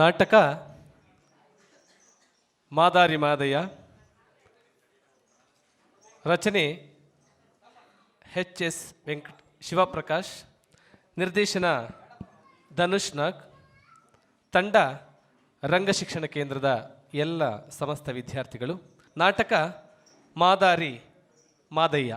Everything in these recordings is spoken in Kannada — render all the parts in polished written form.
ನಾಟಕ ಮಾದಾರಿ ಮಾದಯ್ಯ. ರಚನೆ ಎಚ್.ಎಸ್. ಶಿವಪ್ರಕಾಶ್. ನಿರ್ದೇಶನ ಧನುಷ್ ನಾಗ್. ತಂಡ ರಂಗಶಿಕ್ಷಣ ಕೇಂದ್ರದ ಎಲ್ಲ ಸಮಸ್ತ ವಿದ್ಯಾರ್ಥಿಗಳು. ನಾಟಕ ಮಾದಾರಿ ಮಾದಯ್ಯ.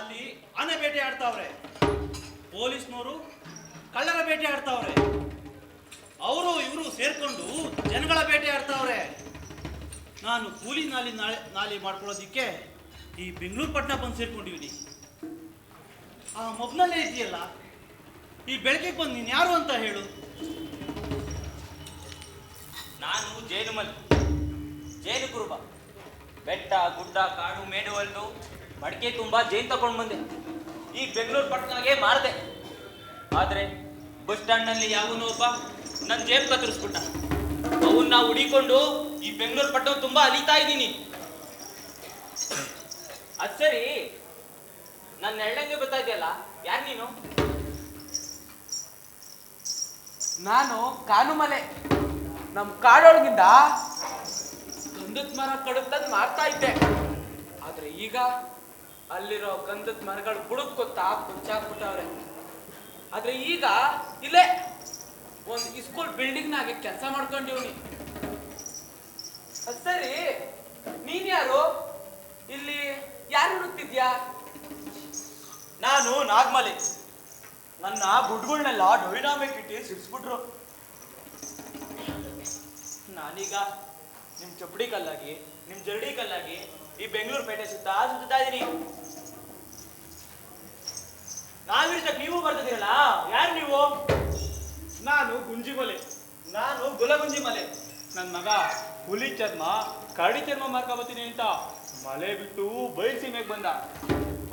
ಅಲ್ಲಿ ಆನೆ ಬೇಟೆ ಆಡ್ತಾವ್ರೆ, ಪೊಲೀಸ್ನವರು ಕಳ್ಳರ ಬೇಟೆ ಆಡ್ತಾವ್ರೆ, ಅವರು ಇವರು ಸೇರ್ಕೊಂಡು ಜನಗಳ ಬೇಟೆ ಆಡ್ತಾವ್ರೆ. ನಾನು ಕೂಲಿ ನಾಲಿ ಮಾಡ್ಕೊಳ್ಳೋದಿಕ್ಕೆ ಈ ಬೆಂಗಳೂರು ಪಟ್ಟಣ ಬಂದು ಸೇರ್ಕೊಂಡಿದ್ದೀನಿ. ಆ ಮೊಬ್ನಲ್ಲೇ ಇದೆಯಲ್ಲ, ಈ ಬೆಳಗ್ಗೆ ಬಂದು ನೀನು ಯಾರು ಅಂತ ಹೇಳು. ನಾನು ಜೇನು ಕುರುಬ. ಬೆಟ್ಟ ಗುಡ್ಡ ಕಾಡು ಮೇಡು ಅಲ್ದು ಮಡಿಕೆ ತುಂಬ ಜೇನು ತಗೊಂಡು ಬಂದೆ ಈ ಬೆಂಗಳೂರು ಪಟ್ಟಣಗೆ ಮಾರದೆ. ಆದರೆ ಬಸ್ ಸ್ಟ್ಯಾಂಡ್ನಲ್ಲಿ ಯಾವನೋ ಒಬ್ಬ ನನ್ನ ಜೇಬು ಕತ್ತರಿಸ್ಬಿಟ್ಟ. ಅವನ್ನ ಹುಡಿಕೊಂಡು ಈ ಬೆಂಗಳೂರು ಪಟ್ಟಣ ತುಂಬ ಅಲಿತಾ ಇದ್ದೀನಿ. ಅದು ಸರಿ, ನನ್ನ ಎಳ್ಳಂಗೆ ಬರ್ತಾ ಇದೆಯಲ್ಲ, ಯಾರು ನೀನು? ನಾನು ಕಾನುಮಲೆ. ನಮ್ಮ ಕಾಡೊಳಗಿಂದ ಗಂಧದ ಮರ ಕಡುತ್ತಂದು ಮಾಡ್ತಾ ಇದ್ದೆ. ಆದ್ರೆ ಈಗ ಅಲ್ಲಿರೋ ಗಂಧದ ಮರಗಳು ಬುಡಕ್ ಕೊತ್ತಾ ಕೊಚ್ಚಾಕ್ಬಿಟ್ಟವ್ರೆ. ಆದ್ರೆ ಈಗ ಇಲ್ಲೇ ಒಂದು ಸ್ಕೂಲ್ ಬಿಲ್ಡಿಂಗ್ನಾಗೆ ಕೆಲಸ ಮಾಡ್ಕೊಂಡಿವ್ನಿ. ಅದ್ ಸರಿ, ನೀನ್ ಯಾರು? ಇಲ್ಲಿ ಯಾರು ಹುಡುಕ್ತಿದ್ಯಾ? ನಾನು ನಾಗಮಲೆ. ನನ್ನ ಗುಡ್ಗಳನ್ನೆಲ್ಲ ಡೊಯ್ನಾಮೆಕ್ ಇಟ್ಟು ಸಿಡಿಸ್ಬಿಟ್ರು. ನಾನೀಗ ನಿಮ್ಮ ಚಪ್ಪಡಿ ಕಲ್ಲಾಗಿ, ನಿಮ್ಮ ಜರಡಿ ಕಲ್ಲಾಗಿ ಈ ಬೆಂಗಳೂರು ಪೇಟೆ ಸುತ್ತಾ ಇದ್ದೀನಿ. ನಾವಿರ್ತಕ್ಕೆ ನೀವು ಬರ್ತಿದ್ದೀರಲ್ಲ, ಯಾರು ನೀವು? ನಾನು ಗುಂಜಿಮಲೆ. ನಾನು ಗುಲಗುಂಜಿ ಮಲೆ. ನನ್ನ ಮಗ ಹುಲಿ ಚರ್ಮ ಕರಡಿ ಚರ್ಮ ಮಾರ್ಕೊಬತ್ತೀನಿ ಅಂತ ಮಲೆ ಬಿಟ್ಟು ಬಯಲು ಸೀಮೆಗೆ ಬಂದ.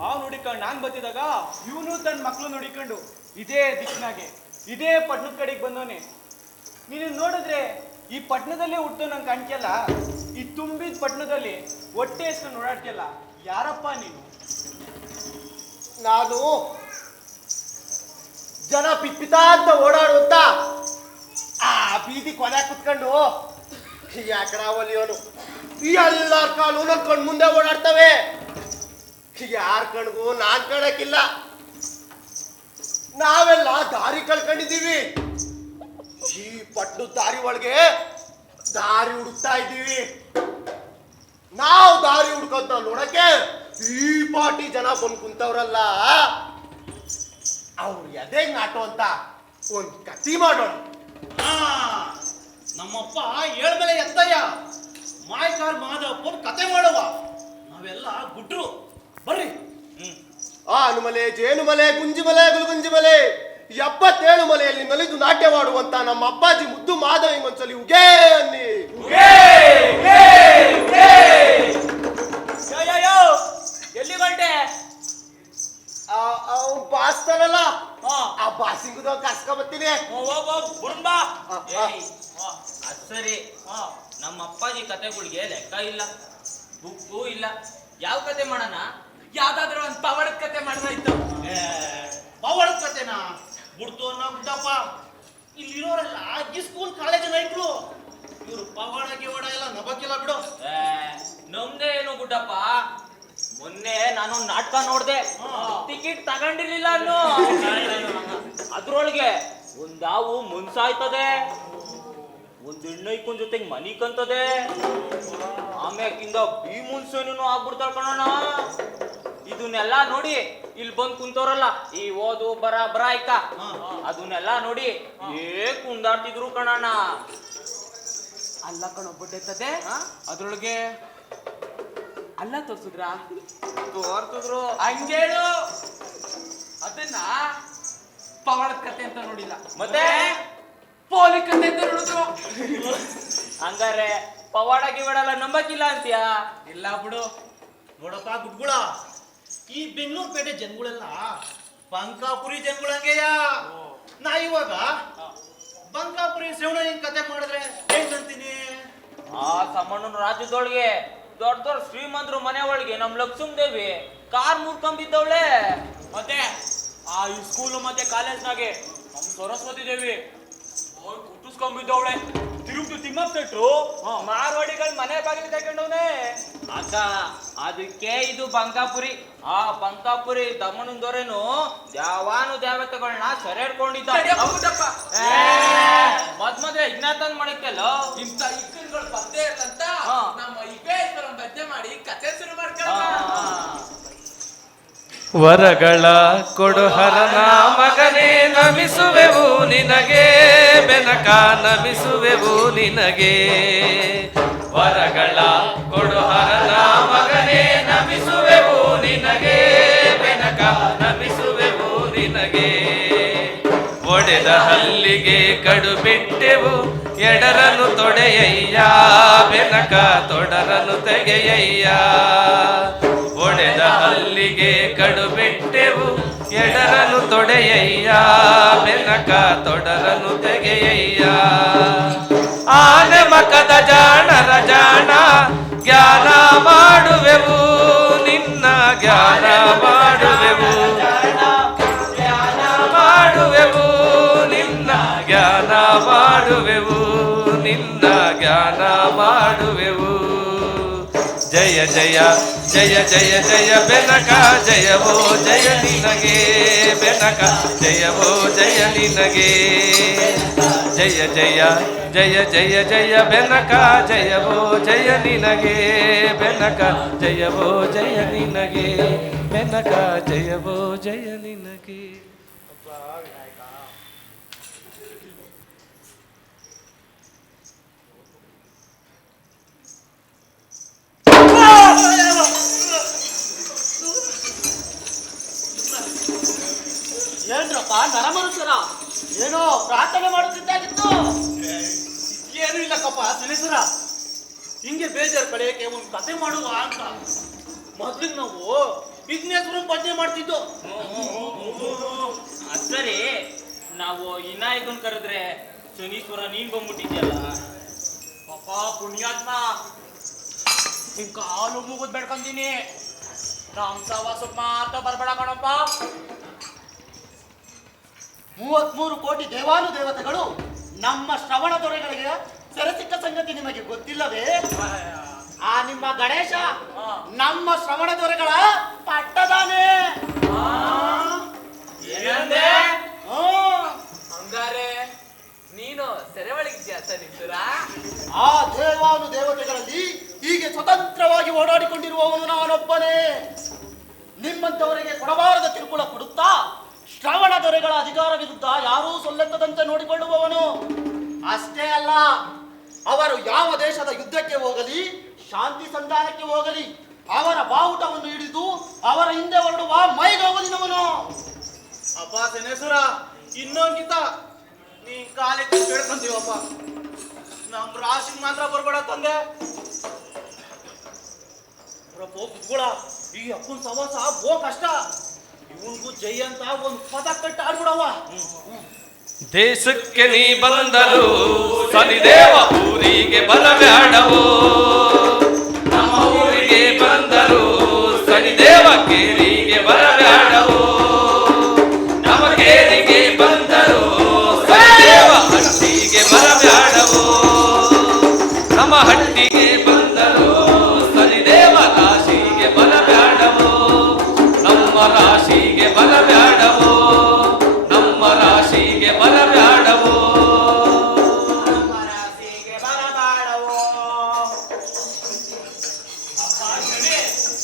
ಅವ್ನು ಹುಡಿಕೊಂಡು ನಾನು ಬತ್ತಿದಾಗ ಇವನು ತನ್ನ ಮಕ್ಕಳು ನೋಡಿಕೊಂಡು ಇದೇ ದಿಕ್ಕಿನಾಗೆ ಇದೇ ಪಟ್ಟಣದ ಕಡೆಗೆ ಬಂದವನೆ. ನೀನು ನೋಡಿದ್ರೆ ಈ ಪಟ್ಟಣದಲ್ಲೇ ಹುಟ್ಟು ನಂಗೆ ಕಾಣ್ತಿಯಲ್ಲ, ಈ ತುಂಬಿದ ಪಟ್ಟಣದಲ್ಲಿ ಹೊಟ್ಟೆ ಎಸ್ಕೊಂಡು ಓಡಾಡ್ತಿಯಲ್ಲ, ಯಾರಪ್ಪ ನೀನು? ನಾನು ಜನ ಪಿತ್ಪಿತ ಅಂತ ಓಡಾಡುವಂತ ಆ ಬೀದಿ ಕೊನೆ ಕುತ್ಕೊಂಡು ಯಾಕಡ ಒಲಿಯೋನು ಎಲ್ಲರ ಕಾಲು ನನ್ನ ಕಣ್ ಮುಂದೆ ಓಡಾಡ್ತವೆ. ಯಾರ ಕಣ್ಗೂ ನಾನ್ ಕಾಣಕ್ಕಿಲ್ಲ. ನಾವೆಲ್ಲ ದಾರಿ ಕಳ್ಕೊಂಡಿದ್ದೀವಿ. ಈ ಪಟ್ಟಣದ ದಾರಿ ಒಳಗೆ ದಾರಿ ಹುಡುಕ್ತಾ ಇದ್ದೀವಿ. ನಾವು ದಾರಿ ಹುಡ್ಕೊಂತ ನೋಡಕ್ಕೆ ಈ ಪಾಟಿ ಜನ ಬಂದು ಕುಂತವ್ರಲ್ಲ, ಅವ್ರು ಎದೆಗ್ ನಾಟು ಅಂತ ಒಂದ್ ಕತಿ ಮಾಡೋಣ. ನಮ್ಮಪ್ಪ ಏಳ್ಮೇಲೆ ಎತ್ತಯ್ಯ ಮಾಯಕಾರ್ ಮಾಧವಪ್ಪ ಕತೆ ಮಾಡುವ. ನಾವೆಲ್ಲ ಗುಡ್ರು, ಬರ್ರಿ. ಆನುಮಲೆ, ಜೇನುಮಲೆ, ಗುಂಜಿಮಲೆ, ಗುಲ್ಗುಂಜಿಮಲೆ 77 ಮಲೆಯಲ್ಲಿ ನಲಿದು ನಾಟ್ಯವಾಡುವಂತ ನಮ್ಮ ಅಪ್ಪಾಜಿ ಮುದ್ದು ಮಾಧವಿಗೊಂದ್ಸಲಿ ಉಗೇ ಅನ್ನಿ. ಎಲ್ಲಿ ಹೊರಟೆ? ಬಾಸ್ತಾನಲ್ಲ ಹಾ. ಆ ಬಾಸಿಂಗುದ ಕಸ್ಕ ಬರ್ತೀನಿ. ಬುರುಂಬಾ ಏಯ್, ಅದ್ ಸರಿ. ನಮ್ಮ ಅಪ್ಪಾಜಿ ಕತೆಗಳಿಗೆ ಲೆಕ್ಕ ಇಲ್ಲ, ಬುಕ್ಕು ಇಲ್ಲ. ಯಾವ ಕತೆ ಮಾಡೋಣ? ಯಾವ್ದಾದ್ರು ಒಂದ್ ಪವಾಡದ ಕತೆ ಮಾಡ್ದಾಯ್ತು. ಪವಾಡದ ಕತೆನಾ ಬಿಡ್ತು ಅನ್ನೋ ಗುಡ್ಡಪ್ಪ. ಇಲ್ಲಿರೋರೆಲ್ಲ ಈ ಸ್ಕೂಲ್ ಕಾಲೇಜ್ ನೈಟ್ರು, ಇವ್ರು ಪವಾಡ ಗಿವಾಡ ಎಲ್ಲ ನಬಕ್ಕಿಲ್ಲ ಬಿಡು. ನಮ್ದೇ ಏನು ಗುಡ್ಡಪ್ಪ. ಮೊನ್ನೆ ನಾನೊಂದ್ ನಾಟಕ ನೋಡ್ದೆ, ಟಿಕೆಟ್ ತಗೊಂಡಿರ್ಲಿಲ್ಲ ಅನ್ನೋ. ಅದ್ರೊಳಗೆ ಒಂದಾವು ಮುನ್ಸಾಯ್ತದೆ, ಒಂದ್ ಹೆಣ್ಣೈಕೊಂಡ್ ಜೊತೆಗ್ ಮನಿ ಕಂತದೆ, ಆಮ್ಯಾಕಿಂದ ಬಿ ಮುನ್ಸೇನು ಆಗ್ಬಿಡ್ತಾಳ ಕಣಣ್ಣ. ಇದನ್ನೆಲ್ಲ ನೋಡಿ ಇಲ್ಲಿ ಬಂದ್ ಕುಂತವ್ರಲ್ಲ ಈ ಓದು ಬರ ಆಯ್ಕ, ಅದನ್ನೆಲ್ಲ ನೋಡಿ ಕುಂದಾಡ್ತಿದ್ರು ಕಣಣ್ಣ. ಅಲ್ಲ ಕಣೊಬ್ಬಟ್ಟೈತದೆ, ಅದ್ರೊಳಗೆ ಅಲ್ಲ ತೋರ್ಸುದ್ರ? ತೋರ್ಸಿದ್ರು. ಹಂಗೇಳು, ಅದನ್ನ ಪವಾಡದ ಕತೆ ಅಂತ ನೋಡಿಲ್ಲ, ಮತ್ತೆ ಪೋಲಿ ಕತೆ ಅಂತ ನೋಡಿದ್ರು. ಹಂಗಾರೆ ಪವಾಡ ಗಿವಾಡೆಲ್ಲ ನಂಬಕ್ಕಿಲ್ಲ ಅಂತೀಯಾ? ಇಲ್ಲ ಬಿಡು. ನೋಡಪ್ಪ ಗುಡ್ಗುಳ, ಈ ಬೆಂಗಳೂರು ಪೇಟೆ ಜನಗಳೆಲ್ಲ ಬಂಕಾಪುರಿ ಜನಗಳಂಗೆಯ. ನಾ ಇವಾಗ ಬಂಕಾಪುರಿ ಶ್ರವಣ ಹಿಂಗ್ ಕತೆ ಮಾಡಿದ್ರೆ ಹೇಗಂತೀನಿ? ಆ ಸಮ್ಮಣ್ಣನ ರಾಜ್ಯದೊಳಗೆ ದೊಡ್ಡ ದೊಡ್ಡ ಶ್ರೀಮಂತರು ಮನೆ ಒಳಗೆ ನಮ್ ಲಕ್ಷ್ಮೀ ದೇವಿ ಕಾರ್ ಮುರ್ಕೊಂಬಿದ್ದವಳೆ. ಮತ್ತೆ ಆ ಈ ಸ್ಕೂಲು ಮತ್ತೆ ಕಾಲೇಜ್ನಾಗೆ ನಮ್ ಸರಸ್ವತಿ ದೇವಿ ಕುಟ್ಟಿಸ್ಕೊಂಡ್ಬಿದ್ದವಳೆ. ತಿರುಪತಿ ತಿಮ್ಮಪ್ಪ ಸೆಟ್ರು ಮಾರ್ವಾಡಿಗಳ ಮನೆ ಬಾಗಿಲು ತಗೊಂಡವನೆ. ಅಕ್ಕ ಅದಕ್ಕೆ ಇದು ಬಂಕಾಪುರಿ. ಆ ಬಂಕಾಪುರಿ ದಮನದವರೇನು ದೇವಾನು ದೇವತೆಗಳನ್ನ ಸೆರೆ ಹಿಡ್ಕೊಂಡಿದ್ದ. ಮದ್ಮದ್ವೆ ಇಜ್ಞಾತನ್ ಮಾಡಿದ್ದಲ್ಲ. ಇಂಥ ಇಕ್ಕನ್ಗಳು ಬರ್ದೇ ಇರ್ಲಂತ ಹಾ. ನಮ್ಮ ಇಬೇಶ್ವರ ಮಧ್ಯೆ ಮಾಡಿ ಕತೆ ಶುರು ಮಾಡ್ಕೊಳ್ಳ. ವರಗಳ ಕೊಡುಹರನ ಮಗನೇ ನಮಿಸುವೆವು ನಿನಗೆ, ಬೆನಕ ನಮಿಸುವೆವು ನಿನಗೆ. ವರಗಳ ಕೊಡುಹರನ ಮಗನೇ ನಮಿಸುವೆವು ನಿನಗೆ, ಬೆನಕ ನಮಿಸುವೆವು ನಿನಗೆ. ಒಡೆದ ಹಲ್ಲಿಗೆ ಕಡು ಬಿಟ್ಟೆವು ಎಡರನು ತೊಡೆಯಯ್ಯ, ಬೆನಕ ತೊಡರನು ತೆಗೆಯಯ್ಯ. ಒಡೆದ ಹಲ್ಲಿಗೆ ಕಡು ಬಿಟ್ಟೆವು ಎಡರನು ತೊಡೆಯಯ್ಯ, ಬೆನಕ ತೊಡರನು ತೆಗೆಯಯ್ಯ. ಆನೆ ಮಕದ ಜಾಣರ ಜಾಣ ಜ್ಞಾನ ಮಾಡುವೆವು ನಿನ್ನ, ಜ್ಞಾನ ಮಾಡುವೆವು ಮಾಡುವೆವು ನಿನ್ನ, ಜ್ಞಾನ ಮಾಡುವೆವು ನಿನ್ನ, ಜ್ಞಾನ ಮಾಡುವೆವು. ಜಯ ಜಯ ಜಯ ಜಯ ಜಯ ಬೆನಕ, ಜಯವೋ ಜಯ ನಿನಗೆ ಬೆನಕ, ಜಯವೋ ಜಯ ನಿನಗೆ. ಜಯ ಜಯ ಜಯ ಜಯ ಜಯ ಬೆನಕ, ಜಯವೋ ಜಯ ನಿನಗೆ ಬೆನಕ, ಜಯವೋ ಜಯ ನಿನಗೆ ಬೆನಕ, ಜಯವೋ ಜಯ ನಿನಗೆ. ಏನ್ರಪ್ಪ ನರಮನುಷ್ಯರ, ಏನೋ ಪ್ರಾರ್ಥನೆ ಮಾಡುತ್ತಿದ್ದಾಗಿತ್ತು. ಏನು ಇಲ್ಲಕ್ಕಪ್ಪ ಸನೇಶ್ವರ, ಹಿಂಗೆ ಬೇಜಾರು ಕಡೆಯಕ್ಕೆ ಒಂದು ಕತೆ ಮಾಡುವ ಅಂತ. ಮೊದ್ಲಿಗೆ ನಾವು ವಿಘ್ನೇಶ್ವರನ್ ಭಜನೆ ಮಾಡ್ತಿದ್ದು. ಅದ್ ಸರಿ, ನಾವು ವಿನಾಯಕನ್ ಕರೆದ್ರೆ ಶನೀಶ್ವರ ನೀನ್ ಬಂದ್ಬಿಟ್ಟಿದ್ಯಲ್ಲ. ಪಾಪ ಪುಣ್ಯಾತ್ಮ, ನಿಮ್ ಕಾಲು ಮುಗಿದ್ ಬೆಡ್ಕೊಂತೀನಿ. ನಮ್ ಸವಾಸಕ್ ಮಾತ್ರ ಬರ್ಬೇಡ ಕಣಪ್ಪ. 33 ಕೋಟಿ ದೇವಾನು ದೇವತೆಗಳು ನಮ್ಮ ಶ್ರವಣ ದೊರೆಗಳಿಗೆ ಸೆರೆಸಿಕ್ಕ ಸಂಗತಿ ನಿಮಗೆ ಗೊತ್ತಿಲ್ಲವೇ? ಆ ನಿಮ್ಮ ಗಣೇಶ ನಮ್ಮ ಶ್ರವಣ ದೊರೆಗಳ ಪಟ್ಟದಾನೆ. ಏನಂದೆ? ಹಂಗಾರೆ ನೀನು ಸೆರೆ ಒಳಗಿದ್ಯಾ ಸನೀಶ್ವರ? ಆ ದೇವಾನು ದೇವತೆಗಳಲ್ಲಿ ಹೀಗೆ ಸ್ವತಂತ್ರವಾಗಿ ಓಡಾಡಿಕೊಂಡಿರುವವನು ನಾನೊಬ್ಬನೇ. ನಿಮ್ಮಂತವರಿಗೆ ಕೊಡಬಾರದ ಕಿರುಕುಳ ಕೊಡುತ್ತಾ ಶ್ರವಣ ದೊರೆಗಳ ಅಧಿಕಾರ ವಿರುದ್ಧ ಯಾರೂ ಸೊಲ್ಲೆತ್ತದಂತೆ ನೋಡಿಕೊಳ್ಳುವವನು. ಅಷ್ಟೇ ಅಲ್ಲ, ಅವರು ಯಾವ ದೇಶದ ಯುದ್ಧಕ್ಕೆ ಹೋಗಲಿ, ಶಾಂತಿ ಸಂಧಾನಕ್ಕೆ ಹೋಗಲಿ, ಅವರ ಬಾವುಟವನ್ನು ಹಿಡಿದು ಅವರ ಹಿಂದೆ ಹೊರಡುವ ಮೈಗವಲಿನವನು. ಅಪ್ಪ ಸನೇಶ್ವರ, ಇನ್ನೊಂಗಿತ ನೀ ಕಾಲಿಗೆ ಬೇಡ್ಕೊಂತೀವಪ್ಪ. ನಮ್ ರಾಶಿಗೆ ಮಾತ್ರ ಬರ್ಬೇಡ ತಂದೆ. ಪ್ರಭು ಕುತ್ಕೊಳ, ಈ ಅಪ್ಪನ ಸವಾಸ ಬೋ ಕಷ್ಟ. ಇವನ್ಗೂ ಜೈ ಅಂತ ಒಂದು ಪದ ಕಟ್ಟಿ ಆಡ್ಬಿಡವ. ದೇಶಕ್ಕೆ ನೀ ಬಂದರು ಸನಿದೇವ ಊರಿಗೆ ಬರಬೇಡವೋ, ನಮ್ಮ ಊರಿಗೆ ಬಂದರು ಸನಿದೇವ ಕೇರಿಗೆ ಬರಬೇಡವೋ, ನಮ್ಮ ಕೇರಿಗೆ ಬಂದರು ಸನಿದೇವ ಹಟ್ಟಿಗೆ ಬರಬೇಡವೋ, ನಮ್ಮ ಹಟ್ಟಿಗೆ ಬಂದರು ಸನಿದೇವ ರಾಶಿಗೆ ಬರಬೇಡವೋ, ನಮ್ಮ ರಾಶಿಗೆ ಬರಬೇಡವೋ, ನಮ್ಮ ರಾಶಿಗೆ ಬರಬೇಡವೋ.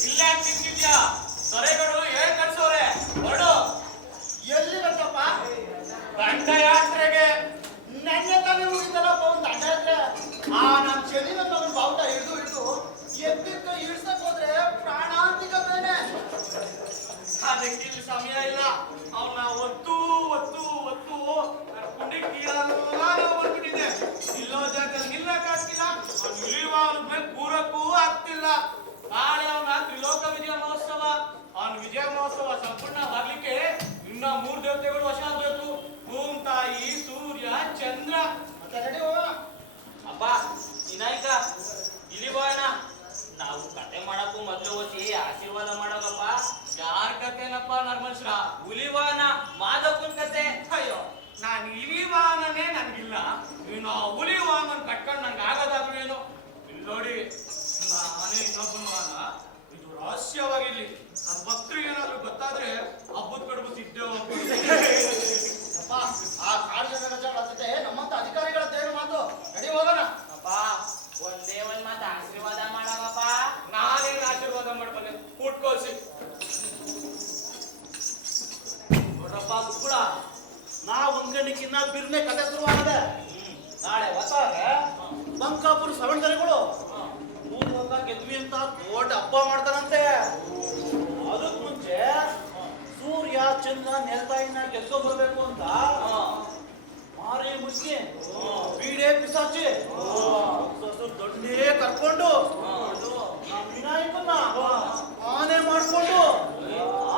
ಇಲ್ಲೇ ನಿಂತಿದ್ಯಾ? ಸೊರೆಗಳು ಹೇಳ್ ಕಳ್ಸೋರೆ, ಹೊರಡು. ಎಲ್ಲಿ ಬಂತಪ್ಪ? ದಂಡಯಾತ್ರೆಗೆ. ನೆನ್ನೆ ತಾನೇ ಮುಗಿತಲ್ಲಪ್ಪ ಒಂದು ದಂಡಯಾತ್ರೆ. ನಮ್ಮ ಶನಿ ನನ್ನ ಮಗನ ಬಾವುಟ ಹಿಡಿದು ಎತ್ತಿಕ್ಕ ಇಳಿಸಕ್ ಹೋದ್ರೆ ಪ್ರಾಣಾಂತಿಕ ಬೇನೆ. ಅದಕ್ಕೆ ಇಲ್ಲಿ ಸಮಯ ಇಲ್ಲ. ಅವನ್ನ ಒತ್ತು ಒತ್ತು ಒತ್ತು ಕುಂಡಿಗೆ ಬಂದ್ಬಿಟ್ಟಿದೆ. ಇಲ್ಲೋ ಜಾಗದಲ್ಲಿ ನಿಲ್ಲಕ್ಕಾಗ್ತಿಲ್ಲ, ಅವ್ನು ಇಳಿಯುವ ಮೇಲೆ ಕೂರಕ್ಕೂ ಆಗ್ತಿಲ್ಲ. ನಾಳೆ ಅವನ ತ್ರಿಲೋಕ ವಿಜಯ ಮಹೋತ್ಸವ. ಅವನ ವಿಜಯ ಮಹೋತ್ಸವ ಸಂಪೂರ್ಣವಾಗ್ಲಿಕ್ಕೆ ಇನ್ನ 3 ದೇವತೆಗಳು ವಶ ಆಗ್ಬೇಕು. ಭೂಮ್ ತಾಯಿ, ಸೂರ್ಯ, ಚಂದ್ರ. ಮತ್ತೆ ರೆಡಿ ಹೋಗೋಣ. ಅಪ್ಪ ವಿನಾಯಕ ಇಳಿಬೋಣ. ನಾವು ಕತೆ ಮಾಡಕ್ಕೂ ಮೊದ್ಲು ಓದಿ ಆಶೀರ್ವಾದ ಮಾಡೋಗಪ್ಪ. ಯಾರ್ ಕತೆನಪ್ಪ ನರ್ಮಶ್ರ? ಹುಲಿವಾನ ಮಾದಪ್ಪನ್ ಕತೆ. ಅಯ್ಯೋ, ನಾನು ಇಲಿವಾನನೇ ನನ್ಗಿಲ್ಲ, ನೀನು ಹುಲಿವಾನನ್ ಕಟ್ಕೊಂಡು ನಂಗೆ ಆಗೋದಾದ್ರೂ ಏನು? ಇಲ್ಲಿ ನೋಡಿ, ನಾನೇ ಇನ್ನೊಬ್ಬನ ವಾಹನ. ಇದು ರಹಸ್ಯವಾಗಿರ್ಲಿ. ನನ್ನ ಭಕ್ತರಿಗೆ ಏನಾದ್ರು ಗೊತ್ತಾದ್ರೆ ಹಬ್ಬದ ಕಡುಬು ಸಿದ್ದೆ ಹೋಗ್ಬೋದು. ಅಪ್ಪ, ಆ ಕಾಡು ಜನರ ಜೊತೆ ನಮ್ಮಂತ ಅಧಿಕಾರಿಗಳದ್ದೇನು ಮಾತು? ರೆಡಿ ಹೋಗೋಣ. ಅಪ್ಪ ಒಂದೇ ಒಂದ್ ಮಾತು ಆಶೀರ್ವಾದ ಮಾಡೋಗಪ್ಪ. ನಾನೇನು ಆಶೀರ್ವಾದ ಮಾಡ್ಬಲ್ಲೆ, ಉಟ್ಕೋಸಿ. ನೋಡ್ರಪ್ಪ ಕುಕ್ಕುಳ, ನಾ ಒಂದ್ಗಣಿಕಿನ್ನ ಬಿರ್ನೆ ಕತೆ ಶುರುವಾಗಿದೆ. ನಾಳೆ ಹೊಸಾಗೆ ಬಂಕಾಪುರ ಸವಣದರೆಗಳು ಊರ್ಲೋಕ ಗೆದ್ವಿ ಅಂತ ದೊಡ್ಡ ಹಬ್ಬ ಮಾಡ್ತಾರಂತೆ. ಅದಕ್ ಮುಂಚೆ ಸೂರ್ಯ ಚಂದ್ರ ನೆಲತಾಯಿನ ಗೆದ್ಕೊಂಡ್ ಬರ್ಬೇಕು ಅಂತ ಮಾರಿ ಮುಸ್ಕಿ ಬೀಡೆ ಪಿಸಾಚಿ ದೊಡ್ಡೇ ಕರ್ಕೊಂಡು ನಮ್ಮ ವಿನಾಯಕನ್ನ ಆನೆ ಮಾಡ್ಕೊಂಡು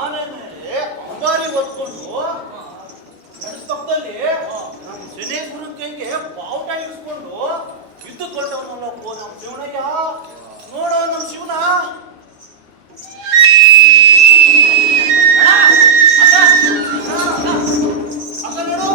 ಆನೆ ಮೇಲೆ ಅಂಬಾರಿ ಹೊತ್ಕೊಂಡು ಪಕ್ಕದಲ್ಲಿ ನಮ್ಮ ಶನೇಶ್ವರನ ಕೈಗೆ ಬಾವುಟ ಇರಿಸ್ಕೊಂಡು ವಿದ್ಯುತ್ ಕೊಟ್ಟವನಲ್ಲಪ್ಪೋ ನಮ್ಮ ಶಿವನಯ್ಯ. ನೋಡೋ ನಮ್ಮ ಶಿವನ ಅಕ್ಕ ನೋಡು.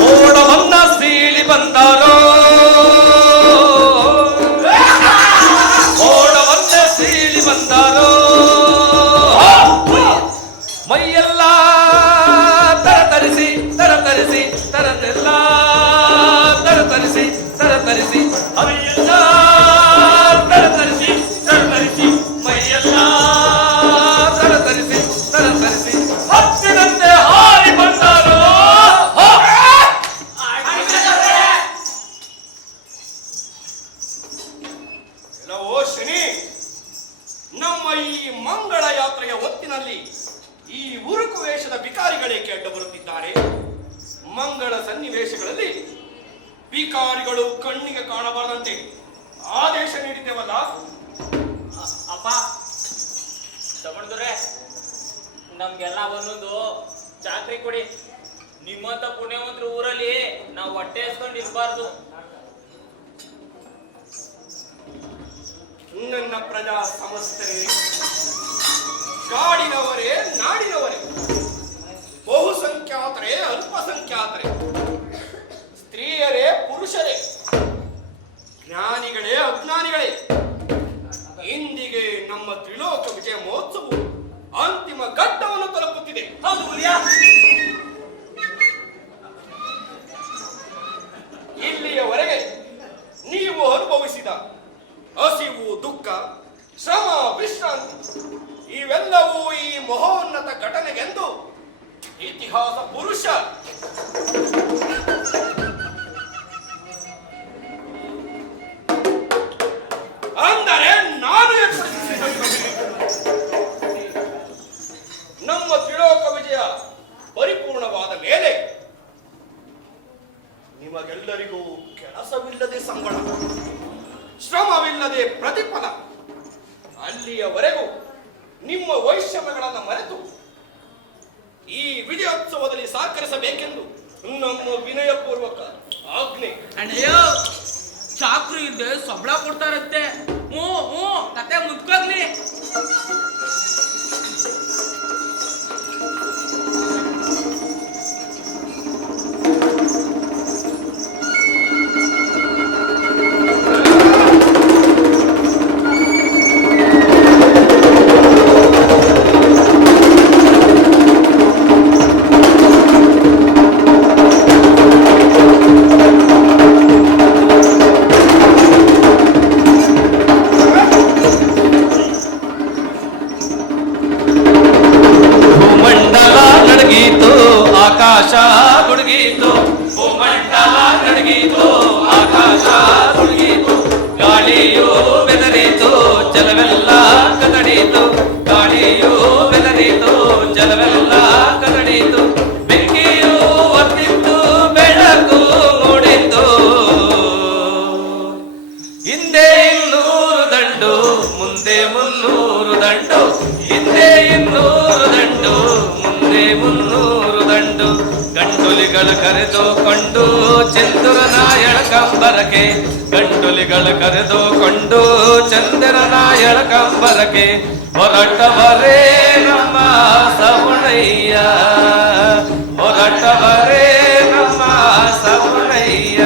ಮೋಡವನ್ನ ಸೀಳಿ ಬಂದಾರೋ, ಮೋಡವನ್ನ ಸೀಳಿ ಬಂದಾರೋ, ಮೈಯೆಲ್ಲ ತರತರಿಸಿ ತರತರಿಸಿ ತರದೆಲ್ಲ ತರತರಿಸಿ ತರತರಿಸಿ ಮೈಯೆಲ್ಲ ತರತರಿಸಿ ತರತರಿಸಿ ಮೈಯೆಲ್ಲ ತರತರಿಸಿ ತರತರಿಸಿ ಹತ್ತಿರಂತೆ ಹಾರಿ ಬಂದಾರೋ. ಎಲ್ಲವೋ ಶನಿ, ನಮ್ಮ ಈ ಮಂಗಳ ಯಾತ್ರೆಯ ಹೊತ್ತಿನಲ್ಲಿ ಈ ಉರುಕು ವೇಷದ ವಿಕಾರಿಗಳೇಕೆ ಅಡ್ಡ ಬರುತ್ತಿದ್ದಾರೆ? ಮಂಗಳ ಸನ್ನಿವೇಶಗಳಲ್ಲಿ ವಿಕಾರಿಗಳು ಕಣ್ಣಿಗೆ ಕಾಣಬಾರದಂತೆ ಆದೇಶ ನೀಡಿದ್ದೇವಲ್ಲ. ಅಪ್ಪ ತಗೊಂಡ್ರೆ ನಮ್ಗೆಲ್ಲ ಒಂದೊಂದು ಚಾಕ್ರಿ ಕೊಡಿ. ನಿಮ್ಮಂತ ಪುಣ್ಯವಂತರು ಊರಲ್ಲಿ ನಾವು ಹೊಟ್ಟೆ ಹಸ್ಕೊಂಡು ಇರಬಾರ್ದು. ನನ್ನ ಪ್ರಜಾ ಸಮಸ್ತರೇ, ಕಾಡಿನವರೇ ನಾಡಿನವರೇ, ಬಹುಸಂಖ್ಯಾತರೇ ಅಲ್ಪಸಂಖ್ಯಾತರೇ, ಸ್ತ್ರೀಯರೇ ಪುರುಷರೇ, ಜ್ಞಾನಿಗಳೇ ಅಜ್ಞಾನಿಗಳೇ, ಇಂದಿಗೆ ನಮ್ಮ ತ್ರಿಲೋಕ ವಿಜಯ ಮಹೋತ್ಸವವು ಅಂತಿಮ ಘಟ್ಟವನ್ನು ತಲುಪುತ್ತಿದೆ. ಹೌದು ಹುಲಿಯ. ಇಲ್ಲಿಯವರೆಗೆ ನೀವು ಅನುಭವಿಸಿದ ಹಸಿವು, ದುಃಖ, ಶ್ರಮ, ವಿಶ್ರಾಂತಿ ಇವೆಲ್ಲವೂ ಈ ಮಹೋನ್ನತ ಘಟನೆಗೆಂದು ಇತಿಹಾಸ ಪುರುಷ ಫಲವಿಲ್ಲದೆ ಪ್ರತಿಫಲ. ಅಲ್ಲಿಯವರೆಗೂ ನಿಮ್ಮ ವೈಷಮ್ಯಗಳನ್ನು ಮರೆತು ಈ ವಿಜಯೋತ್ಸವದಲ್ಲಿ ಸಹಕರಿಸಬೇಕೆಂದು ನಮ್ಮ ವಿನಯಪೂರ್ವಕ ಆಜ್ಞೆ. ಅಣ್ಣಯ್ಯೋ, ಚಾಕ್ರು ಇಲ್ಲದೆ ಸಂಬಳ ಕೊಡ್ತಾರಂತೆ. ಹ್ಞೂ ಕತೆ ಮುದ್ಕೋಗ್ಲಿ. ಆಕಾಶ ಗುಡುಗಿತು, ಭೂಮಂಡಲ ನಡುಗಿತು, ಆಕಾಶ ಗುಡುಗಿತು, ಗಾಳಿಯು ಬೆದರಿತು, ಜಲವೆಲ್ಲ ಕದಡಿತು, ಗಾಳಿಯು ಬೆದರಿತು, ಜಲವೆಲ್ಲ ಕದಡಿತು, ಬೆಂಕಿಯು ಒತ್ತಿತ್ತು, ಬೆಳಕು ಮೂಡಿತು. ಹಿಂದೆ 200 ದಂಡು, ಮುಂದೆ 300 ದಂಡು, ಹಿಂದೆ 200 ದಂಡು, ಮುಂದೆ 300 ದಂಡು. ಗಂಡುಲಿಗಳು ಕರೆದುಕೊಂಡು ಚಂದ್ರನ ಎಳಕಂಬರಕ್ಕೆ, ಗಂಡುಲಿಗಳು ಕರೆದುಕೊಂಡು ಚಂದ್ರನ ಎಳಕಂಬರಕ್ಕೆ ಹೊರಟವರೇ ನಮ್ಮ ಸವಣಯ್ಯ, ಹೊರಟವರೇ ನಮ್ಮ ಸವಣಯ್ಯ.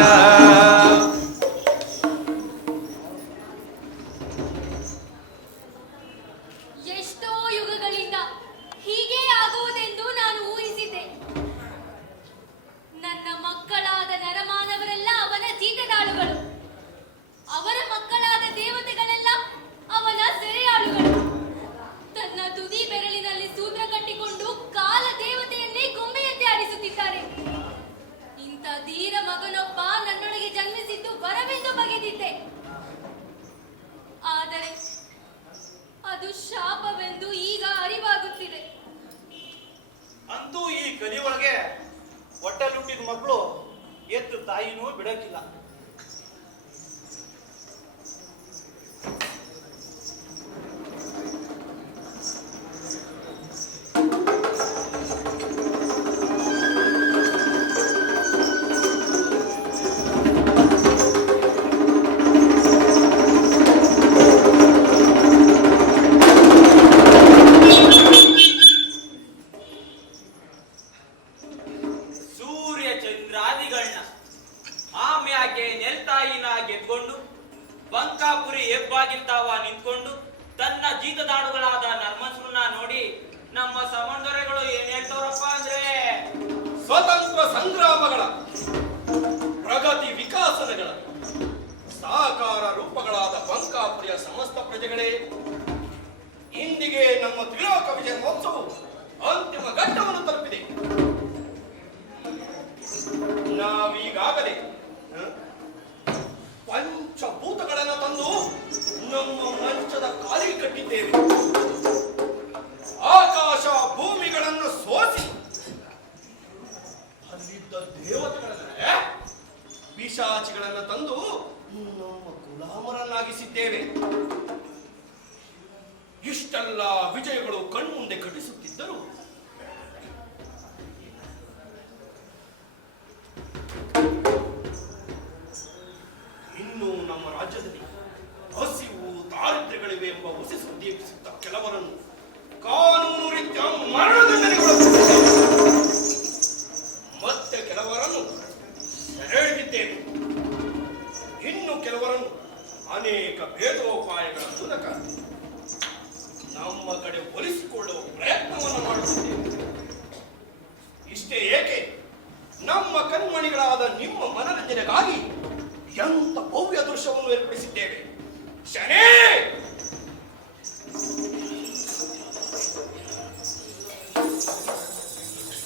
ಎಷ್ಟೋ ಯುಗಗಳಿಂದ ಹೀಗೆ ಆಗುವುದೆಂದು ನಾನು ಊಹಿಸಿದ್ದೆ. ನನ್ನ ಮಕ್ಕಳಾದ ನರಮಾನವರೆಲ್ಲ ಅವನ ಜೀತದಾಳುಗಳು, ಅವರ ಮಕ್ಕಳಾದ ದೇವತೆಗಳೆಲ್ಲ ಅವನ ಸೆರೆಯಾಳುಗಳು. ತನ್ನ ತುದಿ ಬೆರಳಿನಲ್ಲಿ ಸೂತ್ರ ಕಟ್ಟಿಕೊಂಡು ಕಾಲ ದೇವತೆಯನ್ನೇ ಗೊಂಬೆಯಂತೆ ಆಡಿಸುತ್ತಿದ್ದಾರೆ. ಇಂಥ ಧೀರ ಮಗನೊಬ್ಬ ನನ್ನೊಳಗೆ ಜನ್ಮಿಸಿದ್ದು ವರವೆಂದು ಬಗೆದಿದ್ದೆ. ಆದರೆ ಅದು ಶಾಪವೆಂದು ಈಗ ಅರಿವಾಗುತ್ತಿದೆ. ಅಂತೂ ಈ ಗದಿ ಒಳಗೆ ಹೊಟ್ಟೆ ಹುಟ್ಟಿದ ಮಕ್ಕಳು ಎತ್ತು ತಾಯಿನೂ ಬಿಡಕ್ಕಿಲ್ಲ. ಸೂರ್ಯ ಚಂದ್ರಾದಿಗಳನ್ನ ಆಮ್ಯಾಕೆ ನೆಲ್ತಾಯಿನ ಗೆದ್ಕೊಂಡು ಬಂಕಾಪುರಿ ಹೆಬ್ಬಾಗಿಲ್ತಾವ ನಿಂತ್ಕೊಂಡು ತನ್ನ ಜೀತದಾಡುಗಳಾದ ನರ್ಮನ್ಸ್ರನ್ನ ನೋಡಿ ನಮ್ಮ ಸಮಂದರೆಗಳು ಏನ್ ಹೇಳ್ತವ್ರಪ್ಪ ಅಂದ್ರೆ, ಸ್ವತಂತ್ರ ಸಂಗ್ರಾಮಗಳ ಪ್ರಗತಿ ವಿಕಾಸನಗಳ ಸಾಕಾರ ರೂಪಗಳಾದ ಬಂಕಾಪುರಿಯ ಸಮಸ್ತ ಪ್ರಜೆಗಳೇ, ಇಂದಿಗೆ ನಮ್ಮ ತ್ರಿಲೋಕ ವಿಜಯ ಮಹೋತ್ಸವ ಅಂತಿಮ ಘಟ್ಟವನ್ನು ತಲುಪಿದೆ. ನಾವೀಗಾಗಲೇ ಪಂಚಭೂತಗಳನ್ನು ತಂದು ನಮ್ಮ ಮಂಚದ ಕಾಲಿಗೆ ಕಟ್ಟಿದ್ದೇವೆ. ಆಕಾಶ ಭೂಮಿಗಳನ್ನು ಸೋಸಿ ಅಲ್ಲಿದ್ದ ದೇವತೆಗಳನ್ನ ಪಿಶಾಚಿಗಳನ್ನು ತಂದು ನಮ್ಮ ಗುಲಾಮರನ್ನಾಗಿಸಿದ್ದೇವೆ. ಇಷ್ಟೆಲ್ಲ ವಿಜಯಗಳು ಕಣ್ಮುಂದೆ ಘಟಿಸುತ್ತಿದ್ದರು ಇನ್ನು ನಮ್ಮ ರಾಜ್ಯದಲ್ಲಿ ಹಸಿವು ದಾರಿದ್ರ್ಯಗಳಿವೆ ಎಂಬ ಹುಸಿ ಸುದ್ದಿ ಎಬ್ಬಿಸುತ್ತ ಕೆಲವರನ್ನು ಕಾನೂನು ರೀತ್ಯ ಮರಣದಂಡನೆಗೊಳಪಡಿಸಿದ್ದೇವೆ. ಮತ್ತೆ ಕೆಲವರನ್ನು ಸೆರೆಹಿಡಿದಿದ್ದೇವೆ. ಇನ್ನು ಕೆಲವರನ್ನು ಅನೇಕ ಭೇದೋಪಾಯಗಳ ಮೂಲಕ ನಮ್ಮ ಕಡೆ ಒಲಿಸಿಕೊಳ್ಳುವ ಪ್ರಯತ್ನವನ್ನು ಮಾಡುತ್ತಿದ್ದೇವೆ. ಇಷ್ಟೇ ಏಕೆ, ನಮ್ಮ ಕಣ್ಮಣಿಗಳಾದ ನಿಮ್ಮ ಮನರಂಜನೆಗಾಗಿ ಎಂತ ಭವ್ಯ ದೃಶ್ಯವನ್ನು ಏರ್ಪಡಿಸಿದ್ದೇವೆ. ಶನೇ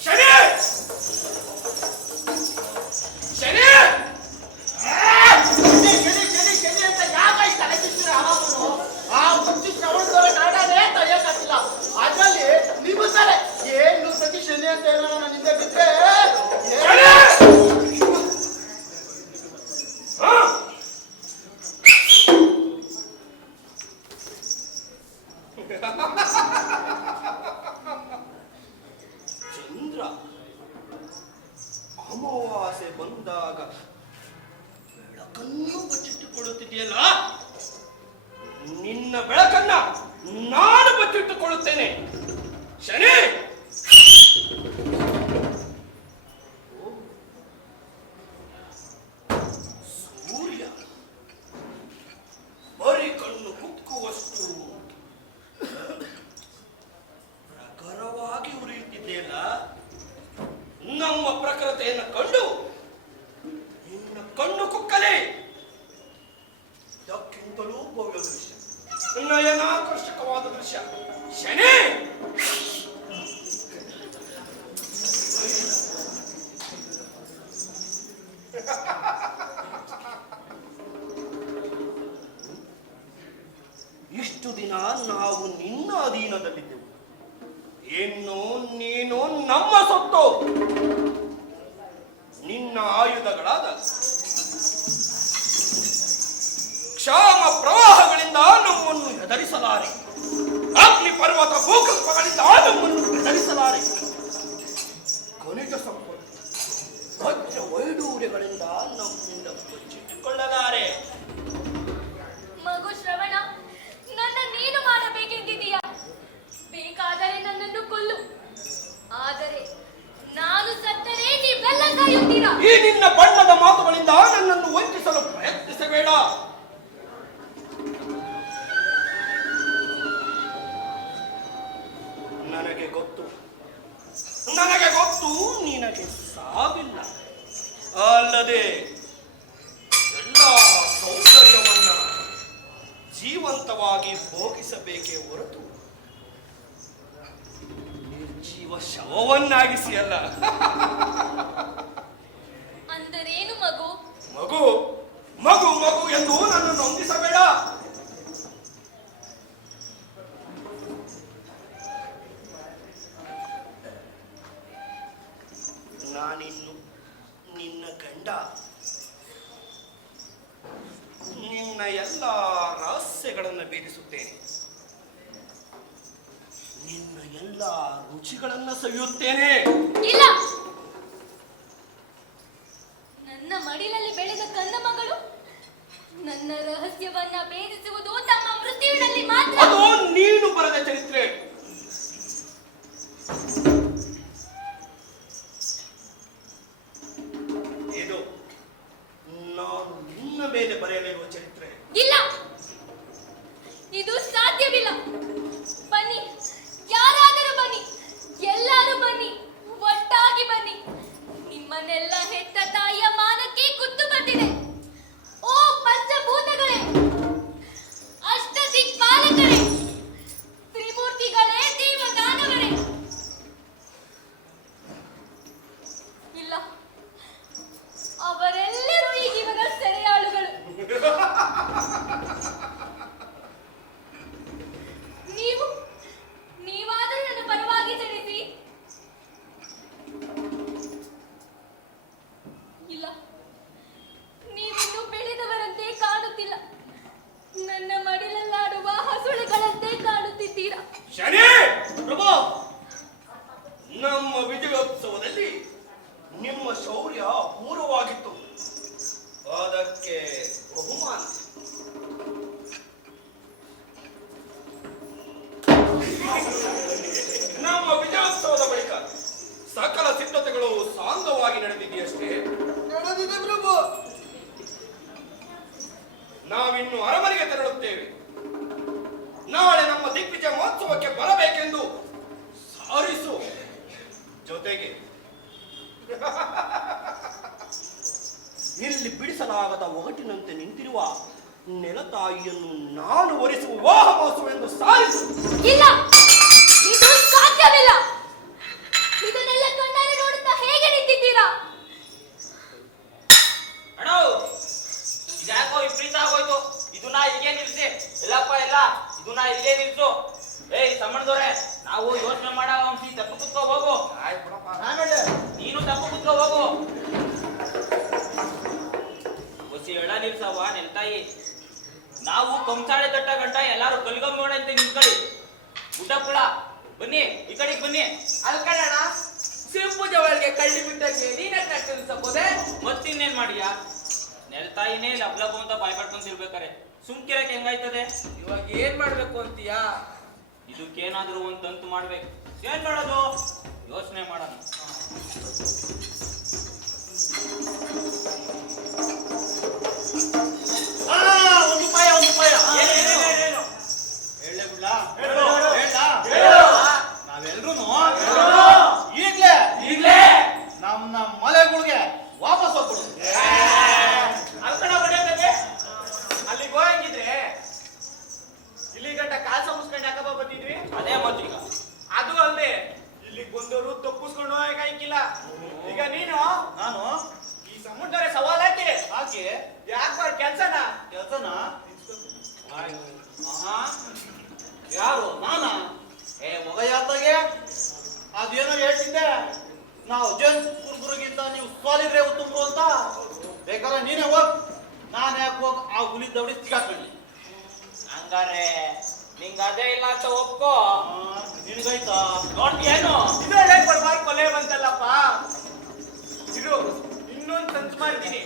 ಶನೇ ಶನೇ ಅಂತ ಯಾಕೆ ತಲೆ ತಿಂತೀರಾ? ಆ ಮುಂಚೆ ಶ್ರವಣದವರ ನಾಡನೇ ತಡೆಯಕ್ಕಾಗಿಲ್ಲ. ಅದ್ರಲ್ಲಿ ನೀವು ಸರಿ ಏನು ಸತಿ ಶನಿ ಅಂತ ಏನೋ ನನ್ನ ಹಿಂದೆ ಬಿದ್ರೆ ಬಚ್ಚಿಟ್ಟಿದೆಯಲ್ಲ, ನಿನ್ನ ಬೆಳಕನ್ನ ನಾನು ಬಚ್ಚಿಟ್ಟುಕೊಳ್ಳುತ್ತೇನೆ. ಶನಿ, ಸೂರ್ಯ ಬರೀ ಕಣ್ಣು ಕುಕ್ಕುವಷ್ಟು ಪ್ರಖರವಾಗಿ ಉರಿಯುತ್ತಿದೆಯಲ್ಲ, ನಮ್ಮ ಪ್ರಖರತೆಯನ್ನು ಕಂಡು ನಿನ್ನ ಕಣ್ಣು ಕುಕ್ಕಲೇ ಇದಕ್ಕಿಂತಲೂ ಭವ್ಯ ದೃಶ್ಯ, ನಯನಾಕರ್ಷಕವಾದ ದೃಶ್ಯ. ಶನಿ, ಇಷ್ಟು ದಿನ ನಾವು ನಿನ್ನ ಅಧೀನದಲ್ಲಿದ್ದೆವು. ಇನ್ನು ನೀನು ನಮ್ಮ ಸೊತ್ತು. ನಿನ್ನ ಆಯುಧಗಳಾದ ಕ್ಷಾಮ ಪ್ರವಾಹಗಳಿಂದ ನಮ್ಮನ್ನು ಹೆದರಿಸಲಾರೆ, ಅಗ್ನಿ ಪರ್ವತ ಭೂಕಂಪಗಳಿಂದ ನಮ್ಮನ್ನು ಹೆದರಿಸಲಾರೆ, ಖನಿಜ ಸಂಪತ್ತು ವಜ್ರ ವೈಡೂರ್ಯಗಳಿಂದ ನಮ್ಮಿಂದ ಬಚ್ಚಿಟ್ಟುಕೊಳ್ಳಲಾರೆ. ಮಗು ಶ್ರವಣ, ನನ್ನ ನೀನು ಮಾಡಬೇಕೆಂದಿದೀಯಾ? ಬೇಕಾದರೆ ನನ್ನನ್ನು ಕೊಲ್ಲು, ಆದರೆ ನಾನು ಸತ್ತರೆ ನೀವೆಲ್ಲ ಸಾಯುತ್ತೀರಾ. ಈ ನಿನ್ನ ಬಣ್ಣದ ಮಾತುಗಳಿಂದ ನನ್ನನ್ನು ವಂಚಿಸಲು ಪ್ರಯತ್ನಿಸಬೇಡ. ನನಗೆ ಗೊತ್ತು ನಿನಗೆ ಸಾವಿಲ್ಲ. ಅಲ್ಲದೆ ಎಲ್ಲ ಸೌಂದರ್ಯವನ್ನ ಜೀವಂತವಾಗಿ ಭೋಗಿಸಬೇಕೇ ಹೊರತು ನಿರ್ಜೀವ ಶವವನ್ನಾಗಿಸಿ ಅಲ್ಲ. ಅಂದರೇನು ಮಗು? ಮಗು ಮಗು ಮಗು ಎಂದು ನನ್ನನ್ನು ಹೊಂದಿಸಬೇಡ. ನಾನಿನ್ನು ನಿನ್ನ ಗಂಡ. ನಿನ್ನ ಎಲ್ಲ ರಹಸ್ಯಗಳನ್ನು ಭೇದಿಸುತ್ತೇನೆ, ನಿನ್ನ ಎಲ್ಲ ರುಚಿಗಳನ್ನು ಸವಿಯುತ್ತೇನೆ. ಇಲ್ಲ, ನನ್ನ ಮಡಿಲಲ್ಲಿ ಬೆಳೆದ ಕನ್ನ ಮಗಳು ನನ್ನ ರಹಸ್ಯವನ್ನ ಭೇದಿಸುವುದು ತಮ್ಮ ಮೃತ್ಯುವಿನಲ್ಲಿ ಮಾತ್ರ. ಅದು ನೀನು ಬರೆದ ಚರಿತ್ರೆ. ಇದು ನಾನು ನಿನ್ನ ಮೇಲೆ ಬರೆಯಲಿರುವ ಚರಿತ್ರೆ. ಇಲ್ಲ, ಇದು ಸಾಧ್ಯವಿಲ್ಲ. ಬನ್ನಿ, ಯಾರಾದರೂ ಬನ್ನಿ, ಎಲ್ಲರೂ ಬನ್ನಿ, ಒಟ್ಟಾಗಿ ಬನ್ನಿ. ನಿಮ್ಮನ್ನೆಲ್ಲ ಹೆತ್ತ ತಾಯಿಯ ಮಾನಕ್ಕೆ ಕುತ್ತು ಬಂದಿದೆ. ಓ ಪಂಚಭೂತಗಳೇ, ಅಷ್ಟದಿಕ್ಪಾಲಕರೇ, ತ್ರಿಮೂರ್ತಿಗಳೇ, ದೇವದಾನವರೇ, ಇಲ್ಲ, ಅವರೆಲ್ಲರೂ ಈ ಜೀವನ ಸೆರೆಯಾಳುಗಳು. ನೀವಾದರೂ ನನ್ನ ಪರವಾಗಿ ತಿಳಿಸಿ. ಇಲ್ಲ, ನೀವಿನ್ನೂ ಬೆಳೆದವರಂತೆ ಕಾಣುತ್ತಿಲ್ಲ. ನನ್ನ ಮಡಿಲಲ್ಲಾಡುವ ಹಸುಳೆಗಳಂತೆ ಕಾಣುತ್ತಿದ್ದೀರಾ. ಶನಿ ಪ್ರಭು, ನಮ್ಮ ವಿಜಯೋತ್ಸವದಲ್ಲಿ ನಿಮ್ಮ ಶೌರ್ಯ ಅಪೂರ್ವವಾಗಿತ್ತು. ಅದಕ್ಕೆ ಬಹುಮಾನ ನಮ್ಮ ವಿಜಯೋತ್ಸವದ ಬಳಿಕ ಸಕಲ ಸಿದ್ಧತೆಗಳು ಸಾಂಗವಾಗಿ ನಡೆದಿದೆಯಷ್ಟೇ. ನಡೆದಿದೆ ಪ್ರಭು. ನಾವಿನ್ನು ಅರಮನೆಗೆ ತೆರಳುತ್ತೇವೆ. ನಾಳೆ ನಮ್ಮ ದಿಗ್ವಿಜಯ ಮಹೋತ್ಸವಕ್ಕೆ ಬರಬೇಕೆಂದು ಸಾರಿಸು. ಜೊತೆಗೆ ಇಲ್ಲಿ ಬಿಡಿಸಲಾಗದ ಒಗಟಿನಂತೆ ನಿಂತಿರುವ ನೆಲತಾಯಿಯನ್ನು ನಾನು ಒರೆಸುವ ವಿವಾಹ ಮಹೋತ್ಸವ ಎಂದು ಸಾರಿಸು. ಇಲ್ಲ, ಇದು ಸಾಧ್ಯವಿಲ್ಲ. ಇದನ್ನೆಲ್ಲ ಕಣ್ಣಾರೆ ನೋಡುತ್ತಾ ಹೇಗೆ ನಿಂತಿದ್ದೀರಾ? ಅಣ್ಣ, ಇದ್ಯಾಕೋ ವಿಪರೀತ ಆಗೋಯ್ತು. ಇದನ್ನ ಇಲ್ಲಿಗೆ ನಿಲ್ಸಿ. ಎಲ್ಲಪ್ಪ ಎಲ್ಲ ಇದನ್ನ ಇಲ್ಲಿಗೆ ನಿಲ್ಸು. ಏಯ್ ಸಮ್ಮಣ್ಣದವ್ರೆ, ನಾವು ಯೋಚನೆ ಮಾಡೋ ಅಂಶಿ ತಪ್ಪು ಕುತ್ಕೋ ಹೋಗು. ನೀನು ತಪ್ಪು ಕುತ್ಕೋ ಹೋಗು. ಹೊಸಿ ಎಳ ನಿಲ್ಸವ ನೆಲ್ತಾಯಿ. ನಾವು ಕಂಸಾಳೆ ತಟ್ಟ ಗಂಟ ಎಲ್ಲಾರು ಕಲ್ಗಮ್ಮೋಣ ಅಂತ ನಿಂತ್ಕೊಳ್ಳಿ. ಊಟಪ್ಪಳ ಬನ್ನಿ, ಈ ಕಡೆಗೆ ಬನ್ನಿ. ಅಲ್ಕಣ ಸಿಂಪೂಜೆ ಒಳಗೆ ಕಳ್ಳಿ ಬಿಟ್ಟಂಗೆ ನೀನೇ ನಿಲ್ಸಬೋದೆ. ಮತ್ತಿನ್ನೇನ್ ಮಾಡಿಯಾ? ನೆಲ್ತಾಯಿನೇ ಲಬ್ಲಬು ಅಂತ ಬಾಯ್ ಪಡ್ಕೊಂತಿರ್ಬೇಕಾರೆ ಸುಮ್ಕಿರಕ್ಕೆ ಹೆಂಗಾಯ್ತದೆ? ಇವಾಗ ಏನ್ ಮಾಡ್ಬೇಕು ಅಂತೀಯಾ? ಇದಕ್ಕೇನಾದ್ರೂ ಒಂದ್ ತಂತು ಮಾಡ್ಬೇಕು. ಏನ್ ಮಾಡೋದು? ಯೋಚನೆ ಮಾಡೋಣ. ಒಂದು ಉಪಾಯ ಹೇಳಲೇ ಬಿಡ್ಲಾ? ನಾವೆಲ್ರೂ ಈಗ್ಲೇ ನಮ್ಮ ಮಲೆಗಳಿಗೆ ವಾಪಸ್ ಹೋಗ್ಬಿಡು. ಅಲ್ಲಿಗೆ ಹೋಗಿದ್ರೆ ಇಲ್ಲಿ ಗಂಟ ಕಾಸ ಮುಸ್ಕೊಂಡು ಯಾಕಪ್ಪ ಬಂದಿದ್ವಿ? ಅದೇ ಮತ್ತೀಗ ಅದು ಅಲ್ಲದೆ ಇಲ್ಲಿಗೆ ಬಂದವರು ತಪ್ಪಿಸ್ಕೊಂಡು ಹೋಗಕ್ಕಾಗಿಲ್ಲ. ಈಗ ನಾನು ಈ ಸಮುದ್ರ ಸವಾಲ್ ಹಾಕಿ ಯಾಕೆ ಕೆಲ್ಸನ ಯಾರು ನಾನಾ? ಒಗಯಾತಾಗೆ ಅದೇನೋ ಹೇಳ್ತಿದ್ದೆ, ನಾವು ಜನ್ ಕುರುಬರಿಗಿಂತ ನೀವು ಸ್ವಾಲಿದ್ರೆ ಉತ್ತಮರು ಅಂತ. ಬೇಕಾದ್ರೆ ನೀನೇ ಹೋಗ್, ನಾನು ಯಾಕೆ ಹೋಗ್ ಆ ಹುಲಿ ದವಡಿ ಸಿಗಾಕೊಳ್ಳಿ. ಹಂಗಾರೆ ನಿಂಗ ಅದೇ ಇಲ್ಲ ಅಂತ ಒಪ್ಕೋ. ನಿನ್ಗಾಯ್ತಾ? ನೋಡ್ತೀಯೇನು? ಇದೇ ಬರ್ಬಾರ್ದು ಕೊಲೆ ಬಂತಲ್ಲಪ್ಪ. ಇರು, ಇನ್ನೊಂದು ತಂತು ಮಾಡ್ತೀನಿ.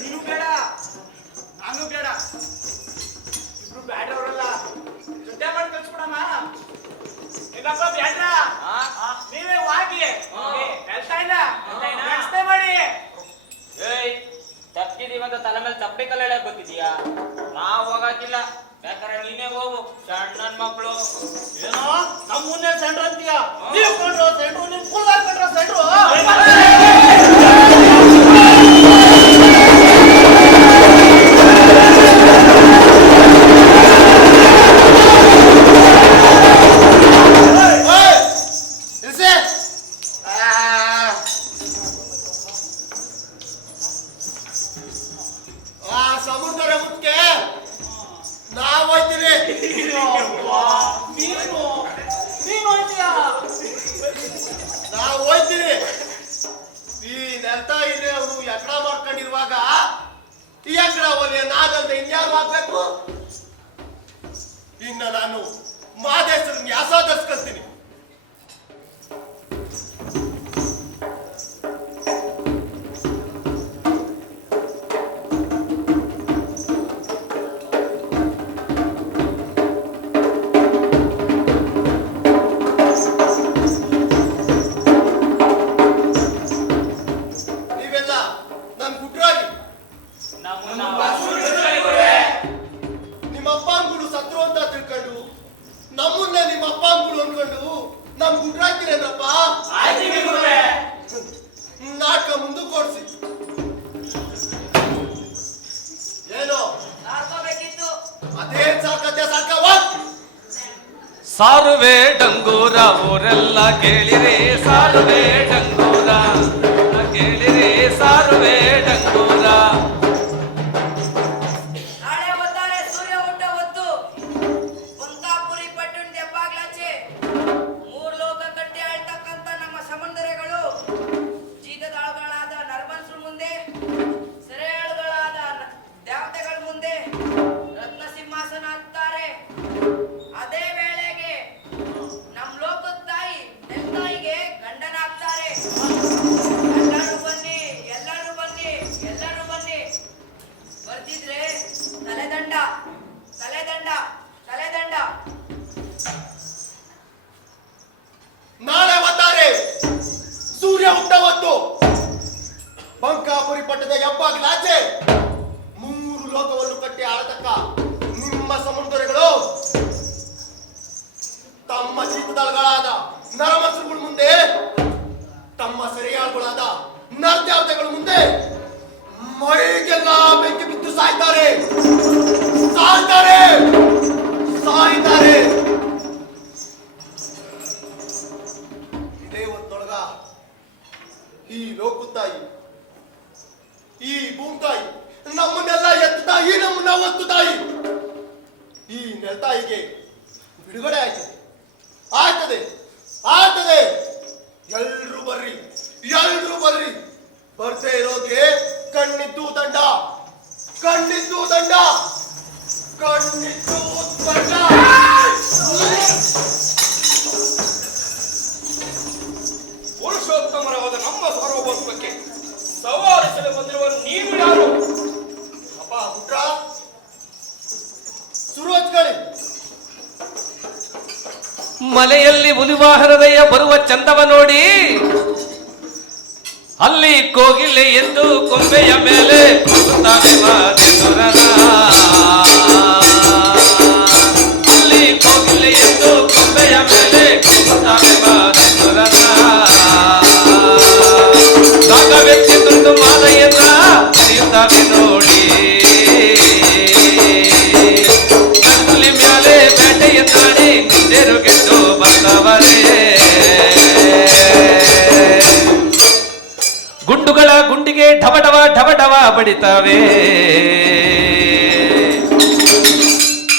ನೀನು ಬೇಡ, ನಾನು ಬೇಡ, ಇಬ್ರು ಬ್ಯಾಡ್ರವ್ರಲ್ಲ. ಜೊತೆ ಮಾಡಿ ಕಳ್ಸ್ಬಿಡಮ್ಮ. ಏನಪ್ಪ ಬ್ಯಾಡ್ರ? ನೀವೇ ಹೋಗಿ ವ್ಯವಸ್ಥೆ ಮಾಡಿ. ಏಯ್, ತಪ್ಪಿದೀವಂತ ತಲೆ ಮೇಲೆ ತಪ್ಪಿ ಕಲ್ಲೆ ಗೊತ್ತಿದ್ಯಾ? ನಾವ್ ಹೋಗಕ್ಕಿಲ್ಲ, ಬೇಕಾದ್ರೆ ನೀನೇ ಹೋಗು. ಸಣ್ಣನ್ ಮಕ್ಕಳು ಏನೋ ನಮ್ಮ ಮುಂದೆ ಸೆಂಟ್ರ್ ಅಂತೀಯ? ನೀವು ಕೊಂಡ್ರು ಸೆಂಟ್ರು, ನಿಮ್ ಫುಲ್ ಹಾಕೊಂಡ್ರ ಸೆಂಟ್ರು. ಸಮುದ್ರ ಮುಖ್ಯ ನಾವು ಹೋಯ್ತೀವಿ. ನಾವು ಹೋಯ್ತೀವಿ. ಈ ನೆಲ್ತ ಇದೆ ಅವನು ಎಕಡ ಮಾಡ್ಕೊಂಡಿರುವಾಗ ಈ ಎಕಡ ಒಲೆ ನಾನಂದ್ರೆ ಇನ್ಯಾರು ಆಗ್ಬೇಕು? ಇನ್ನ ನಾನು ಮಾದೇಶ್ವರನ್ ಯಾಸಾದರ್ಸ್ಕೊಂತೀನಿ. ನಾಟಕ ಮುಂದಕ್ಕೆ ಕೊಡ್ಸಿ. ಏನೋ ಅದೇ ಸಾಕತ್ತೆ ಸಾಕವ. ಸಾರುವೆ ಡಂಗೂರ ಊರೆಲ್ಲ ಕೇಳಿರಿ, ಸಾರುವೆ ಡಂಗೂರ ಕೇಳಿರಿ, ಸಾರುವೆ ಡಂಗೂರ. ನಾಳೆ ಹೊತ್ತಾರೆ ಸೂರ್ಯ ಹುಟ್ಟ ಹೊತ್ತು ಬಂಕಾಪುರಿ ಪಟ್ಟಣ ದೆಬ್ಬಾಗ್ಲಾಚೆ ಮೂರು ಲೋಕ ಕಟ್ಟಿ ಆಳ್ತಕ್ಕಂಥ ನಮ್ಮ ಸಮುದ್ರಗಳು ಜೀತದಾಳುಗಳಾದ ನರ್ಮನ್ಸ್ರ ಮುಂದೆ, ಸೆರೆಯಾಳುಗಳಾದ ದೇವತೆಗಳ ಮುಂದೆ ರತ್ನ ಸಿಂಹಾಸನ ಹಾಕ್ತಾರೆ. ಅದೇ ವೇಳೆಗೆ ನಮ್ಮ ಲೋಕದ ತಾಯಿ ನೆಲ್ತಾಯಿಗೆ ಗಂಡನಾಗ್ತಾರೆ. ಎಲ್ಲರೂ ಬನ್ನಿ, ಎಲ್ಲರೂ ಬನ್ನಿ, ಎಲ್ಲರೂ ಬನ್ನಿ. ಬರ್ತಿದ್ರೆ ತಲೆದಂಡ, ತಲೆದಂಡ, ತಲೆದಂಡ. ನಾಳೆ ಒತ್ತಾರೆ ಸೂರ್ಯ ಹುಟ್ಟ ಹೊತ್ತು ಬಂಕಾಪುರಿ ಪಟ್ಟದ ಹೆಬ್ಬಾಗಿಲಾಚೆ ಮೂರು ಲೋಕವನ್ನು ಕಟ್ಟಿ ಆಳತಕ್ಕ ನಿಮ್ಮ ಸಮುದ್ರಗಳು ತಮ್ಮ ಜೀತದಳಗಳಾದ ನರಮಸುಗಳ ಮುಂದೆ, ತಮ್ಮ ಸೆರೆಯಾಳುಗಳಾದ ನರದೇವತೆಗಳ ಮುಂದೆ ಮೈಗೆಲ್ಲ ಬೆಂಕಿ ಬಿದ್ದು ಸಾಯ್ತಾರೆ, ಸಾಯ್ತಾರೆ, ಸಾಯ್ತಾರೆ. ಇದೇ ಹೊತ್ತೊಳಗ ಈ ಲೋಕುತ್ತಾಯಿ, ಈ ಭೂಮ್ತಾಯಿ ನಮ್ಮನ್ನೆಲ್ಲ ಎತ್ತಾಯಿ, ನಮ್ಮನ್ನ ಒತ್ತುತ್ತಾಯಿ. ಈ ನೆಲ್ತಾಯಿಗೆ ಬಿಡುಗಡೆ ಆಯ್ತದೆ, ಆಗ್ತದೆ, ಆಗ್ತದೆ. ಎಲ್ರು ಬರ್ರಿ, ಎಲ್ರು ಬರ್ರಿ. ಬರ್ದೇ ಇರೋಗೆ ಕಣ್ಣಿದ್ದು ದಂಡ, ಕಣ್ಣಿದ್ದು ದಂಡ, ಕಣ್ಣಿದ್ದು ದಂಡ. ಪುರುಷೋತ್ತಮರವಾದ ನಮ್ಮ ಸಾರ್ವಭೌಮತ್ವಕ್ಕೆ ಸವಾಲು ವಿಚಾರಿಸಲು ಬಂದಿರುವ ನೀವು ಯಾರು? ಅಪ್ಪ ಪುಟ್ರ ಸುರೋಜ್ಗಳಿ ಮಲೆಯಲ್ಲಿ ಹುಲಿವಾಹನದಯ್ಯ ಬರುವ ಚಂದವ ನೋಡಿ ಅಲ್ಲಿ ಕೋಗಿಲೆ ಎಂದು ಕೊಂಬೆಯ ಮೇಲೆ ಕೂಗುತ್ತಾವೆ ಮಾದೇಶ್ವರನ. ಅಲ್ಲಿ ಕೋಗಿಲೆ ಎಂದು ಕೊಂಬೆಯ ಮೇಲೆ ಕೂಗುತ್ತಾವೆ ಮಾದೇಶ್ವರನ. ರಾಗವೆತ್ತಿ ತುಂಡು ಮಾದಯ್ಯನ ಕರೆಯುತ್ತಾವೆ ನೋಡಿ. ಕತ್ತಲಿ ಮ್ಯಾಲೆ ಬೇಟೆಯನ್ನಾಡಿ ನಿಂದೆರುಗೆಟ್ಟು ಬಂದವರೇ. ಗುಂಡುಗಳ ಗುಂಡಿಗೆ ಢವಢವ ಢವಢವ ಬಡಿತಾವೆ.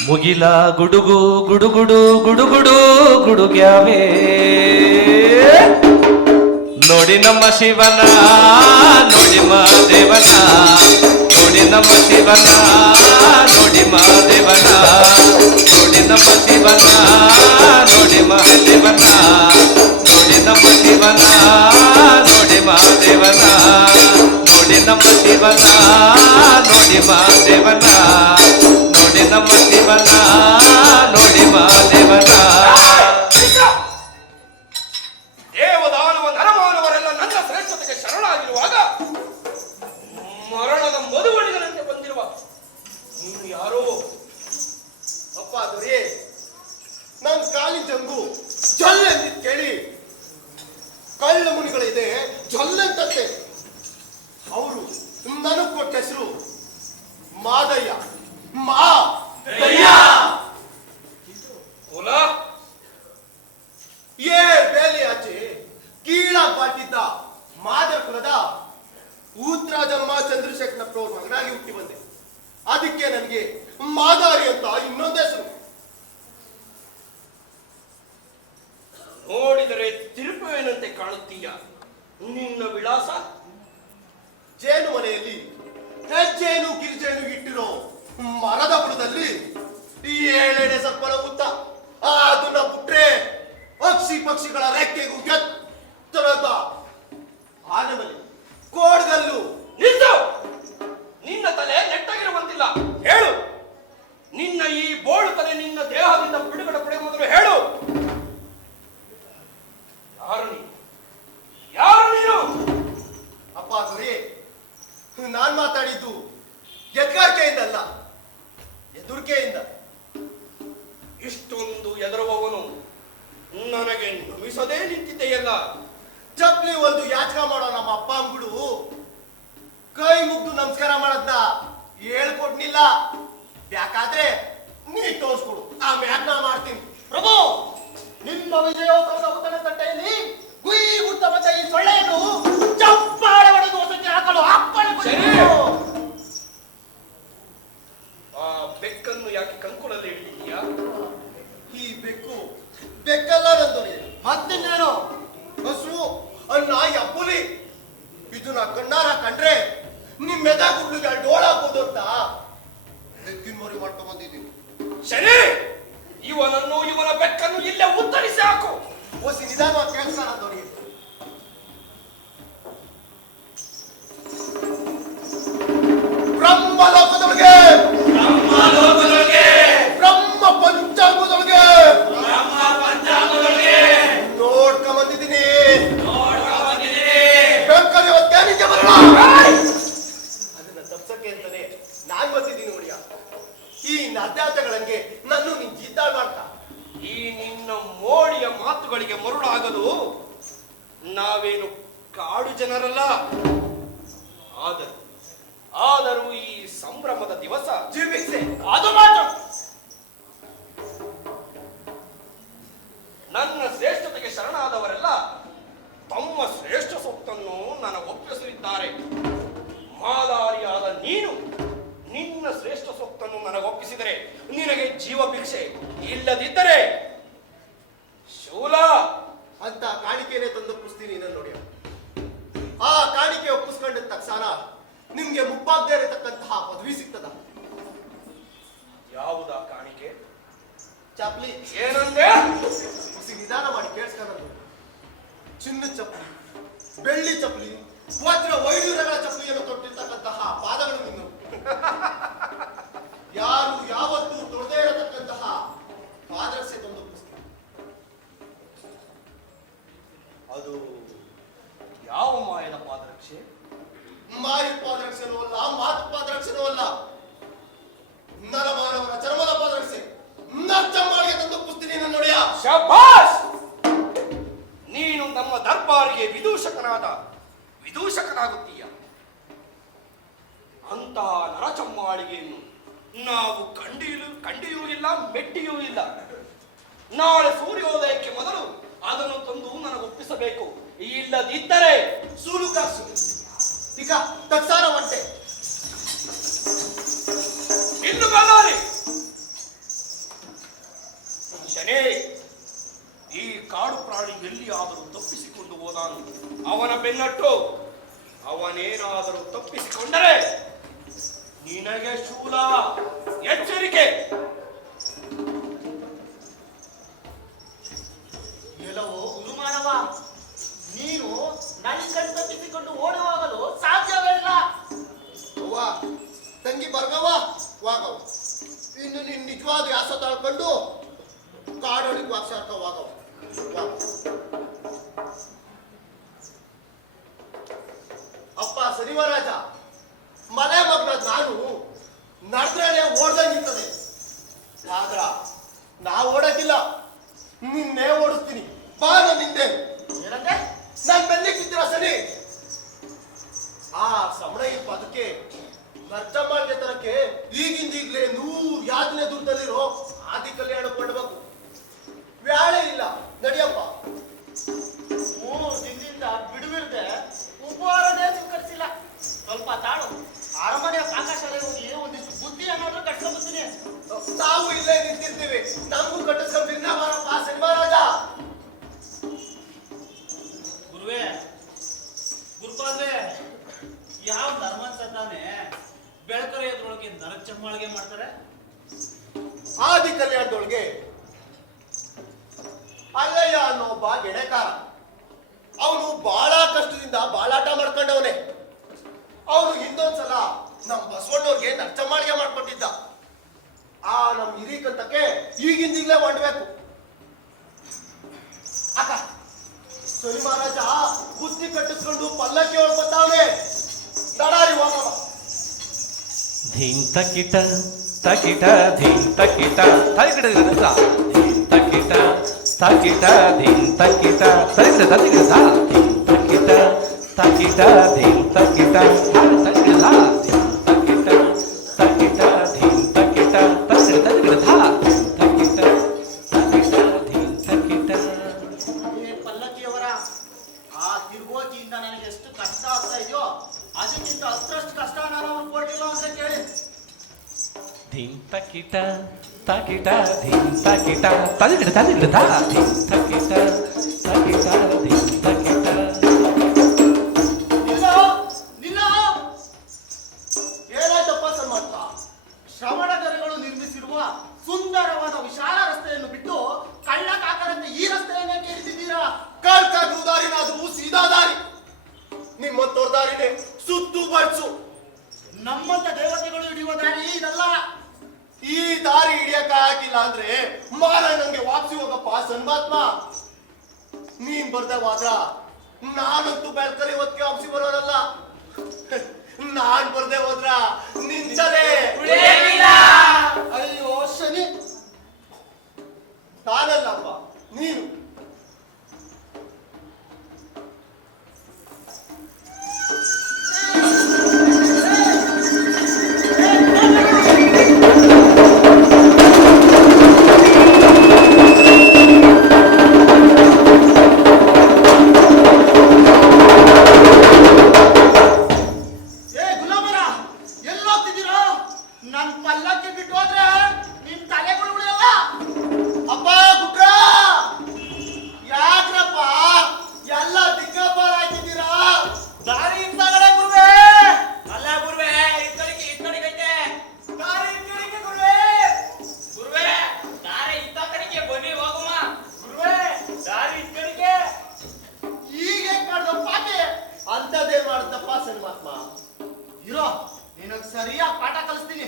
ಮುಗಿಲ ಗುಡುಗು ಗುಡುಗುಡು ಗುಡುಗುಡು ಗುಡುಗ್ಯಾವೆ. ನೋಡಿ ನಮ್ಮ ಶಿವನ ನೋಡಿ ಮಾದೇವನ. ನೋಡಿ ನಮ್ಮ ಶಿವನ ನೋಡಿ ಮಾದೇವನ. ನೋಡಿ ನಮ್ಮ ಶಿವನ ನೋಡಿ ಮಹಾದೇವನ. ನೋಡಿ ನಮ್ಮ ಶಿವನ ನೋಡಿ ಮಹಾದೇವನ. ನೋಡಿ ನಮ್ಮ ಶಿವನ ನೋಡಿ ಮಹಾದೇವನ. ನೋಡಿ ನಮ್ಮ ಶಿವನ ನೋಡಿ ಮಹಾದೇವನ. ದೇವದಾನವ ನರಮಾನವರೆಲ್ಲ ನನ್ನ ಶ್ರೇಷ್ಠತೆಗೆ ಶರಣಾಗಿರುವಾಗ ಮರಣದ ಮದುವಳಿಗಳಂತೆ ಬಂದಿರುವ ನೀನು ಯಾರೋ? ಅಪ್ಪ ದೊರೆ ನನ್ ಕಾಲಿನ ಜಂಗು ಜೊಲ್ಲೆಂದಿದ್ ಕೇಳಿ ಕಳ್ಳ ಮುನಿಗಳಿದೆ ಜೊಲ್ಲೆಂತಂತೆ. ಅವರು ನನಗ್ ಕೊಟ್ಟ ಹೆಸರು ಮಾದಯ್ಯ. ಕುಲ ಏ ಬೇಲಿ ಆಚೆ ಕೀಳಾಗ್ ಬಾಟಿದ್ದ ಮಾದರ ಕುಲದ ಊತ್ರಾಜಮ್ಮ ಚಂದ್ರಶೇಖರಪ್ಪನವ್ರ ಮಗನಾಗಿ ಹುಟ್ಟಿ ಬಂದೆ. ಅದಕ್ಕೆ ನನಗೆ ಮಾದಾರಿ ಅಂತ ಇನ್ನೊಂದು ಹೆಸರು. ನೋಡಿದರೆ ತಿರುಪುವೇನಂತೆ ಕಾಣುತ್ತೀಯ. ನಿನ್ನ ವಿಳಾಸ? ಜೇನು ಮನೆಯಲ್ಲಿ ಹೆಜ್ಜೇನು ಗಿರಿಜೇನು ಇಟ್ಟಿರೋ ಮರದ ಬುಡದಲ್ಲಿ 7 ಸರ್ಪನ ಹುತ್ತ. ಅದನ್ನ ಬಿಟ್ರೆ ಪಕ್ಷಿಗಳ ರೆಕ್ಕೆಗೂ ಎತ್ತರದ ಆನೆಮಲೆ ಕೋಡ್ಗಲ್ಲು. ನಿಲ್ಲು! ನಿನ್ನ ತಲೆ ನೆಟ್ಟಾಗಿರುವಂತಿಲ್ಲ. ಹೇಳು, ನಿನ್ನ ಈ ಬೋಳು ತಲೆ ನಿನ್ನ ದೇಹದಿಂದ ಬಿಡುಗಡೆ ಪಡೆಯುವ ಮೊದಲು ಹೇಳು. ಯಾರು ನೀನು? ಅಪ್ಪ ದೊರೆ ನಾನ್ ಮಾತಾಡಿದ್ದು ಎದ್ಗಾರಿಕೆಯಿಂದ ಅಲ್ಲ, ಎದುರಿಕೆಯಿಂದ. ಇಷ್ಟೊಂದು ಎದರುವವನು ನನಗೆ ನಮಿಸದೇ ನಿಂತಿದ್ದೆಯಲ್ಲ. ಚಪ್ಲಿ ಒಂದು ಯಾಚಕ ಮಾಡೋ ನಮ್ಮ ಅಪ್ಪ ಅಂಗುಡು ಕೈ ಮುಗ್ದು ನಮಸ್ಕಾರ ಮಾಡೋದ್ನ ಹೇಳ್ಕೊಡ್ನಿಲ್ಲ. ಯಾಕಾದ್ರೆ ನೀ ತೋರಿಸ್ಕೊಡು, ಆಮ್ಯಾಗ ನಾ ಮಾಡ್ತೀನಿ. ಪ್ರಭು, ನಿಮ್ಮ ವಿಜಯೋತ್ಸವದ ಉತ್ತಮ ತಟ್ಟೆಯಲ್ಲಿ ಗುಯಿ ಗುಡ್ತ ಮತ್ತೆ ಈ ಸೊಳ್ಳೆಯನ್ನು ಚಪ್ಪಾಳೆ ಹೊಡೆದು ಹೊಸಕ್ಕೆ ಹಾಕಲು ಅಪ್ಪಣೆ ಕೊಟ್ಟಿದ್ದು. ಆ ಬೆಕ್ಕನ್ನು ಯಾಕೆ ಕಂಕುಳಲ್ಲಿ ಇಟ್ಟಿದೀಯಾ? ಈ ಬೆಕ್ಕಲ್ಲ ನಂದೋರಿ, ಮತ್ತಿನ್ನೇನು ಹಸು ನಾಯಿ ಅಪ್ಪುಲಿ. ಇದನ್ನ ಕಣ್ಣಾರ ಕಂಡ್ರೆ ನಿಮ್ ಮೆದ ಗುಡ್ಲಿಗೆ ಡೋಳ ಹಾಕೋದು ಅಂತ ಬೆಕ್ಕಿನ ಮರಿ ಮಾಡ್ಕೊಂಡ್ ಬಂದಿದ್ದೀನಿ. ಶನಿ, ಇವನ ಬೆಕ್ಕನ್ನು ಇಲ್ಲೇ ಉತ್ತರಿಸಿ ಹಾಕು. ಓಸಿ ನಿಧಾನವಾಗಿ ಕೇಳಿಸ್ತಾನ ದೊರಿ. ಬ್ರಹ್ಮಲೋಕದೊಳಗೆ ಬ್ರಹ್ಮ ಪಂಚಾಂಗದೊಳಗೆ ನೋಡ್ಕೊಂಡ್ ಬಂದಿದ್ದೀನಿ. ಬೆಕ್ಕಲ್ಲಿ ಇವತ್ತೇನಿಗೆ ಬರೋಣ ಅದನ್ನ ತಪ್ಸಕ್ಕೆ ಅಂತಾನೆ ನಾನ್ ಬಂದಿದ್ದೀನಿ ನೋಡಿಯ. ಈ ನದ್ದಾತಗಳಂಗೆ ನನ್ನ ನೀನ್ ಜಿದ್ದಾಳ್ ಮಾಡ್ತಾ. ಈ ನಿನ್ನ ಮೋಡಿಯ ಮಾತುಗಳಿಗೆ ಮರುಳಾಗಲು ನಾವೇನು ಕಾಡು ಜನರಲ್ಲ. ಆದರೂ ಈ ಸಂಭ್ರಮದ ದಿವಸ ಜೀವಿಸೆ ಅದು ಮಾತ್ರ. ನನ್ನ ಶ್ರೇಷ್ಠತೆಗೆ ಶರಣಾದವರೆಲ್ಲ ತಮ್ಮ ಶ್ರೇಷ್ಠ ಸೊತ್ತನ್ನು ನನಗೊಪ್ಪಿಸಲಿದ್ದಾರೆ. ಮಾದಾರಿಯಾದ ನೀನು ನಿನ್ನ ಶ್ರೇಷ್ಠ ಸೊತ್ತನ್ನು ನನಗೊಪ್ಪಿಸಿದರೆ ನಿನಗೆ ಜೀವ ಭಿಕ್ಷೆ, ಇಲ್ಲದಿದ್ದರೆ ಶೂಲ ಅಂತ ಕಾಣಿಕೆನೆ ತಂದೊಪ್ಪಿಸ್ತೀನಿ ನಾನು ನೋಡಿ. ಆ ಕಾಣಿಕೆ ಒಪ್ಪಿಸ್ಕೊಂಡ ತಕ್ಷಣ ನಿಮ್ಗೆ ಮುಪ್ಪಾಗದೇ ಇರತಕ್ಕಂತಹ ಪದವಿ ಸಿಗ್ತದ. ಯಾವುದಾ ಕಾಣಿಕೆ? ಚಪ್ಲಿ. ಏನಂದೆ? ನಿಧಾನ ಮಾಡಿ ಕೇಳಿಸ್ಕೊಂಡ. ಚಿನ್ನದ ಚಪ್ಪಲಿ, ಬೆಳ್ಳಿ ಚಪ್ಪಲಿ, ವಜ್ರ ವೈಡೂರ್ಯಗಳ ಚಪ್ಪಲಿಯನ್ನು ವಿದ್ಯಾವಂತನಾದ ವಿದೂಷಕನಾಗುತ್ತೀಯ. ಅಂತಹ ನರಚಮ್ಮಾಳಿಗೆಯನ್ನು ನಾವು ಕಂಡಿಯೂ ಇಲ್ಲ, ಮೆಟ್ಟಿಯೂ ಇಲ್ಲ. ನಾಳೆ ಸೂರ್ಯೋದಯಕ್ಕೆ ಮೊದಲು ಅದನ್ನು ತಂದು ನನಗೊಪ್ಪಿಸಬೇಕು. ಇಲ್ಲದಿದ್ದರೆ ಸುಲುಕಾಸು ಇಕ ತತ್ಸಾರವಂತೆ ಇನ್ನು ಬಲ್ಲಾರಿ ಶನೇ, ಈ ಕಾಡು ಪ್ರಾಣಿ ಎಲ್ಲಿಯಾದರೂ ತಪ್ಪಿಸಿಕೊಂಡು ಹೋದಾನು. ಅವನ ಬೆನ್ನಟ್ಟು ಅವನೇನಾದರೂ ತಪ್ಪಿಸಿಕೊಂಡರೆ ನಿನಗೆ ಶೂಲ. ಎಚ್ಚರಿಕೆ. ಎಲ್ಲವೋ ಗುರುಮಾನವ, ನೀನು ನನ್ನ ಕಣ್ ತಪ್ಪಿಸಿಕೊಂಡು ಓಡಿ ಹೋಗಲು ಸಾಧ್ಯವೇ ಇಲ್ಲ. ಅವ್ವ ತಂಗಿ ಬರ್ಗವ ವಾಗವ, ಇನ್ನು ನಿನ್ ನಿಜವಾದ ವ್ಯಾಸ ತಳ್ಕೊಂಡು ಕಾಡೊಳಗೆ ವಾಕ್ಸಾರ್ಥ ವಾಗವ. ಅಪ್ಪ ಶನಿವಾರಾಜ, ಮನೆ ಮಗ್ನದ್ ನಾನು ನಡೆದ್ರೆ ಓಡ್ದಂಗೆ ನಿಂತದೆ. ಆದ್ರ ನಾ ಓಡಕ್ಕಿಲ್ಲ, ನಿನ್ನೆ ಓಡಿಸ್ತೀನಿ. ಬಾ ನಿಂದೆ ಏನಂದ್ರೆ ನಾನ್ ಬೆಲ್ಲಿಗೆ ಬಿದ್ದಿರ ಸರಿ. ಆ ಸಮಣ ಈ ಪದಕ್ಕೆ ಖರ್ಚಮ್ಮಾಳ್ಗೆ ತರಕ್ಕೆ ಈಗಿಂದೀಗ್ಲೇ 100 ಯಾತನೆ ದುಡ್ಡಲ್ಲಿರೋ ಆದಿ ಕಲ್ಯಾಣ ಕೊಡ್ಬೇಕು. ವ್ಯಾಳೆ ಇಲ್ಲ, ನಡಿಯಪ್ಪ. 3 ದಿನದಿಂದ ಬಿಡುವಿರದೆ ಉಪಹಾರನೇ ಸ್ವೀಕರಿಸಿಲ್ಲ. ಸ್ವಲ್ಪ ತಾಳು, ಅರಮನೆಯ ಪಾಕಶಾಲೆ ಹೋಗಿ ಒಂದಿಷ್ಟು ಬುದ್ಧಿ ಏನಾದ್ರೂ ಕಟ್ಕೊಂಡ್ಬರ್ತೀನಿ. ನಾವು ಇಲ್ಲೇ ನಿಂತಿರ್ತೀವಿ, ನಮಗೂ ಕಟ್ಟಿಸ್ಕೊಂಡ್ಬಿನ್ನ ಬಾರಪ್ಪ ಶನಿವಾರಾಜ. ಗುರುವೇ, ಗುರುಪಾದ್ರೆ, ಯಾವ ಧರ್ಮಂತ ತಾನೆ ಬೆಳಕರೆಯೋದ್ರೊಳಗೆ ನರಚಮ್ಮಾಳಿಗೆ ಮಾಡ್ತಾರೆ? ಆದಿ ಕಲ್ಯಾಣದೊಳಗೆ ಅಲ್ಲಯ್ಯ ಅನ್ನೋ ಒಬ್ಬ ಗೆಳೆಕಾರ, ಅವನು ಬಹಳ ಕಷ್ಟದಿಂದ ಬಾಳಾಟ ಮಾಡ್ಕೊಂಡವನೆ. ಅವನು ಹಿಂದೊಂದ್ಸಲ ನಮ್ ಬಸವಣ್ಣವ್ರಿಗೆ ನರಚಮ್ಮಾಳಿಗೆ ಮಾಡ್ಕೊಟ್ಟಿದ್ದ. ಆ ನಮ್ ಹಿರೀಕಂತಕ್ಕೆ ಈಗಿಂದೀಗ್ಲೇ ಮಾಡ್ಬೇಕು. ಅಕ್ಕ ಶನಿ ಮಹಾರಾಜ ಬುದ್ಧಿ ಕಟ್ಟಿಸ್ಕೊಂಡು ಪಲ್ಲಕ್ಕಿ ಒಳಗೆ ಬರ್ತಾವನೆ. ನಡಾರಿ ಹೋಗವ. ಧೀಂ ತಕಿಟ ತಕಿಟ ಧೀಂ ತಕಿಟ ತಕಿಟ ಧೀಂ ತಕಿಟ ತಕಿಟ ಧೀಂ ತಕಿಟ ತಕಿಟ ತಕಿಟ ಧೀಂ ತಕಿಟ ತಕಿಟ ಧೀಂ ತಕಿಟ ತಕಿಟ ಧೀಂ ತಕಿಟ ತಕಿಟ ಧೀಂ ತಕಿಟ ತಕಿಟ ತಕಿಟ ತಕಿಟ ಧೀಂ ತಕಿಟ. ಪಲ್ಲಕ್ಕಿಯವರ ಆ ತಿರುಗೋತಿಯಿಂದ ನನಗೆ ಎಷ್ಟು ಕಷ್ಟ ಆಗ್ತಾ ಇದೆಯೋ ಅದಕ್ಕಿಂತ 10ರಷ್ಟು ಕಷ್ಟ ನಾನು ಅವ್ನು ಕೊಟ್ಟಿಲ್ಲ ಅಂತ ಕೇಳಿ. ಧೀಂ ತಕಿಟ ತಕಿಟ ಧೀಂ ತಕಿಟ ತಕಿಟ ತಕಿಟ ಧೀಂ ತಕಿಟ ತಕಿಟ ಧೀಂ ತಕಿಟ. ಏನಾಯ್ತಪ್ಪ ಸನ್ಮಾತ? ಶ್ರವಣ ದೊರೆಗಳು ನಿರ್ಮಿಸಿರುವ ಸುಂದರವಾದ ವಿಶಾಲ ರಸ್ತೆಯನ್ನು ಬಿಟ್ಟು ಕಳ್ಳ ಕಾಕರಂತೆ ಈ ರಸ್ತೆಯನ್ನೇ ಕೇಳಿದ್ದೀರಾ? ಕಾಲ್ಕಾಕು ದಾರಿನಾದ್ರೂ ಸೀದಾ ದಾರಿ, ನಿಮ್ಮಂತವ್ರ ದಾರಿನೇ ಸುತ್ತು ಬಡ್ಸು. ನಮ್ಮಂತ ದೇವತೆಗಳು ಹಿಡಿಯುವ ದಾರಿ ಇದಲ್ಲ. ಈ ದಾರಿ ಹಿಡಿಯಕ ಆಗಿಲ್ಲ ಅಂದ್ರೆ ಮಾರಣ್ಣಂಗೆ ವಾಪಸಿ ಹೋಗಪ್ಪ ಸನ್ಮಾತ್ಮ. ನೀನ್ ಬರ್ದೆ ಮಾತ್ರ ನಾನಂತೂ ಬೆಳ್ಕರಿ ಹೊತ್ತಿಗೆ ವಾಪಸಿ ಬರೋನಲ್ಲ. ನಾನ್ ಬರ್ದೆ ಹೋದ್ರ ನಿಂತಲೇ ಅಯ್ಯೋ ಶನಿ. ತಾನಲ್ಲಪ್ಪ ನೀನು. ನನ್ ಪಲ್ಲಕ್ಕಿ ಬಿಟ್ಟು ಹೋದ್ರೆ ನಿಮ್ ತಲೆಗಳು ಉಳಿಯಲ್ಲ. ಅಪ್ಪ ಗುಡ್ರ, ಯಾಕ್ರಪ್ಪ ಎಲ್ಲ ದಿಗ್ಗಪಾರ ಆಯ್ತಿದ್ದೀರಾ? ದಾರಿ ಇಂತಗಡೆ ಗುರುವೆ. ಅಲ್ಲ ಗುರುವೆ, ಇತ್ತಡಿಗೈತೆ ದಾರಿ ಇಂತಗಡೆ ಗುರುವೆ. ಗುರುವೆ, ದಾರೆ ಇತ್ತ ಕಡೆಗೆ ಬನ್ನಿ ಹೋಗುವ. ಗುರುವೆ ದಾರಿ ಇಂತಗಡೆ. ಹೀಗೆ ಮಾಡ್ದಪ್ಪ ಅಂತದೇನ್ ಮಾಡ್ದಪ್ಪ ಸನ್ಮಾತ್ಮ. ಇರೋ ನಿನಗ್ ಸರಿಯಾಗಿ ಪಾಠ ಕಲಿಸ್ತೀನಿ.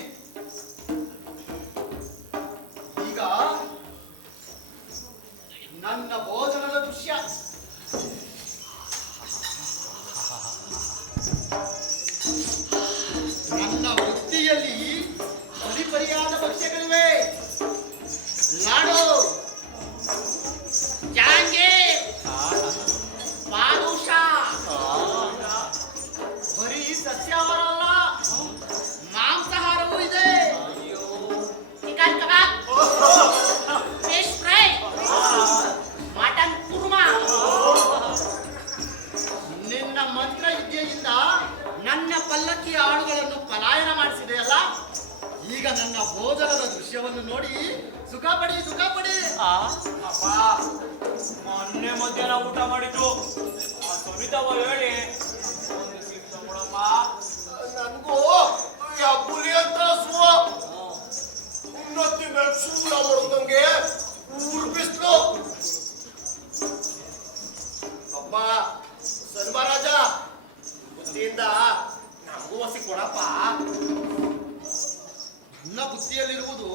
ನನ್ನ ಭೋಜನದ ದೃಶ್ಯವನ್ನು ನೋಡಿ ಸುಖ ಪಡಿ ಸುಖ ಪಡಿ. ಅಪ್ಪ ಮೊನ್ನೆ ಮಧ್ಯಾಹ್ನ ಊಟ ಮಾಡಿದ್ದು ಆ ಸವಿತವ ಹೇಳಿ ಒಂದು ಸಿಕ್ತ ಕೊಡಪ್ಪ. ನನ್ಗೂ ಹುಲಿ ಅಂತ ಸುವ ಉನ್ನತಿ ಮೇಲೆ ಸುಳ್ಳ ಬರುತ್ತಂಗೆ ಊರ್ ಬಿಸ್ಲು. ಅಪ್ಪ ಸನ್ಮಹಾರಾಜ ಬುದ್ಧಿಯಿಂದ ನಮಗೂ ಹೊಸಿ ಕೊಡಪ್ಪ. ನನ್ನ ಬುದ್ಧಿಯಲ್ಲಿರುವುದು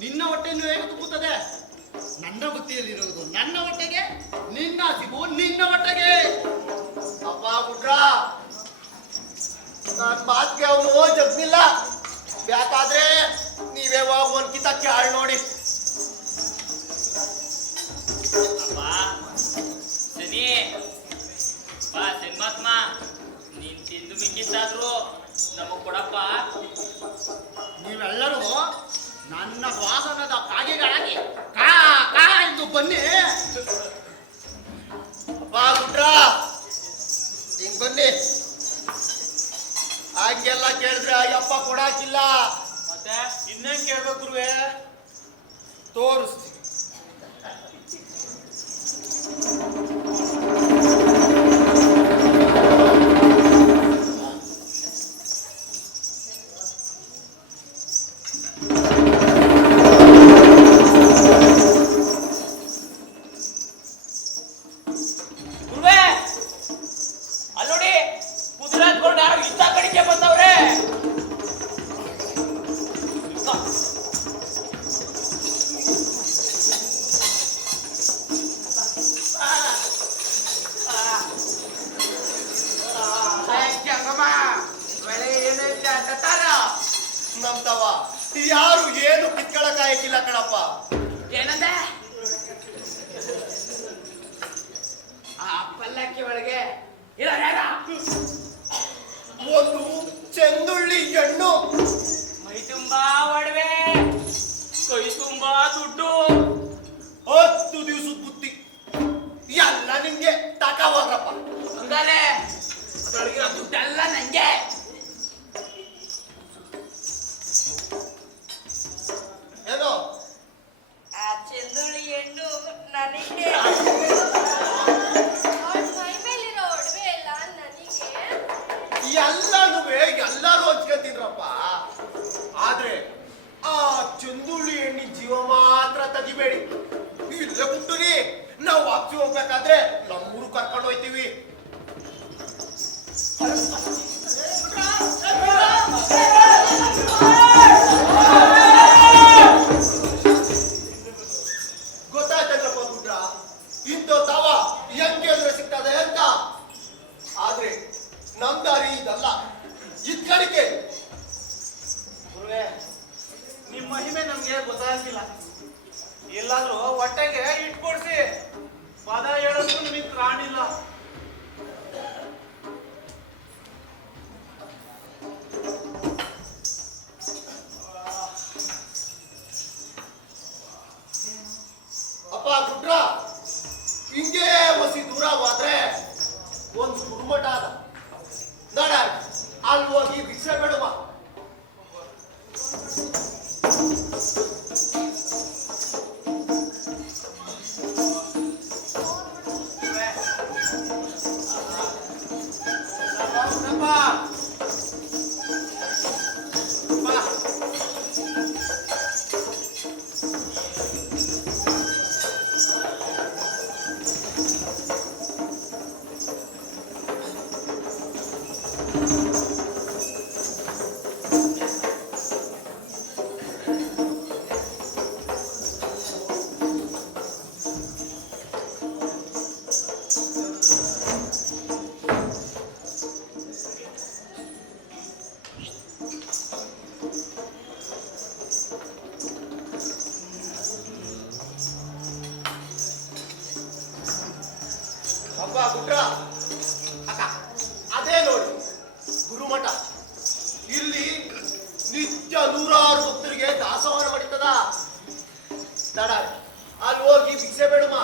ನಿನ್ನ ಹೊಟ್ಟೆಯನ್ನು ಹೇಗೆ ತುಂಬುತ್ತದೆ? ನನ್ನ ಬುದ್ಧಿಯಲ್ಲಿರುವುದು ನನ್ನ ಹೊಟ್ಟೆಗೆ, ನಿನ್ನ ಹಸಿವು ನಿನ್ನ ಹೊಟ್ಟೆಗೆ. ಅಪ್ಪ ಗುಡ್ರ, ನನ್ನ ಮಾತಿಗೆ ಅವನು ಜಗ್ನಿಲ್ಲ. ಯಾಕಾದ್ರೆ ನೀವೇ ಹೋಗಿ ಒಂದ್ಕಿತ ಕೇಳ್ ನೋಡಿ. ಅಪ್ಪ ಸನಿ ಬಾ ಸನ್ಮಾತ್ಮ, ನೀನ್ ತಿಂದು ಮಿಕ್ಕಿದ್ದಾದ್ರು ನಮಗ್ ಕೊಡಪ್ಪ. ನೀವೆಲ್ಲರೂ ನನ್ನ ವಾಹನದ ಕಾಗೆಗಳಾಗಿ ಕಾ ಕಾ ಎಂದು ಬನ್ನಿ. ಅಪ್ಪ ಗುಡ್ರ, ಹಿಂಗ್ ಬನ್ನಿ. ಹಂಗೆಲ್ಲ ಕೇಳಿದ್ರೆ ಅಯ್ಯಪ್ಪ ಕೊಡಾಕಿಲ್ಲ. ಮತ್ತೆ ಇನ್ನೇನ್ ಕೇಳ್ಬೇಕು ಗುರುವೆ? ತೋರಿಸ್ತೀನಿ. ಗುರುವೆ ಅಲ್ಲಿ ನೋಡಿ, ಕುದುರೆ ಹತ್ಕೊಂಡು ಯಾರು ಇಷ್ಟ ಕಡಿಕೆ ಬಂದವ್ರೆ. ನಮ್ದವ ಯಾರು ಏನು ಕಿತ್ಕೊಳಕಾಗಿಲ್ಲ ಕಣಪ್ಪ. ಏನಂದೆ? ಆ ಪಲ್ಲಕ್ಕಿ ಒಳಗೆ ಇರೋರ್ಯಾರ? ಒಂದು ಚೆಂದುಳ್ಳಿ ಹಣ್ಣು, ಮೈ ತುಂಬಾ ಒಡವೆ, ಕೈ ತುಂಬಾ ದುಡ್ಡು, 10 ದಿವಸದ ಬುತ್ತಿ ಎಲ್ಲ ನಿಮ್ಗೆ ತಗೋರಪ್ಪ. ಹಂಗಾರೆ ಅದ್ರೊಳಗಿರೋ ದುಡ್ಡೆಲ್ಲ ನಂಗೆ. ಏನೋ ಆ ಚೆಂದುಳಿ ಹೆಣ್ಣು ನನಗೆ. ಅವಳ ಮೈ ಮೇಲಿರೋ ಒಡವೆ ಎಲ್ಲ ನನಗೆ. ಎಲ್ಲಾನು ಎಲ್ಲಾರು ಹಂಚ್ಕೊತೀನ್ರಪ್ಪ. ಆದ್ರೆ ಆ ಚಂದುಳ್ಳಿ ಹೆಣ್ಣಿನ ಜೀವ ಮಾತ್ರ ತೆಗಿಬೇಡಿ. ಇಲ್ಲೇ ಬಿಟ್ಟುನಿ, ನಾವು ವಾಪಸಿ ಹೋಗ್ಬೇಕಾದ್ರೆ ನಮ್ಮೂರು ಕರ್ಕೊಂಡು ಹೋಯ್ತೀವಿ. ಗೊತ್ತಾಯ್ತಲ್ಲಪ್ಪ ಗುಡ್ರ, ಇಂಥ ತಾವ ಹೆಂಗೆ ಅಂದ್ರೆ ಸಿಗ್ತದೆ ಅಂತ. ಆದ್ರೆ ನಮ್ ದಾರಿ ಇದಲ್ಲ, ಇದ್ ಕಡಿಕೆ. ಗುರುವೆ ನಿಮ್ ಮಹಿಮೆ ನಮ್ಗೆ ಗೊತ್ತಾಗಿಲ್ಲ. ಎಲ್ಲಾದ್ರೂ ಹೊಟ್ಟೆಗೆ ಇಟ್ಕೊಡ್ಸಿ. ಪದ ಹೇಳೋದಕ್ಕೂ ನಿಮಗ್ ಕಾಣಿಲ್ಲ. ಅಪ್ಪ ಗುಡ್ರ, ಹಿಂಗೆ ಹೊಸಿ ದೂರ ಹೋದ್ರೆ ಒಂದು ಗುರುಮಠ ಅದ ನಡ, ಅಲ್ಲಿ ಹೋಗಿ ಭಿಕ್ಷೆ ಬೇಡುವ. ಅಪ್ಪ ಗುಡ್ರ, ಅಕ್ಕ ಅದೇ ನೋಡಿ ಗುರುಮಠ. ಇಲ್ಲಿ ನಿತ್ಯ 100 ಭಕ್ತರಿಗೆ ದಾಸೋಹನ ಮಾಡಿತದ. ನಡ, ಅಲ್ಲಿ ಹೋಗಿ ಭಿಕ್ಷೆ ಬೇಡುವ.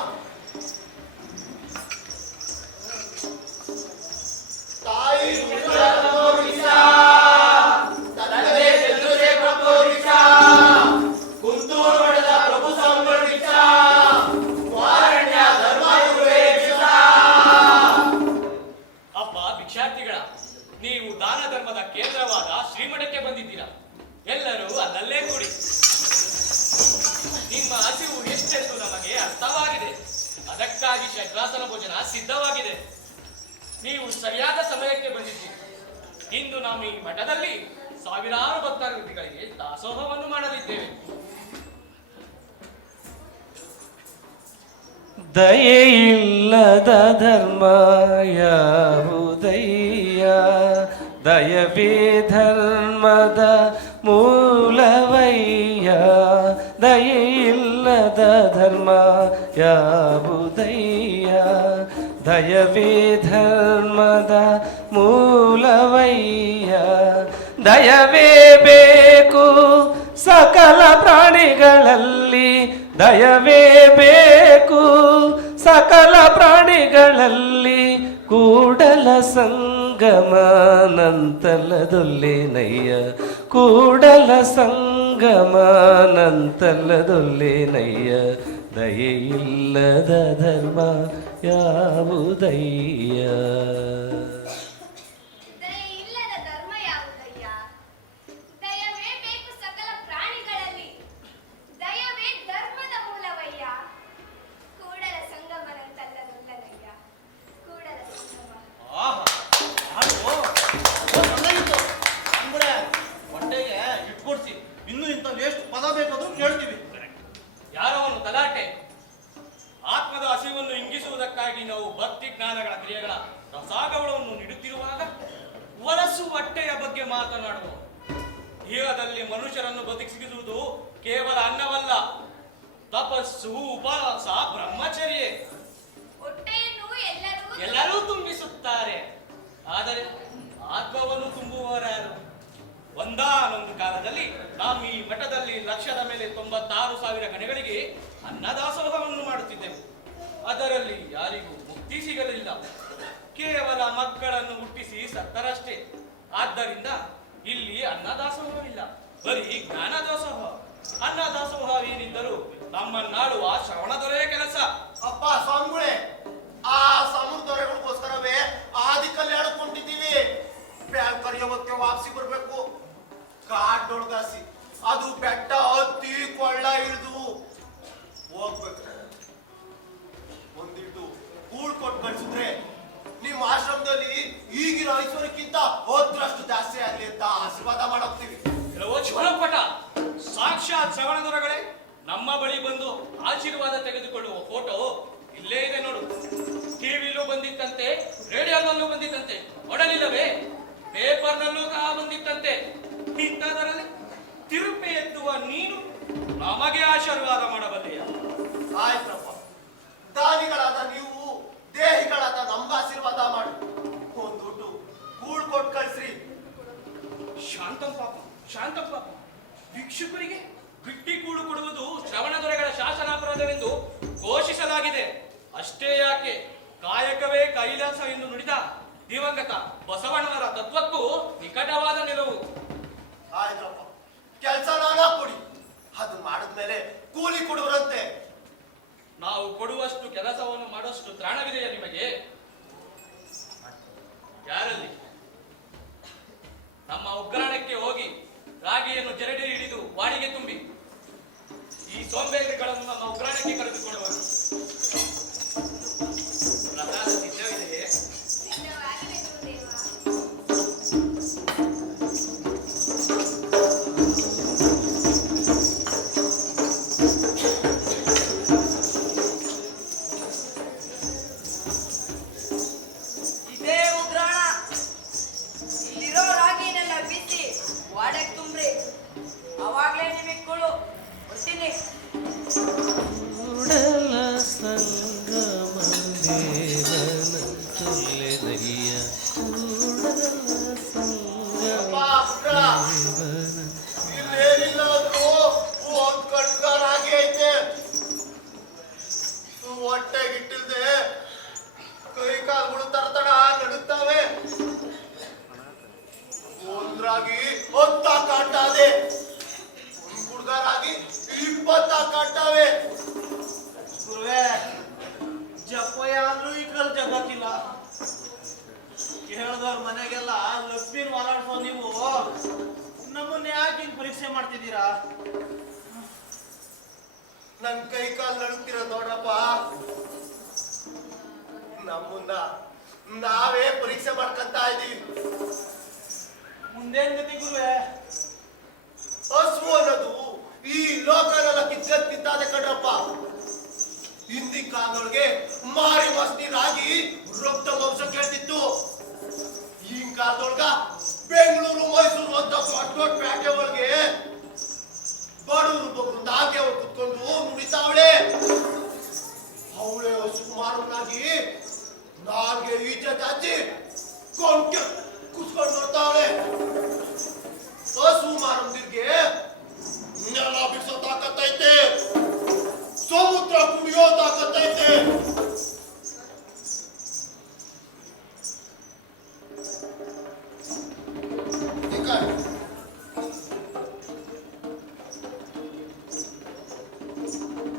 ತಾಯಿ ತಂದೆ ಚಂದ್ರಶೇಖರಪ್ಪ ಅದಕ್ಕಾಗಿ ಷಡ್ರಾಸನ ಭೋಜನ ಸಿದ್ಧವಾಗಿದೆ. ನೀವು ಸರಿಯಾದ ಸಮಯಕ್ಕೆ ಬಂದಿದ್ದೀರಿ. ಇಂದು ನಾವು ಈ ಮಠದಲ್ಲಿ ಸಾವಿರಾರು ಭಕ್ತಾದಿಗಳಿಗೆ ದಾಸೋಹವನ್ನು ಮಾಡಲಿದ್ದೇವೆ. ದಯೆಯಿಲ್ಲದ ಧರ್ಮ ಯಾವುದಯ್ಯ, ದಯವೇ ಧರ್ಮದ ಮೂಲವಯ್ಯ. ದಯೆಯಿಲ್ಲದ ಧರ್ಮ ಯಾವುದಯ್ಯ, ದಯವೇ ಧರ್ಮದ ಮೂಲವಯ್ಯ. ದಯವೇ ಬೇಕು ಸಕಲ ಪ್ರಾಣಿಗಳಲ್ಲಿ, ದಯವೇ ಬೇಕು ಸಕಲ ಪ್ರಾಣಿಗಳಲ್ಲಿ. ಕೂಡಲ ಸಂಗಮಾನಂತಲದೊಲ್ಲೆನಯ್ಯ, ಕೂಡಲ ಸಂಗಮಾನಂತಲದೊಲ್ಲೆನಯ್ಯ. ದಯೆಯಿಲ್ಲದ ಧರ್ಮ ಯಾವುದಯ್ಯ. ದಯೆ ಇಲ್ಲದ ಧರ್ಮ ಯಾವುದಯ್ಯ, ದಯವೇ ಬೇಕು ಸಕಲ ಪ್ರಾಣಿಗಳಲ್ಲಿ, ದಯವೇ ಧರ್ಮದ ಮೂಲವಯ್ಯ. ಕೂಡಲ ಸಂಗಮನಂತಲ್ಲದೊಲ್ಲನಯ್ಯ, ಕೂಡಲ ಸಂಗಮ. ಆಹಾ ಹಾಡು ಚೆನ್ನಾಗಿತ್ತು. ಅಂಬುಡೆ ಹೊಟ್ಟೆಗೆ ಇಟ್ಕೊಡ್ಸಿ, ಇನ್ನೂ ಇಂಥವು ಎಷ್ಟು ಪದ ಬೇಕಾದ್ರೂ ಕೇಳ್ತೀವಿ. ಯಾರವನು ತಲಾಟೆ? ಆತ್ಮದ ಹಸಿವನ್ನು ಇಂಗಿಸುವುದಕ್ಕಾಗಿ ನಾವು ಭಕ್ತಿ ಜ್ಞಾನಗಳ ಕ್ರಿಯೆಗಳ ರಸಾಗವನ್ನು ನೀಡುತ್ತಿರುವಾಗ ವಲಸು ಹೊಟ್ಟೆಯ ಬಗ್ಗೆ ಮಾತನಾಡುವ. ಇಹದಲ್ಲಿ ಮನುಷ್ಯರನ್ನು ಬದುಕಿಸುವುದು ಕೇವಲ ಅನ್ನವಲ್ಲ, ತಪಸ್ಸು, ಉಪವಾಸ, ಬ್ರಹ್ಮಚರ್ಯೆ ಹೊಟ್ಟೆಯನ್ನು ಎಲ್ಲರೂ ತುಂಬಿಸುತ್ತಾರೆ. ಆದರೆ ಆತ್ಮವನ್ನು ತುಂಬುವವರಾರು? ಒಂದಾನೊಂದು ಕಾಲದಲ್ಲಿ ನಾವು ಈ ಮಠದಲ್ಲಿ ಲಕ್ಷದ ಮೇಲೆ 96,000 ಗಣಗಳಿಗೆ ಅನ್ನದಾಸೋಹವನ್ನು ಮಾಡುತ್ತಿದ್ದೆವು. ಅದರಲ್ಲಿ ಯಾರಿಗೂ ಮುಕ್ತಿ ಸಿಗಲಿಲ್ಲ. ಕೇವಲ ಮಕ್ಕಳನ್ನು ಹುಟ್ಟಿಸಿ ಸತ್ತರಷ್ಟೇ. ಆದ್ದರಿಂದ ಇಲ್ಲಿ ಅನ್ನದಾಸೋಹವಿಲ್ಲ, ಬರೀ ಜ್ಞಾನದಾಸೋಹ. ಅನ್ನದಾಸೋಹವೇನಿದ್ದರೂ ನಮ್ಮನ್ನಾಳುವ ಶ್ರವಣ ದೊರೆಯ ಕೆಲಸ. ಅಪ್ಪ ಸ್ವಾಮಿಗಳೇ, ಆ ಸಮುದ್ರಗಳಿಗೋಸ್ಕರವೇ ಆದಿ ಕಲ್ಯಾಣಕೊಂಡಿದ್ದೀವಿ. ಕರಿಯೋಗಕ್ಕೆ ವಾಪಸಿ ಬರ್ಬೇಕು. ಕಾಡೊಳಗಾಸಿ ಅದು ಬೆಟ್ಟ ಹತ್ತಿ ಕೊಳ್ಳ ಇಳಿದು ಹೋಗ್ಬೇಕು. ಒಂದಿಟ್ಟು ಕೂಳ್ ಕೊಟ್ಟು ಕಳ್ಸಿದ್ರೆ ನಿಮ್ಮ ಆಶ್ರಮದಲ್ಲಿ ಈಗಿನ ಐಶ್ವರ್ಯಕ್ಕಿಂತ ಹೋದ್ರಷ್ಟು ಜಾಸ್ತಿ ಆಗ್ಲಿ ಅಂತ ಆಶೀರ್ವಾದ ಮಾಡೋಗ್ತೀವಿ. ಕೆಲವು ಜ್ವಲಪಟ ಸಾಕ್ಷಾತ್ ಶ್ರವಣದೊರಗಳೇ ನಮ್ಮ ಬಳಿ ಬಂದು ಆಶೀರ್ವಾದ ತೆಗೆದುಕೊಳ್ಳುವ ಫೋಟೋ ಇಲ್ಲೇ ಇದೆ ನೋಡು. ಟಿವಿಲೂ ಬಂದಿತ್ತಂತೆ, ರೇಡಿಯೋನಲ್ಲೂ ಬಂದಿತ್ತಂತೆ, ನೋಡಲಿಲ್ಲವೇ? ಪೇಪರ್ನಲ್ಲೂ ಬಂದಿತ್ತಂತೆ. ಇಂಥದರಲ್ಲಿ ತಿರುಪೆ ಎತ್ತುವ ನೀನು ನಮಗೆ ಆಶೀರ್ವಾದ ಮಾಡಬಲ್ಲೆಯ? ಆಯ್ತಪ್ಪ, ದಾನಿಗಳಾದ ನೀವು ದೇಹಿಗಳಾದ ನಮ್ಗೆ ಆಶೀರ್ವಾದ ಮಾಡಿ ಒಂದುಟ್ಟು ಕೂಳ್ ಕೊಟ್ಟು ಕಳ್ಸ್ರಿ. ಶಾಂತಂ ಪಾಪ, ಶಾಂತಂ ಪಾಪ. ಭಿಕ್ಷುಕರಿಗೆ ಬಿಟ್ಟಿ ಕೂಳು ಕೊಡುವುದು ಶ್ರವಣ ದೊರೆಗಳ ಶಾಸನಾಪರಾಧವೆಂದು ಘೋಷಿಸಲಾಗಿದೆ. ಅಷ್ಟೇ ಯಾಕೆ, ಕಾಯಕವೇ ಕೈಲಾಸ ಎಂದು ನುಡಿದ ದಿವಂಗತ ಬಸವಣ್ಣವರ ತತ್ವಕ್ಕೂ ನಿಕಟವಾದ ನಿಲುವು. ಆಯ್ತಪ್ಪ, ಕೆಲಸ ನಾನಾ ಕೊಡಿ, ಅದು ಮಾಡಿದ್ಮೇಲೆ ಕೂಲಿ ಕೊಡುವರಂತೆ. ನಾವು ಕೊಡುವಷ್ಟು ಕೆಲಸವನ್ನು ಮಾಡುವಷ್ಟು ತ್ರಾಣವಿದೆಯಾ ನಿಮಗೆ? ಯಾರಲ್ಲಿ? ನಮ್ಮ ಉಗ್ರಾಣಕ್ಕೆ ಹೋಗಿ ರಾಗಿಯನ್ನು ಜರಡಿ ಹಿಡಿದು ವಾಡಿಗೆ ತುಂಬಿ ಈ ಸೋಂಬೇರಿಗಳನ್ನು ನಮ್ಮ ಉಗ್ರಾಣಕ್ಕೆ ಕರೆದುಕೊಳ್ಳುವರು. ಪ್ರಸಾದ ಸಿದ್ಧವಿದೆಯೇ? ಸಿದ್ಧವಾಗಿದೆ ಗುರುದೇವ. ಇದೇ ಉಗ್ರಾಣ. ಇಲ್ಲಿರೋ ರಾಗಿನೆಲ್ಲ ಬಿಸಿ ವಾಡಕ್ ತುಂಬ್ರಿ, ಅವಾಗ್ಲೇ ನಿಮಗ್ ಕುಳು. ಬರ್ತೀನಿ. ಕೂಡಲ ಸಂಗಮ ದೇವನಂತೊಲ್ಲೆನಯ್ಯ, ಕೂಡಲ ಅಪ್ಪ, ಪುಟ್ಟ, ಸಂಗಮ ಇಲ್ಲೇನಿಲ್ಲಾದ್ರೂ ಒಂದ್ ಕಣ್ಗಾರಾಗಿ ಐತೆ. ಹೊಟ್ಟೆಗಿಟ್ಟಿಲ್ದೆ ಕೈ ಕಾಲುಗಳು ತರತಡ ನಡುತ್ತವೆ. ಒಂದ್ರಾಗಿ 10 ಕಾಟಾದೆ, ಒಂದ್ ಹುಡುಗರಾಗಿ 20 ಕಾಟಾವೆ. ಗುರುವೇ, ಜಪ್ಪಯ್ಯ ಅಂದ್ರೂ ಈ ಕಾಲ ಜಗತ್ತಿಲ್ಲ. ಕೇಳಿದವ್ರ ಮನೆಗೆಲ್ಲ ಲಕ್ಷ್ಮೀನ್ ವಾಲಾಡ್ಸೋ ನೀವು ನಮ್ಮನ್ನ ಯಾಕೆ ಹಿಂಗ್ ಪರೀಕ್ಷೆ ಮಾಡ್ತಿದ್ದೀರಾ? ನನ್ ಕೈ ಕಾಲು ನಡುತ್ತೀರ ನೋಡ್ರಪ್ಪ. ನಮ್ಮನ್ನ ನಾವೇ ಪರೀಕ್ಷೆ ಮಾಡ್ಕೊಂತ ಇದೀವಿ. ಮುಂದೇನ್ ಗತಿ ಗುರುವೆ? ಹಸು ಅನ್ನೋದು ಈ ಲೋಕನೆಲ್ಲ ಕಿತ್ತಾದೆ ಕಣ್ರಪ್ಪ. ಹಿಂದಿನ ಕಾಲದೊಳಗೆ ಮಾರಿ ಮಸ್ತಿ ರಾಗಿ ರಕ್ತ ಮಾಂಸ ಕೇಳ್ತಿತ್ತು. ಈಗಿನ ಕಾಲದೊಳಗ ಬೆಂಗಳೂರು ಮೈಸೂರು ಅಂತ ದೊಡ್ಡ ದೊಡ್ಡ ಪೇಟೆ ಒಳಗೆ ಬಡವರು ಬಗ್ರು ನಾಲ್ಗೆ ಅವ್ರು ಕುತ್ಕೊಂಡು ನುಡಿತಾವಳೆ. ಅವಳೆ ಹಸು ಮಾರವನಾಗಿ ನಾಲ್ಗೆ ಈಚೆ ಚಾಚಿ ಕೊಂಡ್ಕೆ ಕುತ್ಕೊಂಡು ನೋಡ್ತಾವಳೆ. ಹಸು ಮಾರಂದಿರ್ಗೆ ನೆಲ ಬಿಡಿಸೋ ತಾಕತ್ತೈತೆ, ಸಮುದ್ರ ಕುಡಿಯೋ ತಾಕತ್ತೈತೆ.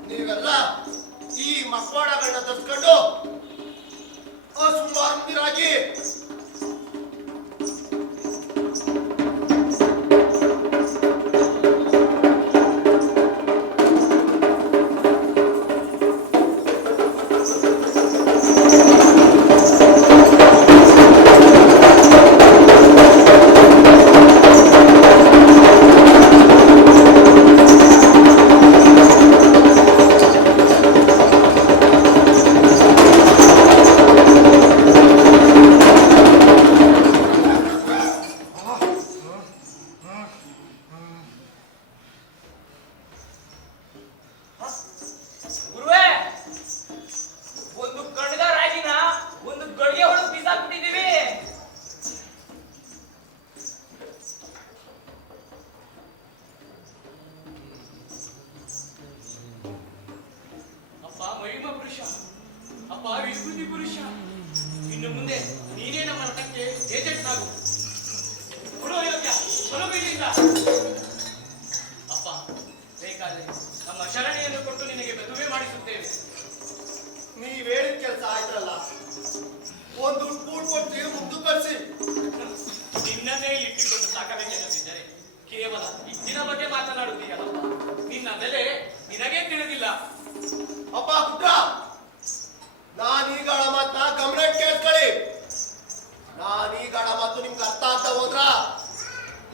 ನೀವೆಲ್ಲ ಈ ಮಕ್ವಾಡಗಳನ್ನ ತರ್ಸ್ಕೊಂಡು ಹಸು ಮಾರಂದಿರಾಗಿ ಗುರುವೇ, ಒಂದು ಕಡ್ಗ ರಾಗಿನ ಒಂದು ಗಡಿಗೆ ಹೊಡೆದು ಬೀಸಾಕ್ಬಿಟ್ಟಿದೀವಿ. ಅಪ್ಪ ಮಹಿಮ ಪುರುಷ, ಅಪ್ಪ ವಿಭೂತಿ ಪುರುಷ, ಇನ್ನು ಮುಂದೆ ನೀನೇ ನಮ್ಮ ರಥಕ್ಕೆ ಏಜೆಂಟ್ನಾಗು. ಕೊಡೋ ಯೋಗ್ಯ ಹೊರಬೀಳಿಂದ. ಅಪ್ಪ ಬೇಕಾದ್ರೆ ನಮ್ಮ ಶರಣೆಯನ್ನು ಕೊಟ್ಟು ನಿನಗೆ ಮದುವೆ ಮಾಡಿಸುತ್ತೇವೆ. ನೀವ್ ಹೇಳಿದ ಕೆಲಸ ಆಯ್ತಲ್ಲ, ಒಂದು ಕೂಡ್ ಕೊಟ್ಟು ಮುದ್ದು ಕಳ್ಸಿ. ನಿನ್ನನ್ನೇ ಇಟ್ಟಿಕೊಂಡು ಸಾಕಬೇಕೆನ್ನುತ್ತಿದ್ದರೆ ಕೇವಲ ಇದ್ದಿನ ಬಗ್ಗೆ ಮಾತನಾಡುತ್ತೀಯಲ್ಲಪ್ಪ. ನಿನ್ನ ಬೆಲೆ ನಿನಗೇ ತಿಳಿದಿಲ್ಲ. ಅಪ್ಪ ಪುಟ್ಟ, ನಾನೀಗಾಳ ಮಾತನ್ನ ಗಮನ ಕೇಳ್ಕೊಳ್ಳಿ. ನಾನೀಗಾಳ ಮಾತು ನಿಮ್ಗೆ ಅರ್ಥ ಅಂತ ಹೋದ್ರ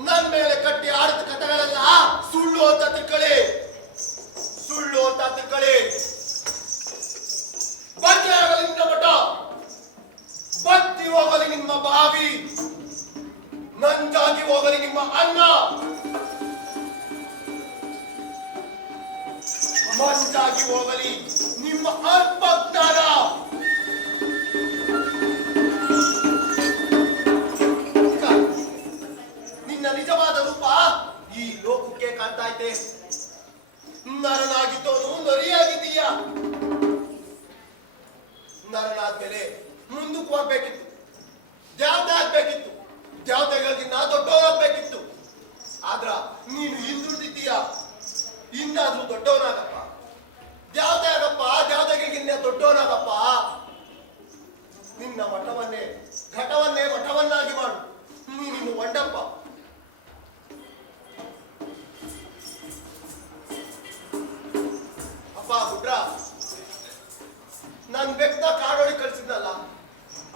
ನನ್ ಮೇಲೆ ಕಟ್ಟಿ ಆಡಿದ ಕಥೆಗಳೆಲ್ಲ ಸುಳ್ಳು ಅಂತ ತಿಳ್ಕೊಳ್ಳಿ. ಸುಳ್ಳು ಅಂತ ತಿಳ್ಕೊಳ್ಳಿ. ಬಚ್ಚೆ ಆಗಲಿ ನಿನ್ನ ಮಠ, ಬತ್ತಿ ಹೋಗಲಿ ನಿಮ್ಮ ಬಾವಿ, ನಂಜಾಗಿ ಹೋಗಲಿ ನಿಮ್ಮ ಅನ್ನ, ಮಂಜಾಗಿ ಹೋಗಲಿ ನಿಮ್ಮ ಅಲ್ಪಜ್ಞಾನ. ನಿನ್ನ ನಿಜವಾದ ರೂಪ ಈ ಲೋಕಕ್ಕೆ ಕಾಣ್ತಾ ಇದೆ. ನರನಾಗಿದ್ದವನು ನರಿಯಾಗಿದ್ದೀಯ. ನರನಾದ್ಮೇಲೆ ಮುಂದಕ್ಕೆ ಹೋಗ್ಬೇಕಿತ್ತು, ದೇವತೆ ಆಗ್ಬೇಕಿತ್ತು, ದೇವತೆಗಳಿಗಿನ್ನ ದೊಡ್ಡವರಾಗ್ಬೇಕಿತ್ತು. ಆದ್ರ ನೀನು ಹಿಂದುಳಿದೀಯ. ಇನ್ನಾದ್ರೂ ದೊಡ್ಡವನಾಗಪ್ಪ, ದೇವತೆ ಆಗಪ್ಪ, ದೇವತೆಗಳಿಗಿನ್ನ ದೊಡ್ಡವನಾಗಪ್ಪ. ನಿನ್ನ ಮಠವನ್ನೇ ಘಟವನ್ನೇ ಮಠವನ್ನಾಗಿ ಮಾಡು. ನೀನಿನ್ನು ಒಂಡಪ್ಪ. ಅಪ್ಪ ಗುಡ್ರ, ನನ್ ಬೆಕ್ಕ ಕಾಡೋಳಿ ಕಳ್ಸಿದ್ನಲ್ಲ,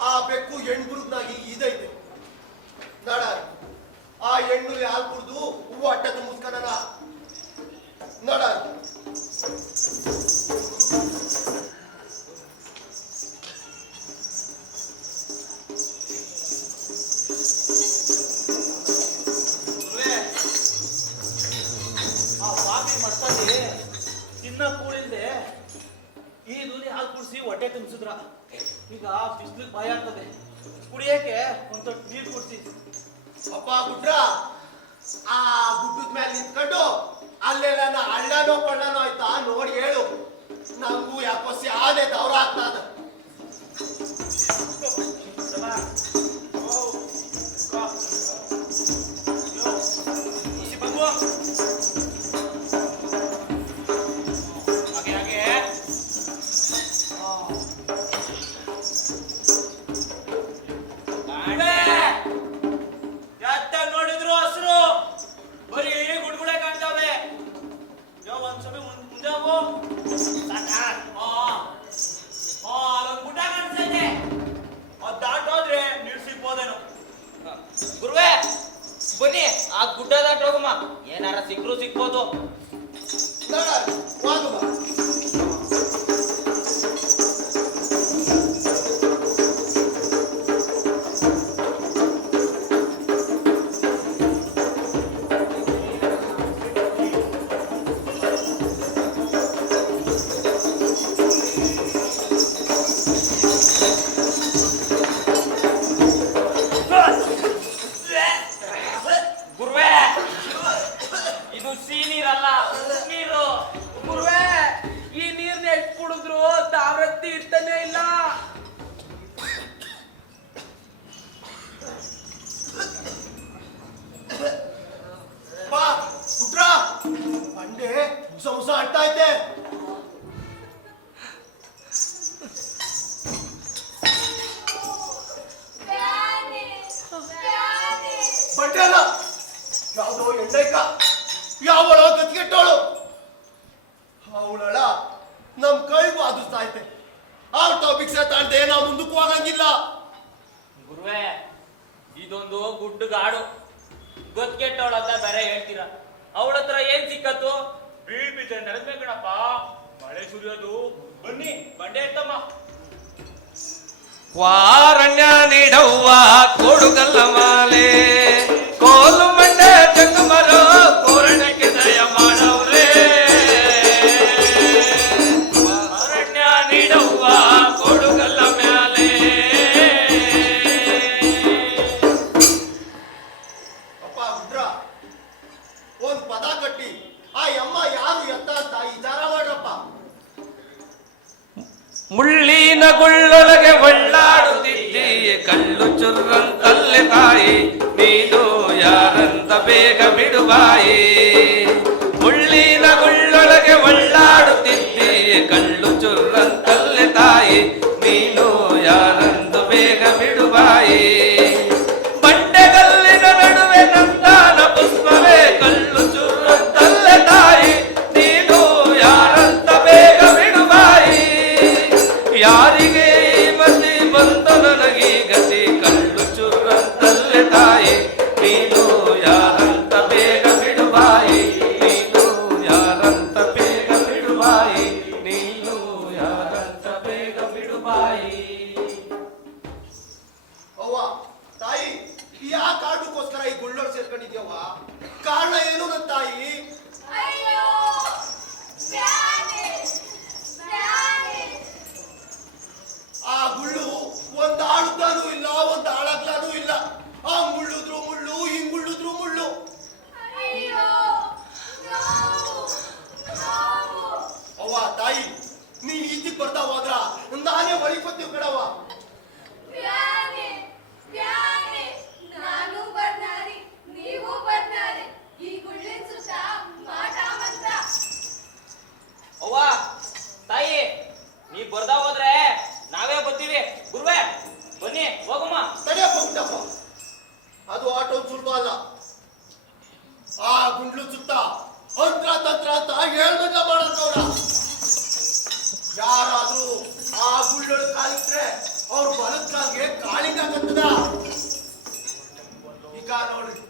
ಆ ಬೆಕ್ಕು ಹೆಣ್ಗುರುಗ್ನಾಗಿ ಇದೈತೆ. ನಡ ಆ ಹೆಣ್ಣು ಹಾಲು ಕುಡ್ದು ಹೂವು ಅಡ್ಡ ತುಂಬಿಸ್ಕನ. ನಡ ಆ ಬಾಬಿ ಮಟ್ಟಲ್ಲಿ ತಿನ್ನ ಕೂಳಿಲ್ದೆ ಈ ದೂಲಿ ಹಾಲು ಕುಡಿಸಿ ಹೊಟ್ಟೆ ತುಂಬಿಸಿದ್ರ. ಈಗ ಬಿಸಿಲಿಗೆ ಭಯ ಆಗ್ತದೆ, ಕುಡಿಯಕ್ಕೆ ಒಂದ್ ತೊಟ್ಟು ನೀರು ಕುಡಿಸಿ. ಅಪ್ಪ ಗುಡ್ರ, ಆ ಗುಡ್ಡದ ಮೇಲೆ ನಿಂತ್ಕೊಂಡು ಅಲ್ಲೆಲ್ಲ ಹಳ್ಳನೋ ಕೊಳ್ಳನೋ ಆಯ್ತಾ ನೋಡಿ ಹೇಳು. ನಂಗೂ ಯಾಕೋ ಸ್ಯಾದೆ ದೌರ ಆಗ್ತದ. ನೋಡಿದ್ರು ಹಸಿರು ಬರೀ ಗುಡ್ಗುಡೆ ಕಾಣ್ತಾವೆ. ಒಂದ್ಸಲ ಮುಂದೆ ಹೋಗು. ಸೀನೀರಲ್ಲ ನೀರು. ಗುರುವೆ ಈ ನೀರ್ನ ಎಷ್ಟು ಕುಡಿದ್ರು ತಾವ್ರತ್ತಿ ಇರ್ತಾನೆ ಇಲ್ಲ. ಬಾ ಪುತ್ರ ಬಂಡೆ ಸಂಸ ಅಡ್ತಾ ಐತೆ. ಬ್ಯಾನೆ ಬ್ಯಾನೆ ಬಂಡೆ ಅಲ್ಲ ಯಾವ್ದೋ ಎಂಡೈಕ ಯಾವಳ ಗತಿಗೆಟ್ಟವಳು ಅವಳಳ ನಮ್ ಕೈ ಬಾಧಿಸ್ತಾ ಐತೆ. ಆ ಟಾಪಿಕ್ಸ್ ತಾಳ್ದೆ ನಾವು ಮುಂದಕ್ಕೂ ಆಗಂಗಿಲ್ಲ. ಗುರುವೆ ಇದೊಂದು ಗುಡ್ಡಗಾಡು, ಗೊತ್ಕೆಟ್ಟವಳಂತ ಬೇರೆ ಹೇಳ್ತೀರಾ. ಅವಳ ಹತ್ರ ಏನ್ ಸಿಕ್ಕತ್ತು? ಬೀಳ್ಬಿದ್ದ ನೆಲದ ಮೇಲೆ ಕಣಪ್ಪ ಮಳೆ ಸುರಿಯೋದು. ಬನ್ನಿ ಬಂಡೆ ಎತ್ತಮ್ಮ. ವಾರಣ್ಯ ನೀಡವ್ವ ಕೊಡುಗಲ್ಲ ಮಾಲೆ, ಕೋಲು ಮಂಡೆ ಚಂಗುಮರು ಕೋರಣಕ್ಕೆ ದಯ ಮಾಡವ್ರೆ. ವಾರಣ್ಯ ನೀಡವ್ವ ಕೊಡುಗಲ್ಲ ಮ್ಯಾಲೆ. ಅಪ್ಪ ಪುತ್ರ ಒಂದ್ ಪದ ಕಟ್ಟಿ ಆ ಅಮ್ಮ ಯಾರು ಎತ್ತ ಅಂತ ವಿಚಾರ ಮಾಡ್ರಪ್ಪ. ಮುಳ್ಳಿನ ಗುಳ್ಳೊಳಗೆ ಒಳ್ಳಾಡುತ್ತಿದ್ದಿ ಕಳ್ಳು ಚುರ್ರಂತಲ್ಲೆ ತಾಯಿ, ನೀನು ಯಾರಂತ ಬೇಗ ಬಿಡುವಾಯಿ. ಮುಳ್ಳಿನ ಗುಳ್ಳೊಳಗೆ ಒಳ್ಳಾಡುತ್ತಿದ್ದಿ ಕಳ್ಳು ಚುರ್ರಂತಲ್ಲೆ ತಾಯಿ, ನೀನು ಯಾರಂತ ಬೇಗ ಬಿಡುವಾಯಿ. ಬಂಡೆಗಲ್ಲಿನ ನಡುವೆ ನಂದಾನ ಪುಷ್ಪವೇ ಕಳ್ಳು ಚುರ್ರಂತಲ್ಲೆ ತಾಯಿ, ನೀನು ಯಾರಂತ ಬೇಗ ಬಿಡುವಾಯಿ. ಯಾರಿಗೆ ಮತಿ ಬಂತ ನನಗೆ ಗತಿ ಕಳ್ಳು ಚುರ್ರಂತಲ್ಲೆ ತಾಯಿ, ನೀನು ಯಾರಂತ ಬೇಗ ಬಿಡುವಾಯಿ. ನೀನು ಯಾರಂತ ಬೇಗ ಬಿಡುವಾಯಿ. ನೀನು ಯಾರಂತ ಬೇಗ ಬಿಡುವಾಯಿ. ಅವ್ವ ತಾಯಿ ಯಾ ಕಾರಣಕ್ಕೋಸ್ಕರ ಈ ಗುಳ್ಳೋಳು ಸೇರ್ಕೊಂಡಿದ್ಯವ್ವ? ಕಾರಣ ಏನು ನನ್ನ ತಾಯಿ? ಅಯ್ಯೋ ಬ್ಯಾನೆ ಬ್ಯಾನೆ ಆ ಗುಳ್ಳು ಒಂದ್ ಆಳುತ್ತಾನೂ ಇಲ್ಲ, ಒಂದ್ ಆಳಗ್ಲಾನೂ ಇಲ್ಲ. ಆ ಮುಳ್ಳುದ್ರು ಮುಳ್ಳು, ಹಿಂಗ್ ಮುಳ್ಳುದ್ರು ಮುಳ್ಳು. ಅಯ್ಯೋ ನೋವು ನೋವು ಅವ್ವ ತಾಯಿ ನೀನ್ ಈಚೆಗೆ ಬರ್ತಾ ಹೋದ್ರ ನಾನೇ ಹೊಡಿಕೊತೀವಿ ಕಣವ್ವ. ಬ್ಯಾನೆ ಬ್ಯಾನೆ ನಾನು ಬರ್ನಾರಿ ನೀವು ಬರ್ನಾರಿ. ಈ ಗುಳ್ಳಿನ ಸುತ್ತ ಮಾಟ ಮಂತ್ರ. ಅವ್ವ ತಾಯಿ ನೀ ಬರ್ದಾ ಹೋದ್ರೆ ನಾವೇ ಬರ್ತೀವಿ. ಗುರುವೆ ಬನ್ನಿ ಹೋಗಮ್ಮ. ತಡೆಯಪ್ಪ ಹುಟ್ಟಪ್ಪ, ಅದು ಆಟೋ ಸುಲಭ ಅಲ್ಲ. ಆ ಗುಂಡ್ಲು ಸುತ್ತ ತಂತ್ರ ತಂತ್ರ ಅಂತ ಹೇಳ್ದಂಗ ಮಾಡೋದವ್ರ. ಯಾರಾದ್ರೂ ಆ ಗುಂಡೊಳಗೆ ಕಾಲಿಟ್ರೆ ಅವ್ರ ಬಲಕ್ಕಾಗೆ ಕಾಳಿಂಗ ಕತ್ತದ. ಈಗ ನೋಡ್ರಿ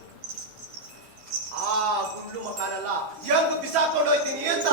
ಆ ಗುಂಡ್ಲು ಮಕಾನೆಲ್ಲ ಹೆಂಗ್ ಬಿಸಾಕೊಂಡು ಹೋಯ್ತೀನಿ ಅಂತ.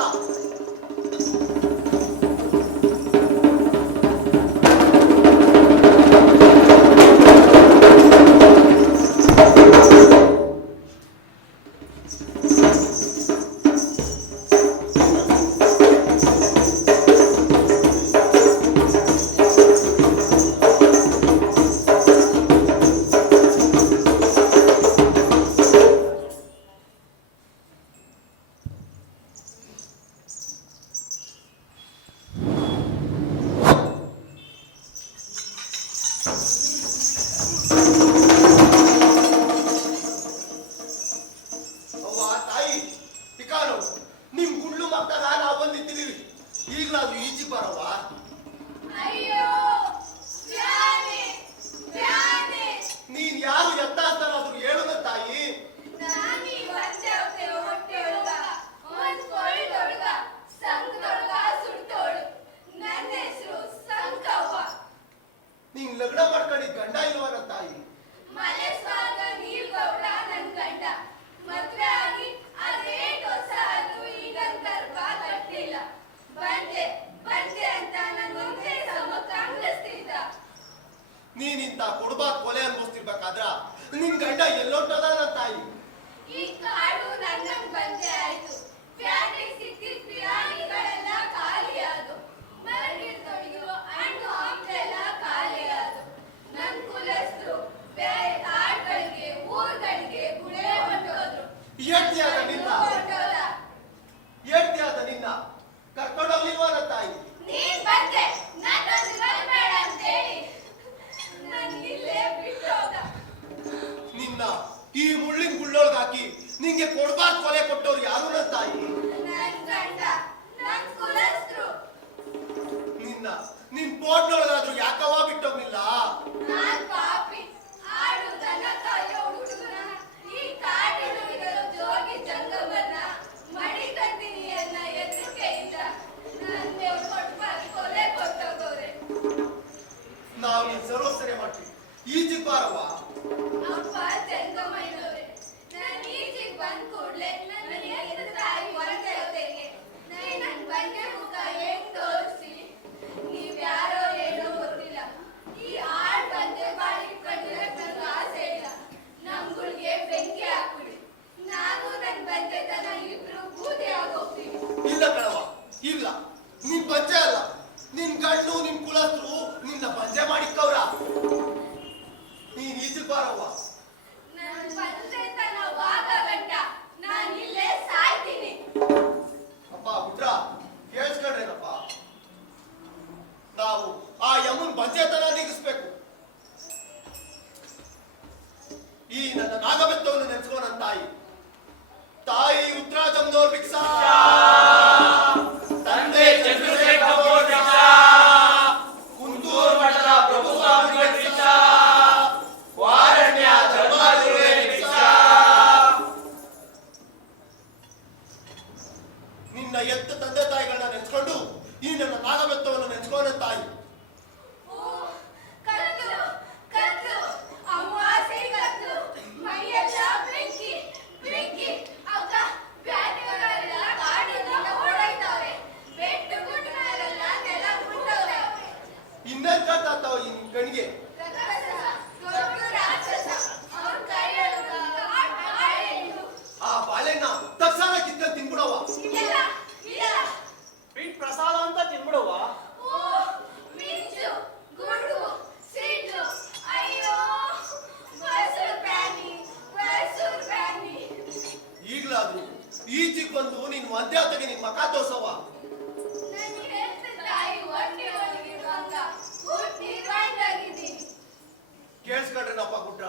ನಿನ್ನ ಎತ್ತ ತಂದೆ ತಾಯಿಗಳನ್ನ ನೆನೆಸ್ಕೊಂಡು ಈ ನನ್ನ ನಾಗಬೆತ್ತವನ್ನು ನೆನೆಸ್ಕೊಂಡ ತಾಯಿ. ಓ ಕತ್ಲು ಕತ್ಲು ಅಮಾವಾಸ್ಯೆ ಕತ್ಲು ಮೈಯೆಲ್ಲ ಬೆಂಕಿ ಬೆಂಕಿ ಆಗ ಬ್ಯಾಟೆಗಳೆಲ್ಲ ಕಾಡಿನಿಂದ ಓಡಾಯ್ತವೆ. ಬೆಟ್ಟು ಗುಡ್ಡಗಳೆಲ್ಲ ನೆಲ ಮುಟ್ಟವೆ. ಇನ್ನೇನ್ ಕಾಡ್ತಾವ ಈ ನಿನ್ ಕಣ್ಣಿಗೆ? ರಾಕ್ಷಸ ದೊಡ್ಡ ರಾಕ್ಷಸ ಅವ್ರ ಕೈಯೊಳಗ ಬಾಳೆಹಣ್ಣು. ಆ ಬಾಳೆಹಣ್ಣ ತಕ್ಷಣ ಕಿತ್ಕೊಂಡು ತಿನ್ಬಿಡವ. ಇಲ್ಲ ಇಲ್ಲ ಬಿಟ್ ಪ್ರಸಾದ ಅಂತ ತಿನ್ಬಿಡುವ. ಓ ಮಿಂಚು ಗುಡು ಸಿಡ್ಲು ಅಯ್ಯೋ ಬಸರು ಪ್ರಾಣಿ. ಈಗ್ಲಾದ್ರು ಈಚಿಗೆ ಬಂದು ನಿನ್ ಮಧ್ಯಾಹ್ನಗೆ ನಿನ್ ಮಕ ತೋರ್ಸವ. ನನಗೆ ಹೆತ್ತ ತಾಯಿ ಹೊಟ್ಟೆ ಒಳಗಿರುವಾಗ ಹುಟ್ಟಿ ಗಂಡಾಗಿದ್ದೀನಿ. ಕೇಳಿಸ್ಕೊಂಡ್ರೇನಪ್ಪ ಗುಡ್ರ?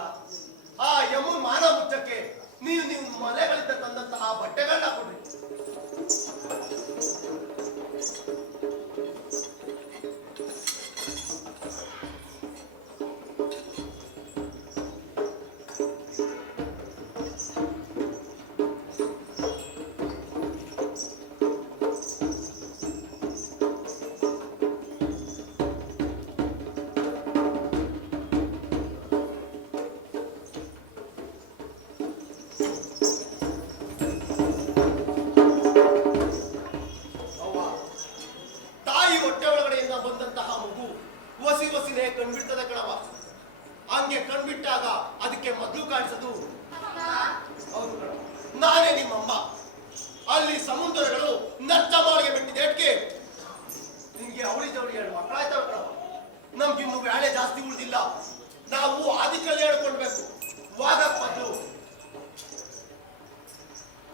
ಆ ಯಮುನ್ ಮಾನ ಮುಚ್ಚಕ್ಕೆ ನೀವು ಮನೆಗಳಿಂದ ತಂದಂತಹ ಬಟ್ಟೆಗಳನ್ನ ಕೊಡ್ರಿ. ವಸಿನೇ ಕಣ್ಬಿಡ್ತದೆ ಕಣವ. ಹಂಗೆ ಕಣ್ಬಿಟ್ಟಾಗ ಅದಕ್ಕೆ ಮೊದಲು ಕಾಣಿಸೋದು ಹೌದು ಕಣವ, ನಾನೇ ನಿಮ್ಮಮ್ಮ. ಅಲ್ಲಿ ಸಮುದ್ರಗಳು ನರ್ತ ಮಾಡಿಗೆ ಬಿಟ್ಟಿದ್ದೇಟ್ಗೆ ನಿನ್ಗೆ ಅವಳಿ ಜವಳಿ ಹೇಳುವ ಮಕ್ಕಳಾಯ್ತಾವ ಕಣವ. ನಮ್ಗಿನ್ನು ಬ್ಯಾಳೆ ಜಾಸ್ತಿ ಉಳಿದಿಲ್ಲ. ನಾವು ಆದಿಕಲ್ಲಿ ಹೇಳ್ಕೊಡ್ಬೇಕು. ವಾದಕ್ ಮೊದಲು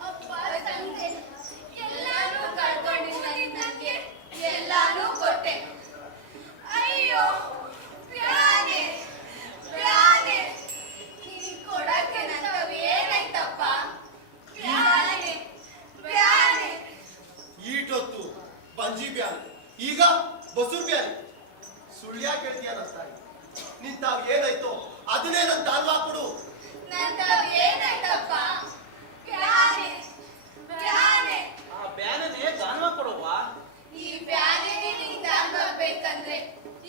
ಅಪ್ಪ ತಂದೆ ಎಲ್ಲಾನು ಕಳ್ಕೊಂಡಿದ್ದೀನಿ. ನನಗೆ ಎಲ್ಲಾನು ಕೊಟ್ಟೆ. ಅಯ್ಯೋ ಪ್ರಾಣೆ ಪ್ರಾಣೆ, ನೀನು ಕೊಡಕ್ಕೆ ನಂತವ ಏನಾಯ್ತಪ್ಪ? ಪ್ರಾಣೆ ಪ್ರಾಣೆ. ಈಟೊತ್ತು ಬಂಜಿ ಬ್ಯಾನೆ, ಈಗ ಬಸೂರ್ ಬ್ಯಾನೆ. ಸುಳ್ಳ್ಯಾ ಕೇಳ್ತೀಯ ನನ್ನ ತಾಯಿ? ನಿಂತಾವ್ ಏನಾಯ್ತೋ ಅದನ್ನೇ ನನ್ ತಾಳ್ವಾ ಕೊಡು. ನಂತವ ಏನಾಯ್ತಪ್ಪ? ಪ್ರಾಣೆ ಪ್ರಾಣೆ. ಆ ಬ್ಯಾನನೇ ದಾನ ಕೊಡುವ. ಈ ಬ್ಯಾನೆಗೆ ನೀನ್ ದಾನ ಮಾಡ್ಬೇಕಂದ್ರೆ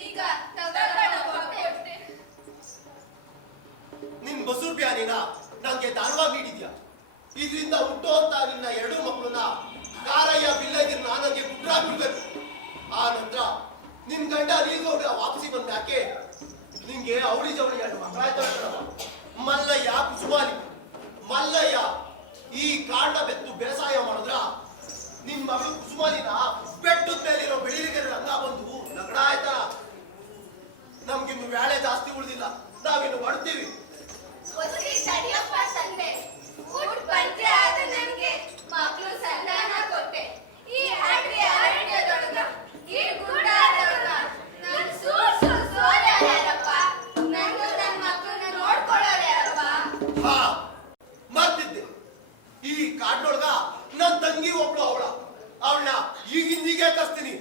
ಈಗ ತಗೊಳ್ಳಪ್ಪ ಕೊಟ್ಟೆ. ನಿನ್ ಬಸೂರ್ ಬ್ಯಾನಿನ ನಂಗೆ ದಾನವಾಗಿ ನೀಡಿದ್ಯಾ. ಇದರಿಂದ ಹುಟ್ಟೋ ಅಂತ ನಿನ್ನ ಎರಡು ಮಕ್ಕಳನ್ನ ಕಾರಯ್ಯ ಬಿಲ್ಲದಿರ್ ನನಗೆ ಗುಡ್ರಾಗಿ ಬಿಡ್ಬೇಕು. ಆ ನಂತರ ನಿನ್ ಗಂಡ ನೀಲ್ಗೌಡ ವಾಪಸಿ ಬಂದಾಕೆ ನಿಂಗೆ ಅವಳಿ ಜವಳಿ ಎರಡು ಮಕ್ಕಳಾಯ್ತಾವ. ಮಲ್ಲಯ್ಯ ಕುಸುಮಾಲಿ ಮಲ್ಲಯ್ಯ ಈ ಕಾಂಡ ಬೆತ್ತು ಬೇಸಾಯ ಮಾಡಿದ್ರ ನಿನ್ ಮಗಳು ಕುಸುಮಾಲಿನ ಬೆಟ್ಟದ ಮೇಲಿರೋ ಬೆಳಿಲಿಗೆ ರಂಗ ಬಂದು ನಗಡ ಆಯ್ತಾ. ನಮ್ಗಿನ್ನು ವ್ಯಾಳೆ ಜಾಸ್ತಿ ಉಳಿದಿಲ್ಲ, ನಾವಿನ್ನು ಹೊಡ್ತೀವಿ. ಒಸಿ ತಡಿಯಪ್ಪ ತಂದೆ. ಹುಟ್ಟು ಬಂದ್ರೆ ಆದ ನನಗೆ ಮಕ್ಕಳು ಸಂತಾನ ಕೊಟ್ಟೆ. ಈ ಅಡ್ವಿ ಅರಣ್ಯದೊಳಗ ಈ ಗುಡ್ಡದೊಳಗ ನನ್ ಸೋಲೆ ಯಾರಪ್ಪ? ನಂದು ನನ್ನ ಮಕ್ಕಳನ್ನ ನೋಡ್ಕೊಳ್ಳೋರು ಯಾರಪ್ಪ? ಹಾ ಮರ್ತಿದ್ದೆ. ಈ ಕಾಡ್ನೊಳಗ ನನ್ ತಂಗಿ ಒಬ್ಳು ಅವಳನ್ನ ಈಗಿಂದೀಗೆ ಕರ್ಸ್ತೀನಿ.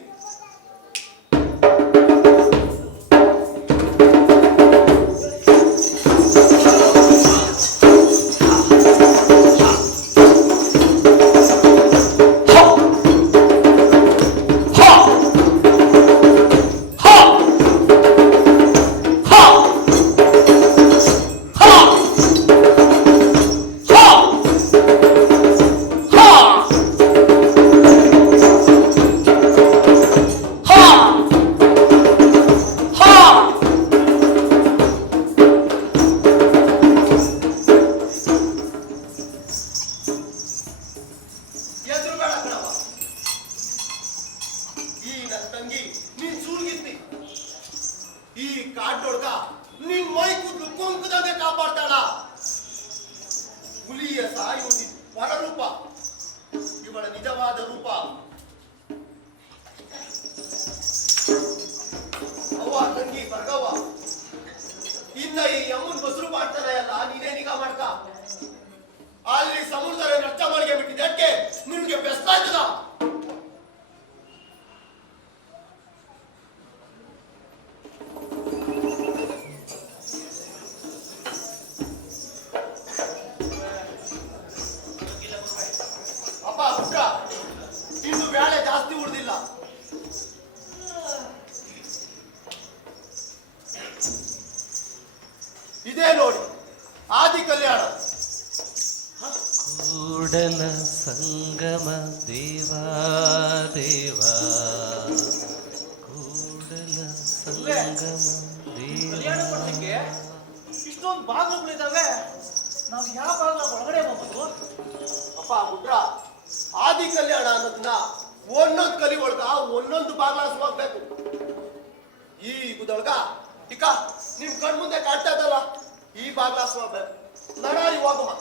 ಎದುರು ಬೇಡ ಕಣವ. ಈ ನನ್ನ ತಂಗಿ ನೀನ್ ಸೂರ್ಗಿತ್ತಿ. ಈ ಕಾಡ್ನೊಳಗ ನಿನ್ ಮೈ ಕೂದಲು ಕೊಂಕದಂಗೆ ಕಾಪಾಡ್ತಾಳ. ಹುಲಿಯ ಸಾಯು ಪರರೂಪ, ಇವಳ ನಿಜವಾದ ರೂಪ. ಅವ್ವ ತಂಗಿ ಬರ್ಗವ್ವ, ಇನ್ನ ಈ ಯಮುನ್ ಬಸರು ಮಾಡ್ತಾನೆ ಅಲ್ಲ, ನೀನೇ ನಿಗಾ ಮಾಡ್ಕ. ಅಲ್ಲಿ ಸಮುದ್ರ ನಷ್ಟ ಮಾಡಿಗೆ ಬಿಟ್ಟಿದ್ದಕ್ಕೆ ನಿಮ್ಗೆ ಬೆಸ್ತಾಯ್ತದ. ಅಪ್ಪ ಹುಟ್ಟ, ಸಂಗಮ ದೇವಾ ದೇವಾ ಕೂಡಲ ಸಂಗಮ ಕಲ್ಯಾಣ ಕೊಡ್ಲಿಕ್ಕೆ ಇಷ್ಟೊಂದು ಬಾಗಿಲುಗಳಿದಾವೆ. ನಾವು ಯಾವ ಭಾಗ ಒಳಗಡೆ ಹೋಗ್ಬೋದು? ಅಪ್ಪ ಗುಡ್ರ, ಆದಿ ಕಲ್ಯಾಣ ಅನ್ನೋದನ್ನ ಒಂದೊಂದು ಕಲಿ ಒಳಗ ಒಂದೊಂದು ಬಾಗ್ಲಾಸ್ ಹೋಗ್ಬೇಕು. ಈ ಗುದೊಳಗ ಇಕ ನಿಮ್ ಕಣ್ ಮುಂದೆ ಕಾಣ್ತಾ ಇದ್ದಲ್ಲ, ಈ ಬಾಗ್ಲಾಸ್ ಹೋಗ್ಬೇಕು. ನಡಾರಿ ಹೋಗಮ್ಮ.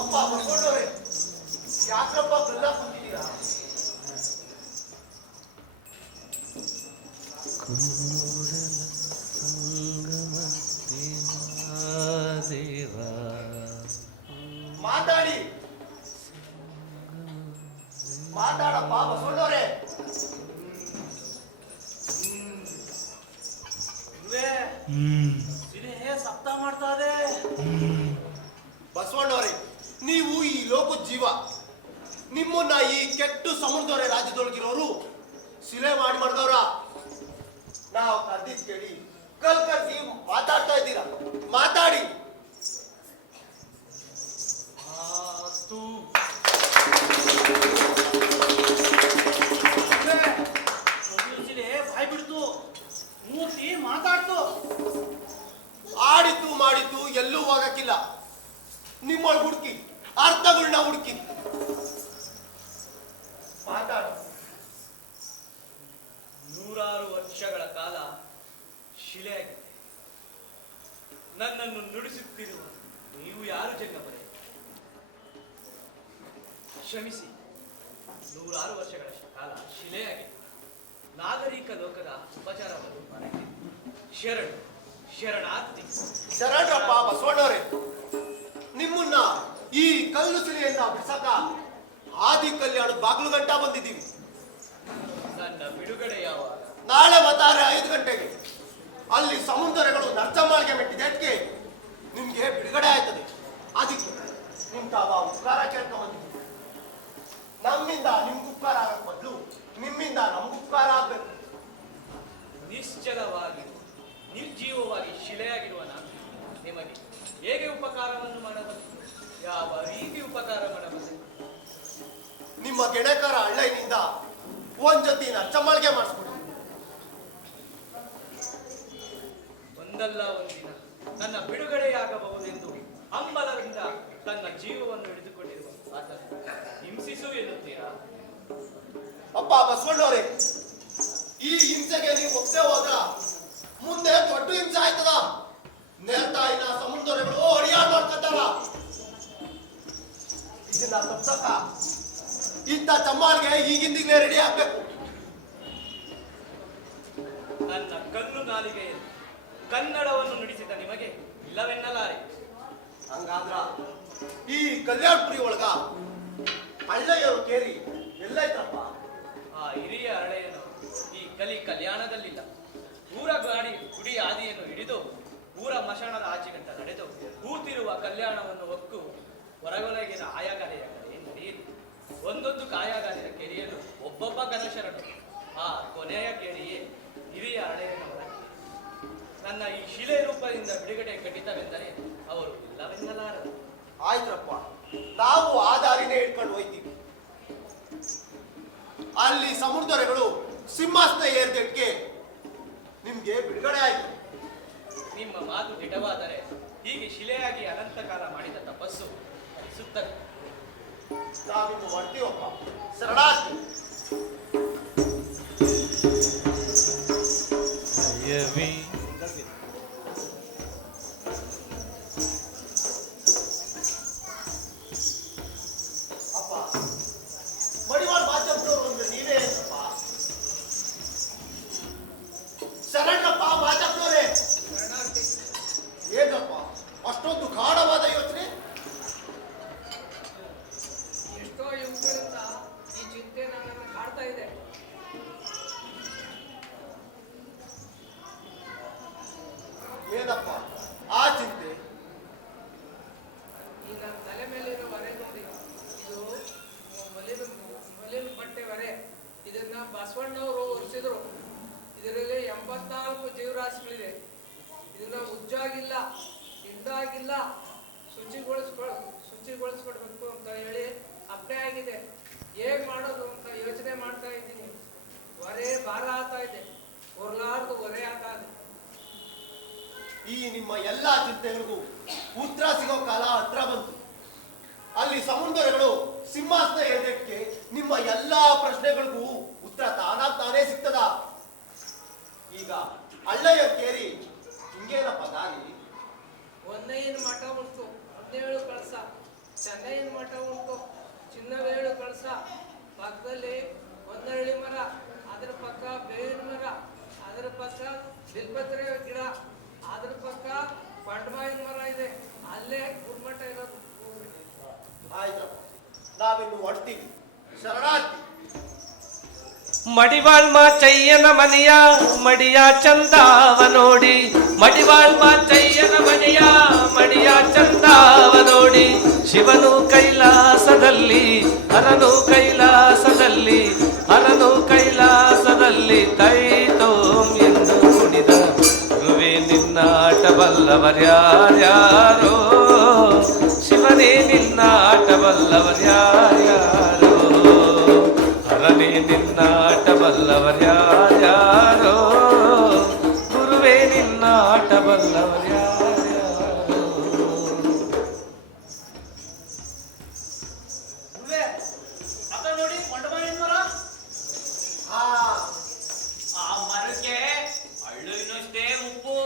ಅಪ್ಪ ಬರ್ಕೊಂಡವ್ರೆ, ಯಾಕಪ್ಪ ಬೆಲ್ಲ ಕುಂತಿದ್ದೀರಾ? ಮಾತಾಡಿ, ಮಾತಾಡಪ್ಪ ಬಸವಣ್ಣವ್ರೆ. ಸಪ್ತ ಮಾಡ್ತಾ ಇದೆ. ಬಸವಣ್ಣವ್ರೆ, ನೀವು ಈ ಲೋಕದ ಜೀವ. ನಿಮ್ಮನ್ನ ಈ ಕೆಟ್ಟ ಸಮುದ್ರದವರೇ ರಾಜ್ಯದೊಳಗಿರೋರು ಶಿಲೆ ಮಾಡಿ ಮಾಡಿದವ್ರ. ನಾವು ಕರ್ದಿದ್ ಕೇಳಿ ಕಲ್ ಕರ್ಸಿ ಮಾತಾಡ್ತಾ ಇದ್ದೀರಾ. ಮಾತಾಡಿ. ಬಾಯ್ ಬಿಡ್ತು, ಮೂರ್ತಿ ಮಾತಾಡ್ತು. ಆಡಿತು ಮಾಡಿತು ಎಲ್ಲೂ ಹೋಗಕ್ಕಿಲ್ಲ. ನಿಮ್ಮೊಳಗೆ ಹುಡುಕಿ, ಅರ್ಥಗಳನ್ನ ಹುಡುಕಿ ಮಾತಾಡ. 100 ವರ್ಷಗಳ ಕಾಲ ಶಿಲೆಯಾಗಿದೆ. ನನ್ನನ್ನು ನುಡಿಸುತ್ತಿರುವ ನೀವು ಯಾರು ಜಂಗಮರೇ? ಕ್ಷಮಿಸಿ, 100 ವರ್ಷಗಳ ಕಾಲ ಶಿಲೆಯಾಗಿದೆ. ನಾಗರಿಕ ಲೋಕದ ಉಪಚಾರವನ್ನು ಮಾಡಕ್ಕೆ ಶರಣಾರ್ಥಿ. ಶರಣರಪ್ಪ ಬಸವಣ್ಣವ್ರೆ. ನಿಮ್ಮನ್ನ ಈ ಕಲ್ಲು ಶಿಲೆಯಿಂದ ಬಿಡ್ಸಕ ಆದಿ ಕಲ್ಯಾಣದ ಬಾಗ್ಲು ಗಂಟ ಬಂದಿದ್ದೀವಿ. ನನ್ನ ಬಿಡುಗಡೆ ಯಾವಾಗ? ನಾಳೆ ಮತಾರೆ 5 ಗಂಟೆಗೆ. ಅಲ್ಲಿ ಸಮುದ್ರಗಳು ನರ್ಚಮಾಳಿಗೆ ಮೆಟ್ಟಿದ್ದಕ್ಕೆ ನಿಮ್ಗೆ ಬಿಡುಗಡೆ ಆಯ್ತದೆ. ಅದಕ್ಕೆ ನಿಮ್ತಾವ ಉಪಕಾರ ಕೇಳ್ಕೊಂಡ್ ಬಂದಿದ್ದೀವಿ. ನಮ್ಮಿಂದ ನಿಮ್ಗೆ ಉಪಕಾರ ಆಗಕ್ ಬದಲು ನಿಮ್ಮಿಂದ ನಮ್ಗೆ ಉಪಕಾರ ಆಗ್ಬೇಕು. ನಿಶ್ಚಲವಾಗಿ ನಿರ್ಜೀವವಾಗಿ ಶಿಲೆಯಾಗಿರುವ ನಾನು ನಿಮಗೆ ಹೇಗೆ ಉಪಕಾರವನ್ನು ಮಾಡಬಹುದು? ಯಾವ ರೀತಿ ಉಪಕಾರ ಮಾಡಬಹುದು? ನಿಮ್ಮ ಗೆಣಕರ ಹಳ್ಳಿನಿಂದ ಒಂದ್ ಜೊತೆ ನರ್ಚಮಾಳಿಗೆ ಮಾಡಿಸ್ಬಿಡಿ. ಒಂದಲ್ಲ ಒಂದಿನ ನನ್ನ ಬಿಡುಗಡೆಯಾಗಬಹುದೆಂದು ಹಂಬಲದಿಂದ ತನ್ನ ಜೀವವನ್ನು ಹಿಡಿದುಕೊಂಡಿರುವ ಆತನು ಹಿಂಸಿಸು ಎನ್ನುತ್ತೀರಾ? ಅಪ್ಪ ಬಸವಣ್ಣವ್ರೆ, ಈ ಹಿಂಸೆಗೆ ನೀವು ಒಪ್ಪದೆ ಹೋದ್ರ ಮುಂದೆ ದೊಡ್ಡ ಹಿಂಸೆ ಆಯ್ತದ. ನೆಲ್ತಾಯಿನ ಸಮುದ್ರಗಳು ಅಡಿಯಾಡ್ ಮಾಡ್ಕೊತಾರ. ಇದನ್ನ ತಪ್ಸಕ ಇಂಥ ಚಮ್ಮಾಳ್ಗೆ ಈಗಿಂದಿಗ್ಲೇ ರೆಡಿ ಆಗ್ಬೇಕು. ನನ್ನ ಕಲ್ಲು ನಾಲಿಗೆಯಲ್ಲಿ ಕನ್ನಡವನ್ನು ನುಡಿಸಿದ ನಿಮಗೆ ಇಲ್ಲವೆನ್ನಲಾರೆ. ಹಂಗಾದ್ರ ಈ ಕಲ್ಯಾಣಪುರಿ ಒಳಗ ಹಳ್ಳೆಯವರು ಕೇರಿ ಎಲ್ಲೈತ್ರಪ್ಪ? ಆ ಹಿರಿಯ ಹಳೆಯನು ಈ ಕಲ್ಯಾಣದಲ್ಲಿಲ್ಲ. ಊರ ಗುಡಿ ಆದಿಯನ್ನು ಹಿಡಿದು ಊರ ಮಶಾಣದ ಆಚೆಗಂಟ ನಡೆದು ಕೂತಿರುವ ಕಲ್ಯಾಣವನ್ನು ಹೊಕ್ಕು ಹೊರಗೊಳಗಿನ ಆಯಾಗಾರಿಯ ಕಡೆ ನಡೆಯಿರಿ. ಒಂದೊಂದು ಕಾಯಾಗಾರಿಯ ಕೆರೆಯಲು ಒಬ್ಬೊಬ್ಬ ಗಣಶರನು. ಆ ಕೊನೆಯ ಕೆರೆಯೇ ಹಿರಿಯ ಹಳೆಯನವರ. ನನ್ನ ಈ ಶಿಲೆ ರೂಪದಿಂದ ಬಿಡುಗಡೆ ಖಂಡಿತವೆಂದರೆ ಅವರು ಇಲ್ಲವೆನ್ನಲಾರರು. ಆಯ್ತ್ರಪ್ಪ, ನಾವು ಆ ದಾರಿನೇ ಇಟ್ಕೊಂಡು ಹೋಯ್ತೀವಿ. ಅಲ್ಲಿ ಸಮುದ್ರಗಳು ಸಿಂಹಾಸನ ಏರ್ದಕ್ಕೆ ನಿಮ್ಗೆ ಬಿಡುಗಡೆ ಆಯ್ತು. ನಿಮ್ಮ ಮಾತು ದಿಟವಾದರೆ ಹೀಗೆ ಶಿಲೆಯಾಗಿ ಅನಂತ ಕಾಲ ಮಾಡಿದ ತಪಸ್ಸು ಫಲಿಸುತ್ತದೆ. ನಾವಿನ್ನು ಮಾಡ್ತೀವಪ್ಪ. ಶರಣಾರ್ಥಿ. ಅಪ್ಪ, ಮಡಿವಾಳ ಮಾಚಪ್ಪನವರು ಅಂದ್ರೆ ನೀವೇ ಅಪ್ಪ. ಶರಣಪ್ಪ ಮಾಚಪ್ಪನವರೇ. ಏನಪ್ಪ ಅಷ್ಟೊಂದು ಗಾಢವಾದ ಯೋಚನೆ? ಎಷ್ಟೋ ಯುಗಗಳಿಂದ ಈ ಚಿಂತೆ ನನ್ನನ್ನು ಕಾಡ್ತಾ ಇದೆ. 54 ಜೀವರಾಶಿಗಳಿವೆ. ಇದನ್ನ ಉಜ್ಜಾಗಿಲ್ಲ, ತಿಂದಾಗಿಲ್ಲ, ಶುಚಿಗೊಳಿಸ್ಕೊಡ್ಬೇಕು ಅಂತ ಹೇಳಿ ಅಪ್ಲೈ ಆಗಿದೆ. ಹೇಗ್ ಮಾಡೋದು ಅಂತ ಯೋಚನೆ ಮಾಡ್ತಾ ಇದ್ದೀನಿ. ಹೊರೆ ಭಾರ ಆಗ್ತಾ ಇದೆ, ಹೊರಲಾರ್ದು ಹೊರೆ ಆಗ್ತಾ ಇದೆ. ಈ ನಿಮ್ಮ ಎಲ್ಲಾ ಚಿಂತೆಗಳಿಗೂ ಉತ್ತರ ಸಿಗೋ ಕಾಲ ಹತ್ರ ಬಂತು. ಅಲ್ಲಿ ಸಮುದ್ರಗಳು ಸಿಂಹಾಸನ ಏಳಕ್ಕೆ ನಿಮ್ಮ ಎಲ್ಲಾ ಪ್ರಶ್ನೆಗಳಿಗೂ ಉತ್ತರ ತಾನೇ ಸಿಗ್ತದ. ಈಗ ಹಳ್ಳೆಯ ಕೇರಿ ಹಿಂಗೇನಪ್ಪ ದಾರಿ? ಒಂದೈನ ಮಠ ಉಂಟು, 17 ಕಳಸ. ಚೆನ್ನೈನ ಮಠ ಉಂಟು, ಚಿನ್ನವೇಳು ಕಳಸ. ಪಕ್ಕದಲ್ಲಿ ಒಂದರಳಿ ಮರ, ಅದರ ಪಕ್ಕ ಬೇವಿನ ಮರ, ಅದರ ಪಕ್ಕ ಬಿಲ್ಪತ್ರೆ ಗಿಡ, ಅದ್ರ ಪಕ್ಕ ಬಂಡಮಾವಿನ ಮರ ಇದೆ. ಅಲ್ಲೇ ಗುರುಮಠ ಇರೋದು. ಆಯ್ತಪ್ಪ, ನಾವಿನ್ನು ಹೊಡ್ತೀವಿ. ಶರಣಾರ್ಥಿ. ಮಡಿವಾಳ್ಮ ಚಯ್ಯನ ಮನೆಯ ಮಡಿಯ ಚಂದಾವ ನೋಡಿ, ಮಡಿವಾಳ್ಮ ಚಯ್ಯನ ಮನೆಯ ಮಡಿಯ ಚಂದಾವ ನೋಡಿ, ಶಿವನು ಕೈಲಾಸದಲ್ಲಿ ಹರನು ಕೈಲಾಸದಲ್ಲಿ ಹರನು ಕೈಲಾಸದಲ್ಲಿ ತೈತೋಂ ಎಂದು ನುಡಿದ ಗುರುವೇ ನಿನ್ನಾಟ ಬಲ್ಲವರ್ಯಾರ್ಯಾರೋ, ಶಿವನೇ ನಿನ್ನಾಟ ಬಲ್ಲವರ್ಯಾರ್ಯಾರೋ, ಹರನೇ ನಿನ್ನಾಟ ಬಲ್ಲವರ್ಯಾರ್ಯಾರೋ, ಗುರುವೇ ನಿನ್ನಾಟ ಬಲ್ಲವರ್ಯಾರ್ಯಾರೋ. ಗುರುವೇ, ಅಕ್ಕ ನೋಡಿ ಬಂಡಮಾವಿನ ಮರ. ಆ ಮರಕ್ಕೆ ಹಳ್ಳಿನಷ್ಟೇ ಮುಪ್ಪು.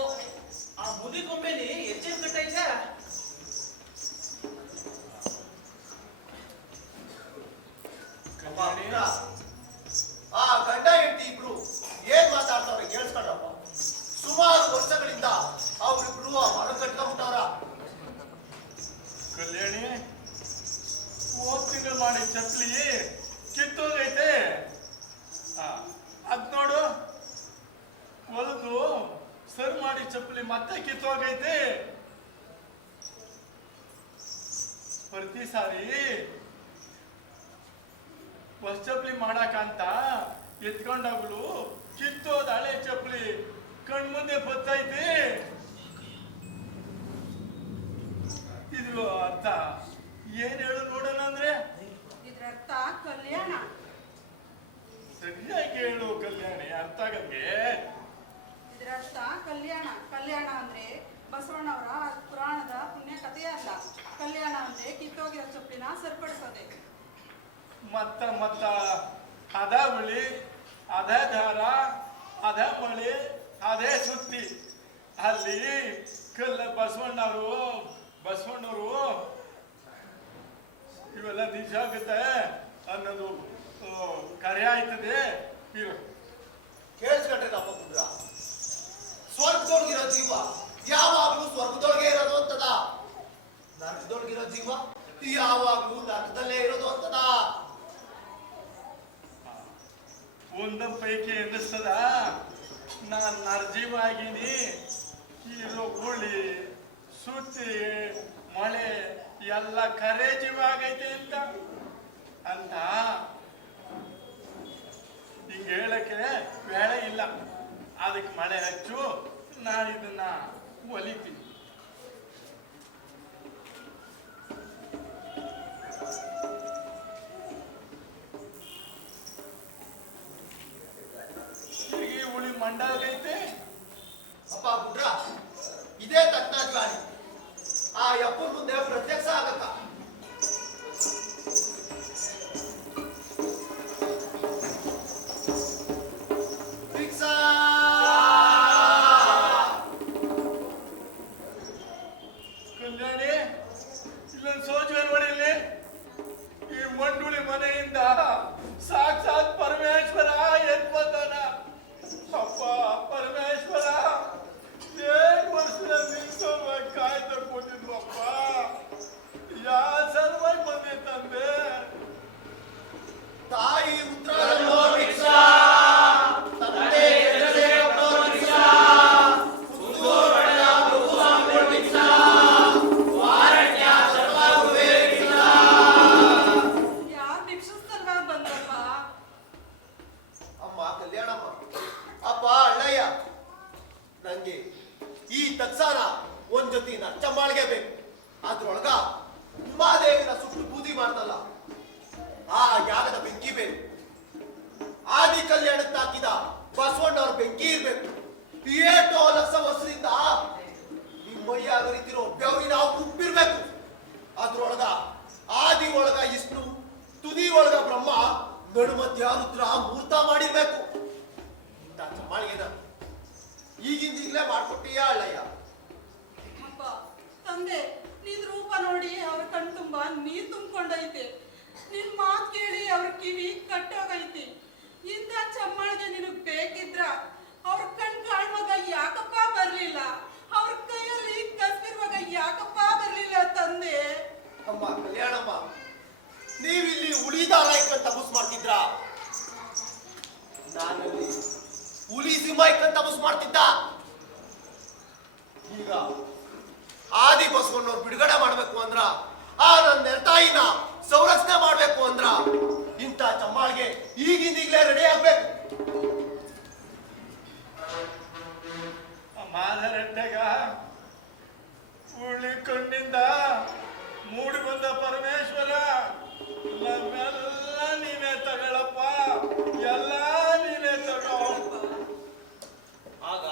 ಆ ಮುದಿ ಕೊಂಬೆಲಿ ಹೆಚ್ಚಿನ ಕಟ್ಟೈತೆ. ಆ ಗಂಡ ಹೆಂಡತಿ ಇಬ್ರು ಏನ್ ಮಾತಾಡ್ತಾವ್ರೆ ಕೇಳಿಸ್ಕೊಂಡಪ್ಪ. ಸುಮಾರು ವರ್ಷಗಳಿಂದ ಅವ್ರಿಬ್ರು ಆ ಮರ ಕಟ್ಕೊಂಡ್ಬಿಟ್ಟವ್ರ. ಕಲ್ಯಾಣಿ, ಹೋದ್ ತಿಂಗಳು ಮಾಡಿ ಚಪ್ಪಲಿ ಕಿತ್ತೋಗೈತೆ. ಅದ್ ನೋಡು, ಹೊಲದು ಸರ್ ಮಾಡಿ ಚಪ್ಪಲಿ ಮತ್ತೆ ಕಿತ್ತೋಗೈತೆ. ಪ್ರತಿ ಸಾರಿ ಹೊಸ ಚಪ್ಪಲಿ ಮಾಡಕಂತ ಎತ್ಕೊಂಡಾಗ್ಲು ಕಿತ್ತೋದ ಹಳೆ ಚಪ್ಪಲಿ ಕಣ್ಮುಂದೆ ಬತ್ತೈತೆ. ಇದು ಅರ್ಥ ಏನ್ ಹೇಳು ನೋಡೋಣ ಅಂದ್ರೆ? ಇದ್ರರ್ಥ ಕಲ್ಯಾಣ. ಸರಿಯಾಗಿ ಹೇಳು ಕಲ್ಯಾಣಿ, ಅರ್ಥ ಆಗಂಗೆ. ಇದರರ್ಥ ಕಲ್ಯಾಣ. ಕಲ್ಯಾಣ ಅಂದ್ರೆ ಬಸವಣ್ಣವರ ಪುರಾಣದ ಪುಣ್ಯ ಕಥೆಯ ಅಲ್ಲ. ಕಲ್ಯಾಣ ಅಂದ್ರೆ ಕಿತ್ತೋಗಿರೋ ಚಪ್ಪಲಿನ ಸರಿಪಡಿಸೋದೆ. ಮತ್ತ ಅದ ಬಳಿ, ಅದೇ ದಾರ, ಅದೇ ಮಳೆ, ಅದೇ ಸುತ್ತಿ. ಅಲ್ಲಿ ಬಸವಣ್ಣವರು ಇವೆಲ್ಲ ನಿಜ ಆಗುತ್ತೆ ಅನ್ನೋದು ಕರೆ ಆಯ್ತದೆ. ಕೇಳಿಸ್ಕೊಂಡ್ರೆ ನಮ್ಮ ಕುಂದ್ರ, ಸ್ವರ್ಗದೊಳಗಿರೋ ಜೀವ ಯಾವಾಗ್ಲೂ ಸ್ವರ್ಗದೊಳಗೆ ಇರೋದು ಅಂತದ, ನರಕದೊಳಗಿರೋ ಜೀವ ಯಾವಾಗ್ಲೂ ನರಕದಲ್ಲೇ ಇರೋದು ಅಂತದ. ಒಂದ ಪೈಕಿ ಎನ್ನಿಸ್ತದ ನಾನ್ ನರ್ಜೀವ ಆಗೀನಿ. ಇರೋ ಹುಳಿ ಸುತ್ತಿ ಮಳೆ ಎಲ್ಲ ಕರೆ ಜೀವ ಆಗೈತೆ ಅಂತ ಹಿಂಗ ಹೇಳಕ್ಕೆ ಬೇಳೆ ಇಲ್ಲ. ಅದಕ್ಕೆ ಮಳೆ ಹಚ್ಚು, ನಾನು ಇದನ್ನ ಒಲಿತೀನಿ. ಈ ಹುಳಿ ಮಂಡ ಆಗೈತೆ. ಅಪ್ಪ ಗುಡ್ರ, ಇದೇ ತಜ್ಞಾನಿ ಆ ಯಪ್ಪನ ಮುಂದೆ ಪ್ರತ್ಯಕ್ಷ ಆಗಕ್ಕ. ಕಲ್ಯಾಣಿ, ಇಲ್ಲೊಂದು ಸೋಜುವೆ ನೋಡಿಲ್ಲಿ. ಈ ಮಂಡುಳಿ ಮನೆಯಿಂದ ಸಾಕ್ಷಾತ್ ಪರಮೇಶ್ವರ ಎದ್ ಬಂದನ. ಅಪ್ಪ ಪರಮೇಶ್ವರ, 7 ವರ್ಷದ ನಿಲ್ಸೋ ಕಾಯ್ದ ಕೂತಿದ್ವಪ್ಪ. ಒಂದ್ ಜೊತೆ ನಚ್ಚಮ್ಮಾಳ್ಗೆ ಬೇಕು. ಅದ್ರೊಳಗ ಉಮಾದೇವಿನ ಸುಟ್ಟು ಬೂದಿ ಮಾಡ್ತಲ್ಲ ಆ ಯಾಗದ ಬೆಂಕಿ ಬೇಕು. ಆದಿ ಕಲ್ಯಾಣಕ್ಕೆ ಹಾಕಿದ ಬಸವಣ್ಣವ್ರ ಬೆಂಕಿ ಇರ್ಬೇಕು. ಏಟೋ ಲಕ್ಷ ವರ್ಷದಿಂದ ನಿಮ್ಮಯ್ಯ ರೀತಿರೋ ಬೆವರಿ ನಾವು ಕುಪ್ಪಿರ್ಬೇಕು. ಅದ್ರೊಳಗ ಆದಿ ಒಳಗ ವಿಷ್ಣು, ತುದಿ ಒಳಗ ಬ್ರಹ್ಮ, ನಡುಮಧ್ಯ ರುದ್ರ ಮೂರ್ತ ಮಾಡಿರ್ಬೇಕು. ಇಂಥ ಚಮಾಳಿಗೆನ ಈಗಿಂದೀಗ್ಲೇ ಮಾಡ್ಕೊಟ್ಟಿಯ ಅಳ್ಳಯ್ಯ. ಅಪ್ಪ ತಂದೆ, ನಿನ್ ರೂಪ ನೋಡಿ ಅವ್ರ ಕಣ್ ತುಂಬಾ ನೀರ್ ತುಂಬಿಕೊಂಡೈತೆ. ನಿನ್ ಮಾತ್ ಕೇಳಿ ಅವ್ರ ಕಿವಿ ಕಟ್ಟೋಗೈತಿ. ಇಂಥ ಚಮ್ಮಾಳಿಗೆ ನಿನಗ್ ಬೇಕಿದ್ರ ಅವ್ರ ಕಣ್ ಕಾಣುವಾಗ ಯಾಕಪ್ಪ ಬರ್ಲಿಲ್ಲ? ಅವ್ರ ಕೈಯಲ್ಲಿ ಕಸ್ಬಿರುವಾಗ ಯಾಕಪ್ಪ ಬರ್ಲಿಲ್ಲ ತಂದೆ? ಅಮ್ಮ ಕಲ್ಯಾಣಮ್ಮ, ನೀವಿಲ್ಲಿ ಉಳಿದಾರ ಇಕ್ಕಂತ ತಪಸ್ ಮಾಡ್ತಿದ್ರ, ನಾನಲ್ಲಿ ಹುಲಿ ಸಿಂಹ ಇಕ್ಕಂತ ತಪಸ್ ಮಾಡ್ತಿದ್ದ. ಈಗ ಆದಿ ಬಸವಣ್ಣವ್ರು ಬಿಡುಗಡೆ ಮಾಡ್ಬೇಕು ಅಂದ್ರ, ಆ ನನ್ನ ನೆಲತಾಯಿನ ಸಂರಕ್ಷಣೆ ಮಾಡ್ಬೇಕು ಅಂದ್ರ ಇಂಥ ಚಮ್ಮಾಳಿಗೆ ಈಗಿಂದೀಗ್ಲೇ ರೆಡಿ ಆಗ್ಬೇಕು. ಮಾದರೆಟ್ಟೆಗ ಉಳಿಕೊಂಡಿಂದ ಮೂಡಿ ಬಂದ ಪರಮೇಶ್ವರ, ನಮ್ಮೆಲ್ಲ ನೀನೇ ತಗೊಳಪ್ಪ, ಎಲ್ಲ ನೀನೇ ತಗೋ. ಆಗ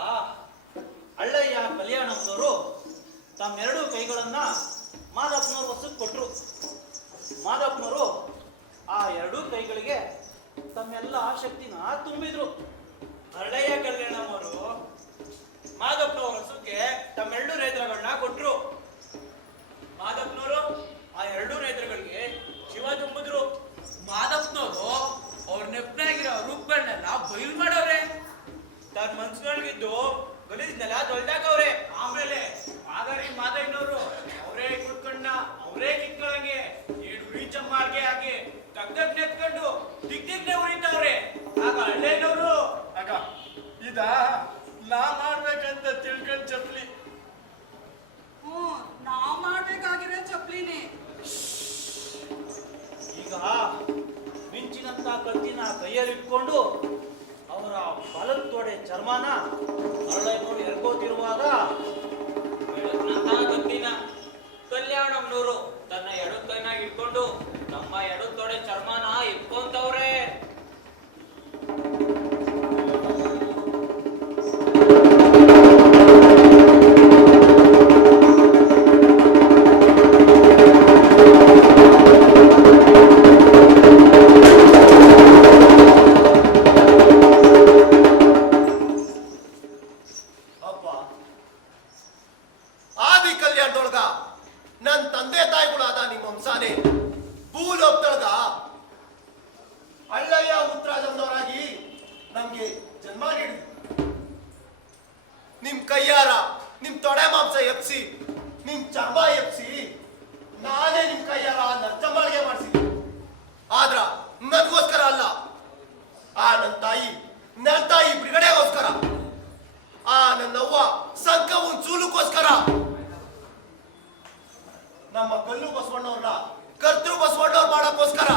ಅಳ್ಳಯ್ಯ ಕಲ್ಯಾಣಮ್ಮನವರು ತಮ್ಮೆರಡು ಕೈಗಳನ್ನ ಮಾದಪ್ಪನವ್ರ ವಸಕ್ಕೆ ಕೊಟ್ರು. ಮಾದಪ್ಪನವರು ಆ ಎರಡೂ ಕೈಗಳಿಗೆ ತಮ್ಮೆಲ್ಲ ಶಕ್ತಿನ ತುಂಬಿದ್ರು. ಅಳ್ಳಯ್ಯ ಕಲ್ಯಾಣಮ್ಮವರು ಮಾದಪ್ಪನವ್ರ ವಸಕ್ಕೆ ತಮ್ಮೆರಡು ನೇತ್ರಗಳನ್ನ ಕೊಟ್ರು. ಮಾದಪ್ಪನವರು ಆ ಎರಡೂ ನೇತ್ರಗಳಿಗೆ ಶಿವ ತುಂಬಿದ್ರು. ಮಾದಪ್ಪನವರು ಅವ್ರ ನೆಪ್ನಾಗಿರೋ ರೂಪಗಳನ್ನೆಲ್ಲ ಬಯಲು ಮಾಡವ್ರೆ. ತನ್ನ ಮನ್ಸುಗಳಿಗಿದ್ದು ಗಲೀಜ್ನೆಲ್ಲ ತೊಳ್ದಾಕವ್ರೆ. ಆಮೇಲೆ ಮಾದಯ್ಯನವರು ಅವರೇ ಕುತ್ಕೊಂಡ ಅವರೇ ಕಿತ್ಕೊಳಂಗೆ ಏಳು ಉರಿ ಚಮ್ಮಾರ್ಗೆ ಹಾಕಿ ತಗ್ಗಕ್ ನೆತ್ಕೊಂಡು ದಿಗ್ನೆ ಉರಿತಾವ್ರೆ. ಆಗ ಹಳ್ಳಿನವರು ಅಕ್ಕ ಇದ ನಾ ಮಾಡ್ಬೇಕಂತ ತಿಳ್ಕೊಂಡ್ ಚಪ್ಲಿ. ನಾವ್ ಮಾಡ್ಬೇಕಾಗಿರೋ ಚಪ್ಲಿನೇ. ಈಗ ಮಿಂಚಿನಂತ ಕತ್ತಿನ ಕೈಯಲ್ಲಿ ಇಟ್ಕೊಂಡು ಅವರ ಬಲದ ತೊಡೆ ಚರ್ಮನ ಹರಳಯ್ಯನವರು ಎರ್ಕೋತಿರುವಾಗ ಬೆಳಕಿನಂತ ಕತ್ತಿನ ಕಲ್ಯಾಣಮ್ಮನವರು ತನ್ನ ಎಡದ ಕೈನ ಇಟ್ಕೊಂಡು ನಮ್ಮ ಎಡದ ತೊಡೆ ಚರ್ಮನ ಇಟ್ಕೊಂತವ್ರೆ. ಅಪ್ಪ, ಆದಿ ಕಲ್ಯಾಣದೊಳಗ ನನ್ನ ತಂದೆ ತಾಯಿಗಳಾದ ನಿಮ್ಮ ವಂಶಾನೆ ಭೂಲೋಕದೊಳಗ ಅಳ್ಳಯ್ಯ ಉತ್ತರಾಜಂದವರಾಗಿ ನಮ್ಗೆ ಜನ್ಮ ನೀಡಿದ್ರು. ನಿಮ್ ಕೈಯಾರ ನಿಮ್ ತೊಡೆ ಮಾಂಸ ಎಪ್ಸಿ, ನಿಮ್ ಚರ್ಮ ಎಪ್ಸಿ, ನಾನೇ ನಿಮ್ ಕೈಯಾರ ನರ್ಚಂಬಾಳಿಗೆ ಮಾಡಿಸಿ. ಆದ್ರ ನನಗೋಸ್ಕರ ಅಲ್ಲ, ಆ ನನ್ನ ತಾಯಿ ಬಿಡುಗಡೆಗೋಸ್ಕರ, ಆ ನನ್ನವ್ವ ಸಂಕವು ಚೂಲಕ್ಕೋಸ್ಕರ, ನಮ್ಮ ಕಲ್ಲು ಬಸವಣ್ಣವ್ರನ್ನ ಕರ್ತೃ ಬಸವಣ್ಣವ್ರು ಮಾಡಕ್ಕೋಸ್ಕರ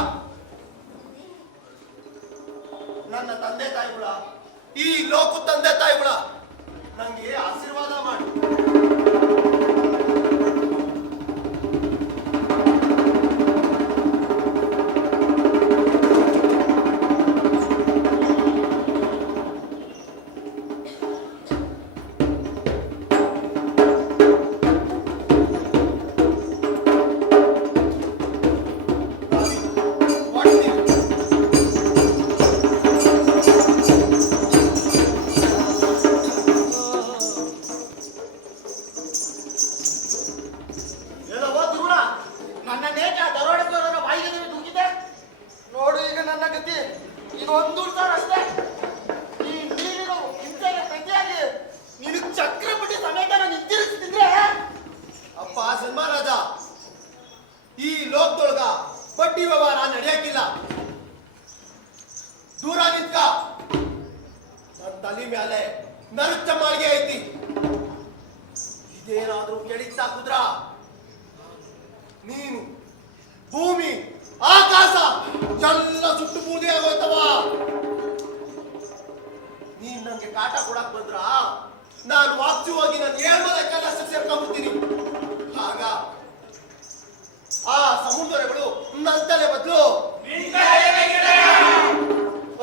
ನನ್ನ ತಂದೆ ತಾಯಿಗಳ, ಈ ಲೋಕ ತಂದೆ ತಾಯಿಗಳ ನಂಗೆ ಆಶೀರ್ವಾದ ಮಾಡಿ. ಇದೇನಾದ್ರೂ ಕೇಳಿತ್ತ ಕುದ್ರ, ನೀನು ಭೂಮಿ ಆಕಾಶ ಎಲ್ಲ ಸುಟ್ಟು ಬೂದಿ ಆಗೋಯ್ತವ. ನೀನ್ ನಂಗೆ ಕಾಟ ಕೊಡಕ್ ಬಂದ್ರ ನಾನು ವಾಪಸಿ ಹೋಗಿ ನಾನು ಏಳ್ಮಲೆ ಕೈಲಾಸಕ್ಕೆ ಸೇರ್ಕೊಂಡ್ಬಿಡ್ತೀನಿ. ಆಗ ಆ ಸಮುದ್ರಗಳು ನನ್ನ ತಲೆ ಬದಲು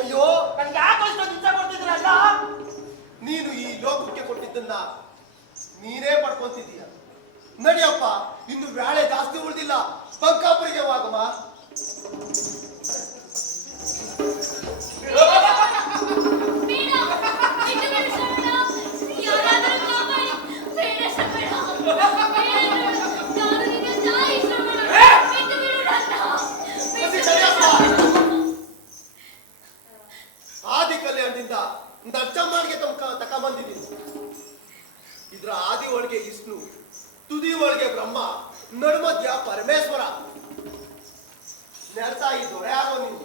ಅಯ್ಯೋ ನನ್ಗೆ ಯಾಕೆ ಅಷ್ಟೊಂದು ಇಚ್ಛೆ ಕೊಡ್ತಿದ್ರಲ್ಲ? ನೀನು ಈ ಲೋಕಕ್ಕೆ ಕೊಟ್ಟಿದ್ದನ್ನ ನೀನೇ ಪಡ್ಕೊಂತಿದ್ದೀಯ. ನಡಿಯಪ್ಪ, ಇನ್ನು ವ್ಯಾಳೆ ಜಾಸ್ತಿ ಉಳಿದಿಲ್ಲ. ಬಂಕಾಪುರಿಗೆ ಹೋಗಮ್ಮ. ಬೇಡ, ಬಿಟ್ಟು ಬಿಡು ಶ್ರವಣ. ಯಾರಾದರೂ ಕಾಪಾಡಿ. ಬೇಡ ಶ್ರವಣ. ಬೇಡ ನೋಡು. ನಾನು ನಿನ್ನ ತಾಯಿ ಶ್ರವಣ. ಬಿಟ್ಟು ಬಿಡು ನನ್ನ. ಬಿಟ್ಟು ಬಿಡು. ಆದಿ ಕಲ್ಯಾಣದಿಂದ ದಚ್ಚಮ್ಮನಿಗೆ ತಕೊಂಬಂದಿದ್ದೀನಿ. ಇದ್ರ ಆದಿ ಒಳಗೆ ವಿಷ್ಣು, ತುದಿ ಒಳಗೆ ಬ್ರಹ್ಮ, ನಡುಮಧ್ಯ ಪರಮೇಶ್ವರ. ನೆರ್ತಾ ಈ ದೊರೆ ಆಗೋ ನೀನು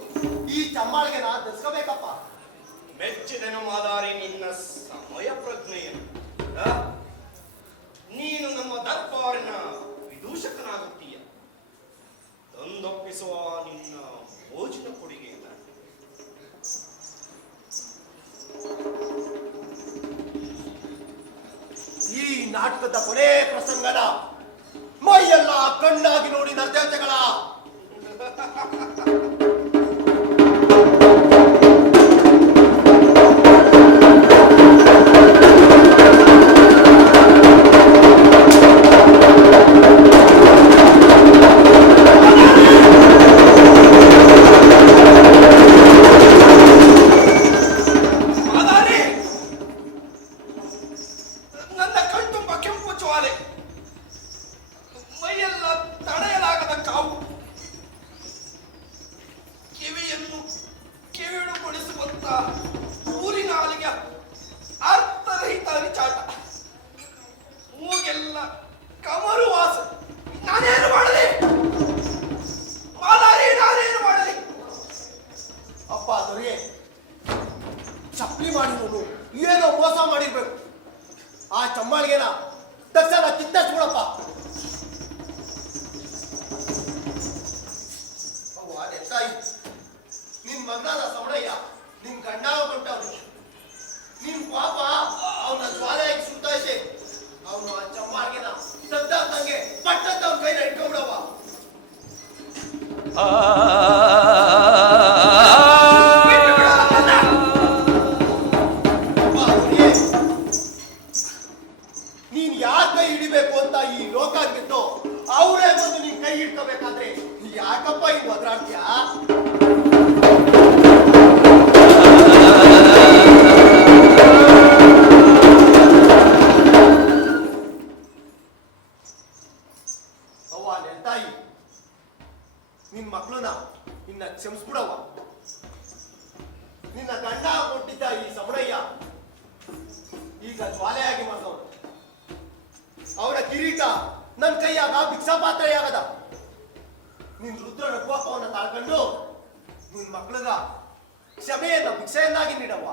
ಈ ಚಮ್ಮಾಳಿಗೆ ನಾ ದರ್ಸ್ಕೋಬೇಕಪ್ಪ. ಮೆಚ್ಚಿದೆನು ಮಾದಾರಿ ನಿನ್ನ ಸಮಯ ಪ್ರಜ್ಞೆಯನ್ನು. ನೀನು ನಮ್ಮ ದರ್ಬಾರಿನ ವಿದೂಷಕನಾಗುತ್ತೀಯ. ತಂದೊಪ್ಪಿಸುವ ನಿನ್ನ ಭೋಜನ ಕೊಡುಗೆ ಇಲ್ಲ. ಈ ನಾಟಕದ ಕೊನೆ ಪ್ರಸಂಗನ ಮೈಯೆಲ್ಲ ಕಣ್ಣಾಗಿ ನೋಡಿ ನರದೇವತೆಗಳ ನನ್ನ ಕಣ್ತುಂಬ ಕೆಂಪು ಜ್ವಾಲೆ, ಮೈಯೆಲ್ಲ ತಡೆಯಲಾಗದ ಕಾವು, ಕಿವಿಯನ್ನು ಕಿವಿಡುಗೊಳಿಸುವಂತ ಊರಿನ ಅಲಿಗೆ ಅರ್ಥರಹಿತ ಅರಿಚಾಟ, ಮೂಗೆಲ್ಲ ಕಮರು ವಾಸ. ನಾನೇನು ಮಾಡಲಿ ಮಾಲಾರಿ, ನಾನೇನು ಮಾಡಲಿ? ಅಪ್ಪ ದೊರೆಯೇ, ಚಪ್ಪಲಿ ಮಾಡಿರೋನು ಏನೋ ಮೋಸ ಮಾಡಿರ್ಬೇಕು. ಆ ಚಮ್ಮಾಳಿಗೆನ ತಕ್ಷಣ ಕಿತ್ತಚ್ಬಿಡಪ್ಪ. ನಿನ್ ಮಗನಾದ ಸಮಣಯ್ಯ ನಿನ್ ಗಂಡಾಗ ಕೊಟ್ಟವ್ರು. ನಿನ್ ಪಾಪ ಅವನ ಜ್ವಾಲೆಯಾಗಿ ಸುತ್ತೈತೆ. ಅವನು ಆ ಚಮ್ಮಾಳಿಗೆನ ಸದ್ದಂಗೆ ಪಟ್ಟಂತ ಅವನ ಕೈನ ಇಟ್ಕೊಂಡ್ಬಿಡವ. ನೀನ್ ಯಾರ ಕೈ ಹಿಡಿಬೇಕು ಅಂತ ಈ ಲೋಕ ಆಗಿತ್ತು, ಅವರೇ ಬಂದು ನಿನ್ ಕೈ ಹಿಡ್ಕೋಬೇಕಾದ್ರೆ ಯಾಕಪ್ಪ ಹಿಂಗ್ ಒದರಾಡ್ತೀಯ? ಅವ್ವ ನೆಲ್ತಾಯಿ, ನಿನ್ ಮಕ್ಳನ್ನ ನಿನ್ನ ಕ್ಷಮಿಸ್ಬಿಡವ್ವ. ನಿನ್ನ ಗಂಡ ಕೊಟ್ಟಿದ್ದ ಈ ಸಮಣಯ್ಯ ಈಗ ಜ್ವಾಲೆಯಾಗಿ ಮಾಡ್ದವನು. ಅವರ ಕಿರೀಟ ನನ್ನ ಕೈಯಾಗ ಭಿಕ್ಷಾ ಪಾತ್ರೆಯಾಗದ. ನಿನ್ ರುದ್ರ ರಘುವಪ್ಪವನ್ನ ತಾಳ್ಕೊಂಡು ನಿನ್ ಮಕ್ಳಗ ಕ್ಷಮೆಯನ್ನ ಭಿಕ್ಷೆಯನ್ನಾಗಿ ನೀಡವ್ವ.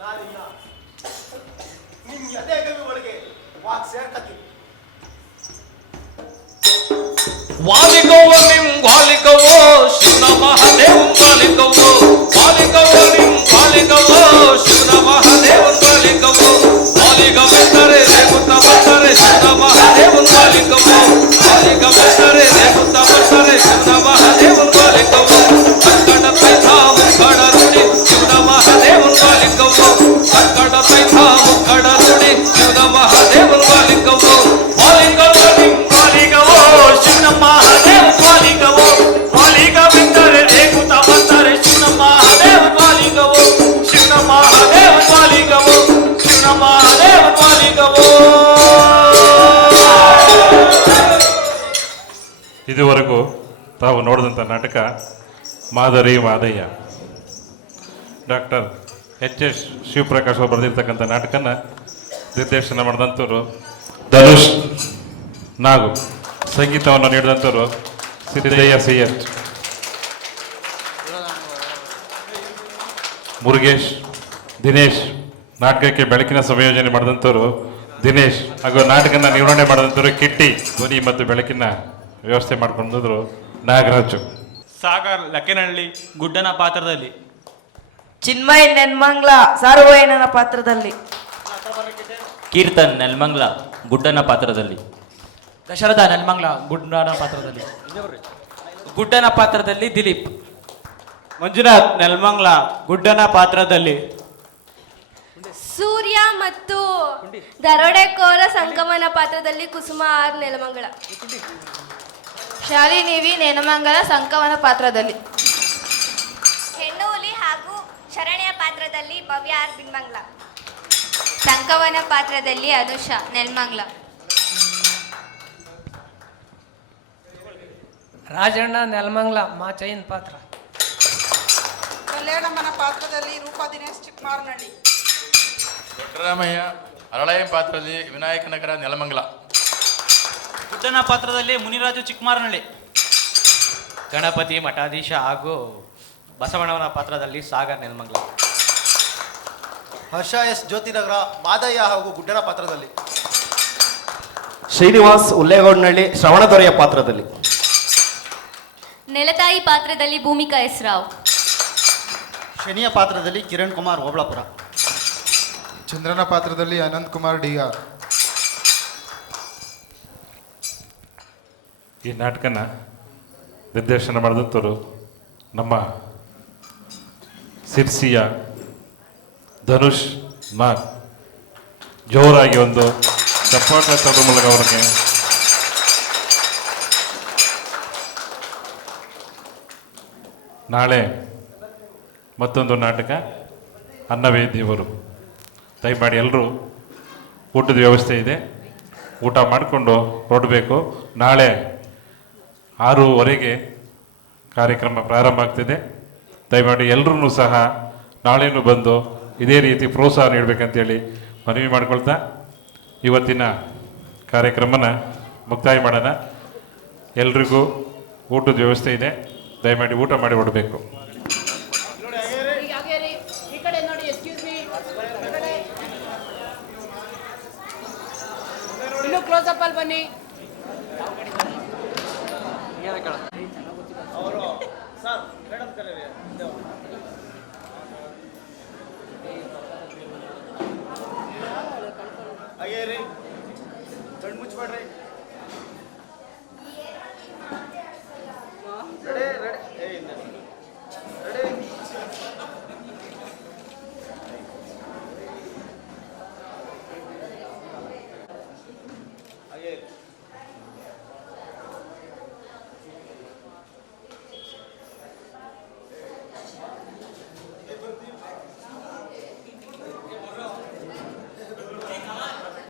ನಾನಿನ್ನ ನಿಮ್ ಎದೆ ಬಾಕ್ ಸೇರ್ಕತ್ತಿ. ವಾಲಿಗವ್ವ ನಿಮ್ ವಾಲಿಗವ್ವೋ ಶಿವನ ಮಹಾದೇವನ್ ವಾಲಿಗವ್ವೋ ವಾಲಿಗವ್ವ ನಿಮ್ ವಾಲಿಗವ್ವೋ ಶಿವನ ಮಹಾದೇವನ್ ವಾಲಿಗವ್ವೋ ವಾಲಿಗವೆಂದರೆ ದೇಗುತ್ತ ಬರ್ತಾರೆ ಶಿವನ ಮಹಾದೇವನ್ ವಾಲಿಗವ್ವೋ ವಾಲಿಗವೆಂದರೆ ದೇಗುತ್ತ ಬರ್ತಾರೆ ಶಿವನ ಮಹಾದೇವನ್ ವಾಲಿಗವ್ವೋ ಕಕ್ಕಡ ತೈಥ ಮುಕ್ಕಡ ನುಡಿ ಶಿವನ ಮಹಾದೇವನ್ ವಾಲಿಗವ್ವೋ ಕಕ್ಕಡ ತೈಥ ಮುಕ್ಕಡ ನುಡಿ ಶಿವನ ಮಹಾದೇವನ್ ವಾಲಿಗವ್ವೋ ವಾಲಿಗವ್ವ ನಿಮ್ ವಾಲಿಗವ್ವೋ ಶಿವನ ಮಹಾದೇವ ವಾಲಿಗವೋ ವಾಲಿಗವೆಂದರೆ ದೇಗುತ್ತ ಬರ್ತಾರೆ ಶಿವನ ಮಹಾದೇವ ವಾಲಿಗವೋ ಶಿವನ ಮಹಾದೇವ ವಾಲಿಗವೋ ಶಿವನ ಮಹಾದೇವ ವಾಲಿಗವೋ. ಇದುವರೆಗೂ ತಾವು ನೋಡಿದಂಥ ನಾಟಕ ಮಾದರಿ ಮಾದಯ್ಯ. ಡಾಕ್ಟರ್ ಎಚ್.ಎಸ್. ಶಿವಪ್ರಕಾಶ್ ಅವರು ಬರೆದಿರ್ತಕ್ಕಂಥ ನಾಟಕನ ನಿರ್ದೇಶನ ಮಾಡಿದಂಥವ್ರು ಧನುಷ್ ನಾಗು, ಸಂಗೀತವನ್ನು ನೀಡಿದಂಥವ್ರು ಸಿದ್ದಯ್ಯ ಸಿಎಚ್, ಮುರುಗೇಶ್, ದಿನೇಶ್, ನಾಟಕಕ್ಕೆ ಬೆಳಕಿನ ಸಂಯೋಜನೆ ಮಾಡಿದಂಥವ್ರು ದಿನೇಶ್, ಹಾಗೂ ನಾಟಕನ ನಿರ್ವಹಣೆ ಮಾಡಿದಂಥವ್ರು ಕಿಟ್ಟಿ, ಧ್ವನಿ ಮತ್ತು ಬೆಳಕಿನ ವ್ಯವಸ್ಥೆ ಮಾಡ್ಕೊಂಡಿದ್ರು ನಾಗರಾಜು. ಸಾಗರ್ ಲಕ್ಕನಹಳ್ಳಿ ಗುಡ್ಡನ ಪಾತ್ರದಲ್ಲಿ, ಚಿನ್ಮಯ್ ನೆನ್ಮಂಗ್ಲ ಸಾರ್ವಯನನ ಪಾತ್ರದಲ್ಲಿ, ಕೀರ್ತನ್ ನೆಲ್ಮಂಗ್ಲ ಗುಡ್ಡನ ಪಾತ್ರದಲ್ಲಿ, ದಶರಥ ನೆಲ್ಮಂಗ್ಲ ಗುಡ್ಡನ ಪಾತ್ರದಲ್ಲಿ, ಗುಡ್ಡನ ಪಾತ್ರದಲ್ಲಿ ದಿಲೀಪ್, ಮಂಜುನಾಥ್ ನೆಲ್ಮಂಗ್ಲ ಗುಡ್ಡನ ಪಾತ್ರದಲ್ಲಿ, ಸೂರ್ಯ ಮತ್ತು ದರೋಡೆಕೋರ ಸಂಗಮನ ಪಾತ್ರದಲ್ಲಿ ಕುಸುಮ ಆರ್ ನೆಲಮಂಗಲ, ಶಾಲಿನಿ ವಿ ನೆನಮಂಗಲ ಸಂಕವನ ಪಾತ್ರದಲ್ಲಿ, ಹೆಣ್ಣು ಹುಲಿ ಹಾಗೂ ಶರಣ್ಯ ಪಾತ್ರದಲ್ಲಿ ಭವ್ಯ ಆರ್ ಬಿನ್ಮಂಗ್ಲ, ಸಂಕವನ ಪಾತ್ರದಲ್ಲಿ ಅನುಷಾ ನೆಲ್ಮಂಗ್ಲ, ರಾಜಣ್ಣ ನೆಲಮಂಗ್ಲ ಮಾಚಯ್ಯನ ಪಾತ್ರ, ಕಲ್ಯಾಣಮ್ಮನ ಪಾತ್ರದಲ್ಲಿ ರೂಪಾ ದಿನೇಶ್ ಚಿಕ್ಕಮಾರನಹಳ್ಳಿ, ದೊಡ್ಡರಾಮಯ್ಯ ಅರಳಯ್ಯ ಪಾತ್ರದಲ್ಲಿ ವಿನಾಯಕನಗರ ನೆಲಮಂಗಲ, ಗುಡ್ಡನ ಪಾತ್ರದಲ್ಲಿ ಮುನಿರಾಜು ಚಿಕ್ಕಮಾರನಹಳ್ಳಿ, ಗಣಪತಿ ಮಠಾಧೀಶ ಹಾಗೂ ಬಸವಣ್ಣವನ ಪಾತ್ರದಲ್ಲಿ ಸಾಗರ್ ನೆಲಮಂಗಲ, ಹರ್ಷ ಎಸ್ ಜ್ಯೋತಿನಗರ ಮಾದಯ್ಯ ಹಾಗೂ ಗುಡ್ಡನ ಪಾತ್ರದಲ್ಲಿ, ಶ್ರೀನಿವಾಸ್ ಉಲ್ಲೇಗೌಡನಹಳ್ಳಿ ಶ್ರವಣದೊರೆಯ ಪಾತ್ರದಲ್ಲಿ, ನೆಲತಾಯಿ ಪಾತ್ರದಲ್ಲಿ ಭೂಮಿಕಾ ಎಸ್ ರಾವ್, ಶನಿಯ ಪಾತ್ರದಲ್ಲಿ ಕಿರಣ್ ಕುಮಾರ್ ಓಬಳಾಪುರ, ಚಂದ್ರನ ಪಾತ್ರದಲ್ಲಿ ಅನಂತ್ ಕುಮಾರ್ ಡಿಆರ್. ಈ ನಾಟಕನ ನಿರ್ದೇಶನ ಮಾಡಿದಂಥವ್ರು ನಮ್ಮ ಸಿರ್ಸಿಯ ಧನುಷ್ ನಾಗ್. ಜೋರಾಗಿ ಒಂದು ಚಪ್ಪಾಳೆ ತರುವ ಮೂಲಕ ಅವ್ರಿಗೆ ನಾಳೆ ಮತ್ತೊಂದು ನಾಟಕ ಅನ್ನವೇ ದೇವರು. ದಯಮಾಡಿ ಎಲ್ಲರೂ ಊಟದ ವ್ಯವಸ್ಥೆ ಇದೆ, ಊಟ ಮಾಡಿಕೊಂಡು ಹೊರಡಬೇಕು. ನಾಳೆ 6:15 ಕಾರ್ಯಕ್ರಮ ಪ್ರಾರಂಭ ಆಗ್ತಿದೆ. ದಯಮಾಡಿ ಎಲ್ಲರೂ ಸಹ ನಾಳೆನೂ ಬಂದು ಇದೇ ರೀತಿ ಪ್ರೋತ್ಸಾಹ ನೀಡಬೇಕಂತೇಳಿ ಮನವಿ ಮಾಡ್ಕೊಳ್ತಾ ಇವತ್ತಿನ ಕಾರ್ಯಕ್ರಮನ ಮುಕ್ತಾಯ ಮಾಡೋಣ. ಎಲ್ರಿಗೂ ಊಟದ ವ್ಯವಸ್ಥೆ ಇದೆ, ದಯಮಾಡಿ ಊಟ ಮಾಡಿ ಹೊರಡಬೇಕು. ಕ್ಲೋಸಪ್ ಅಲ್ಲಿ ಬನ್ನಿ. ಅವರು ಸರ್ ಮೇಡಮ್ ಕರೀರಿ.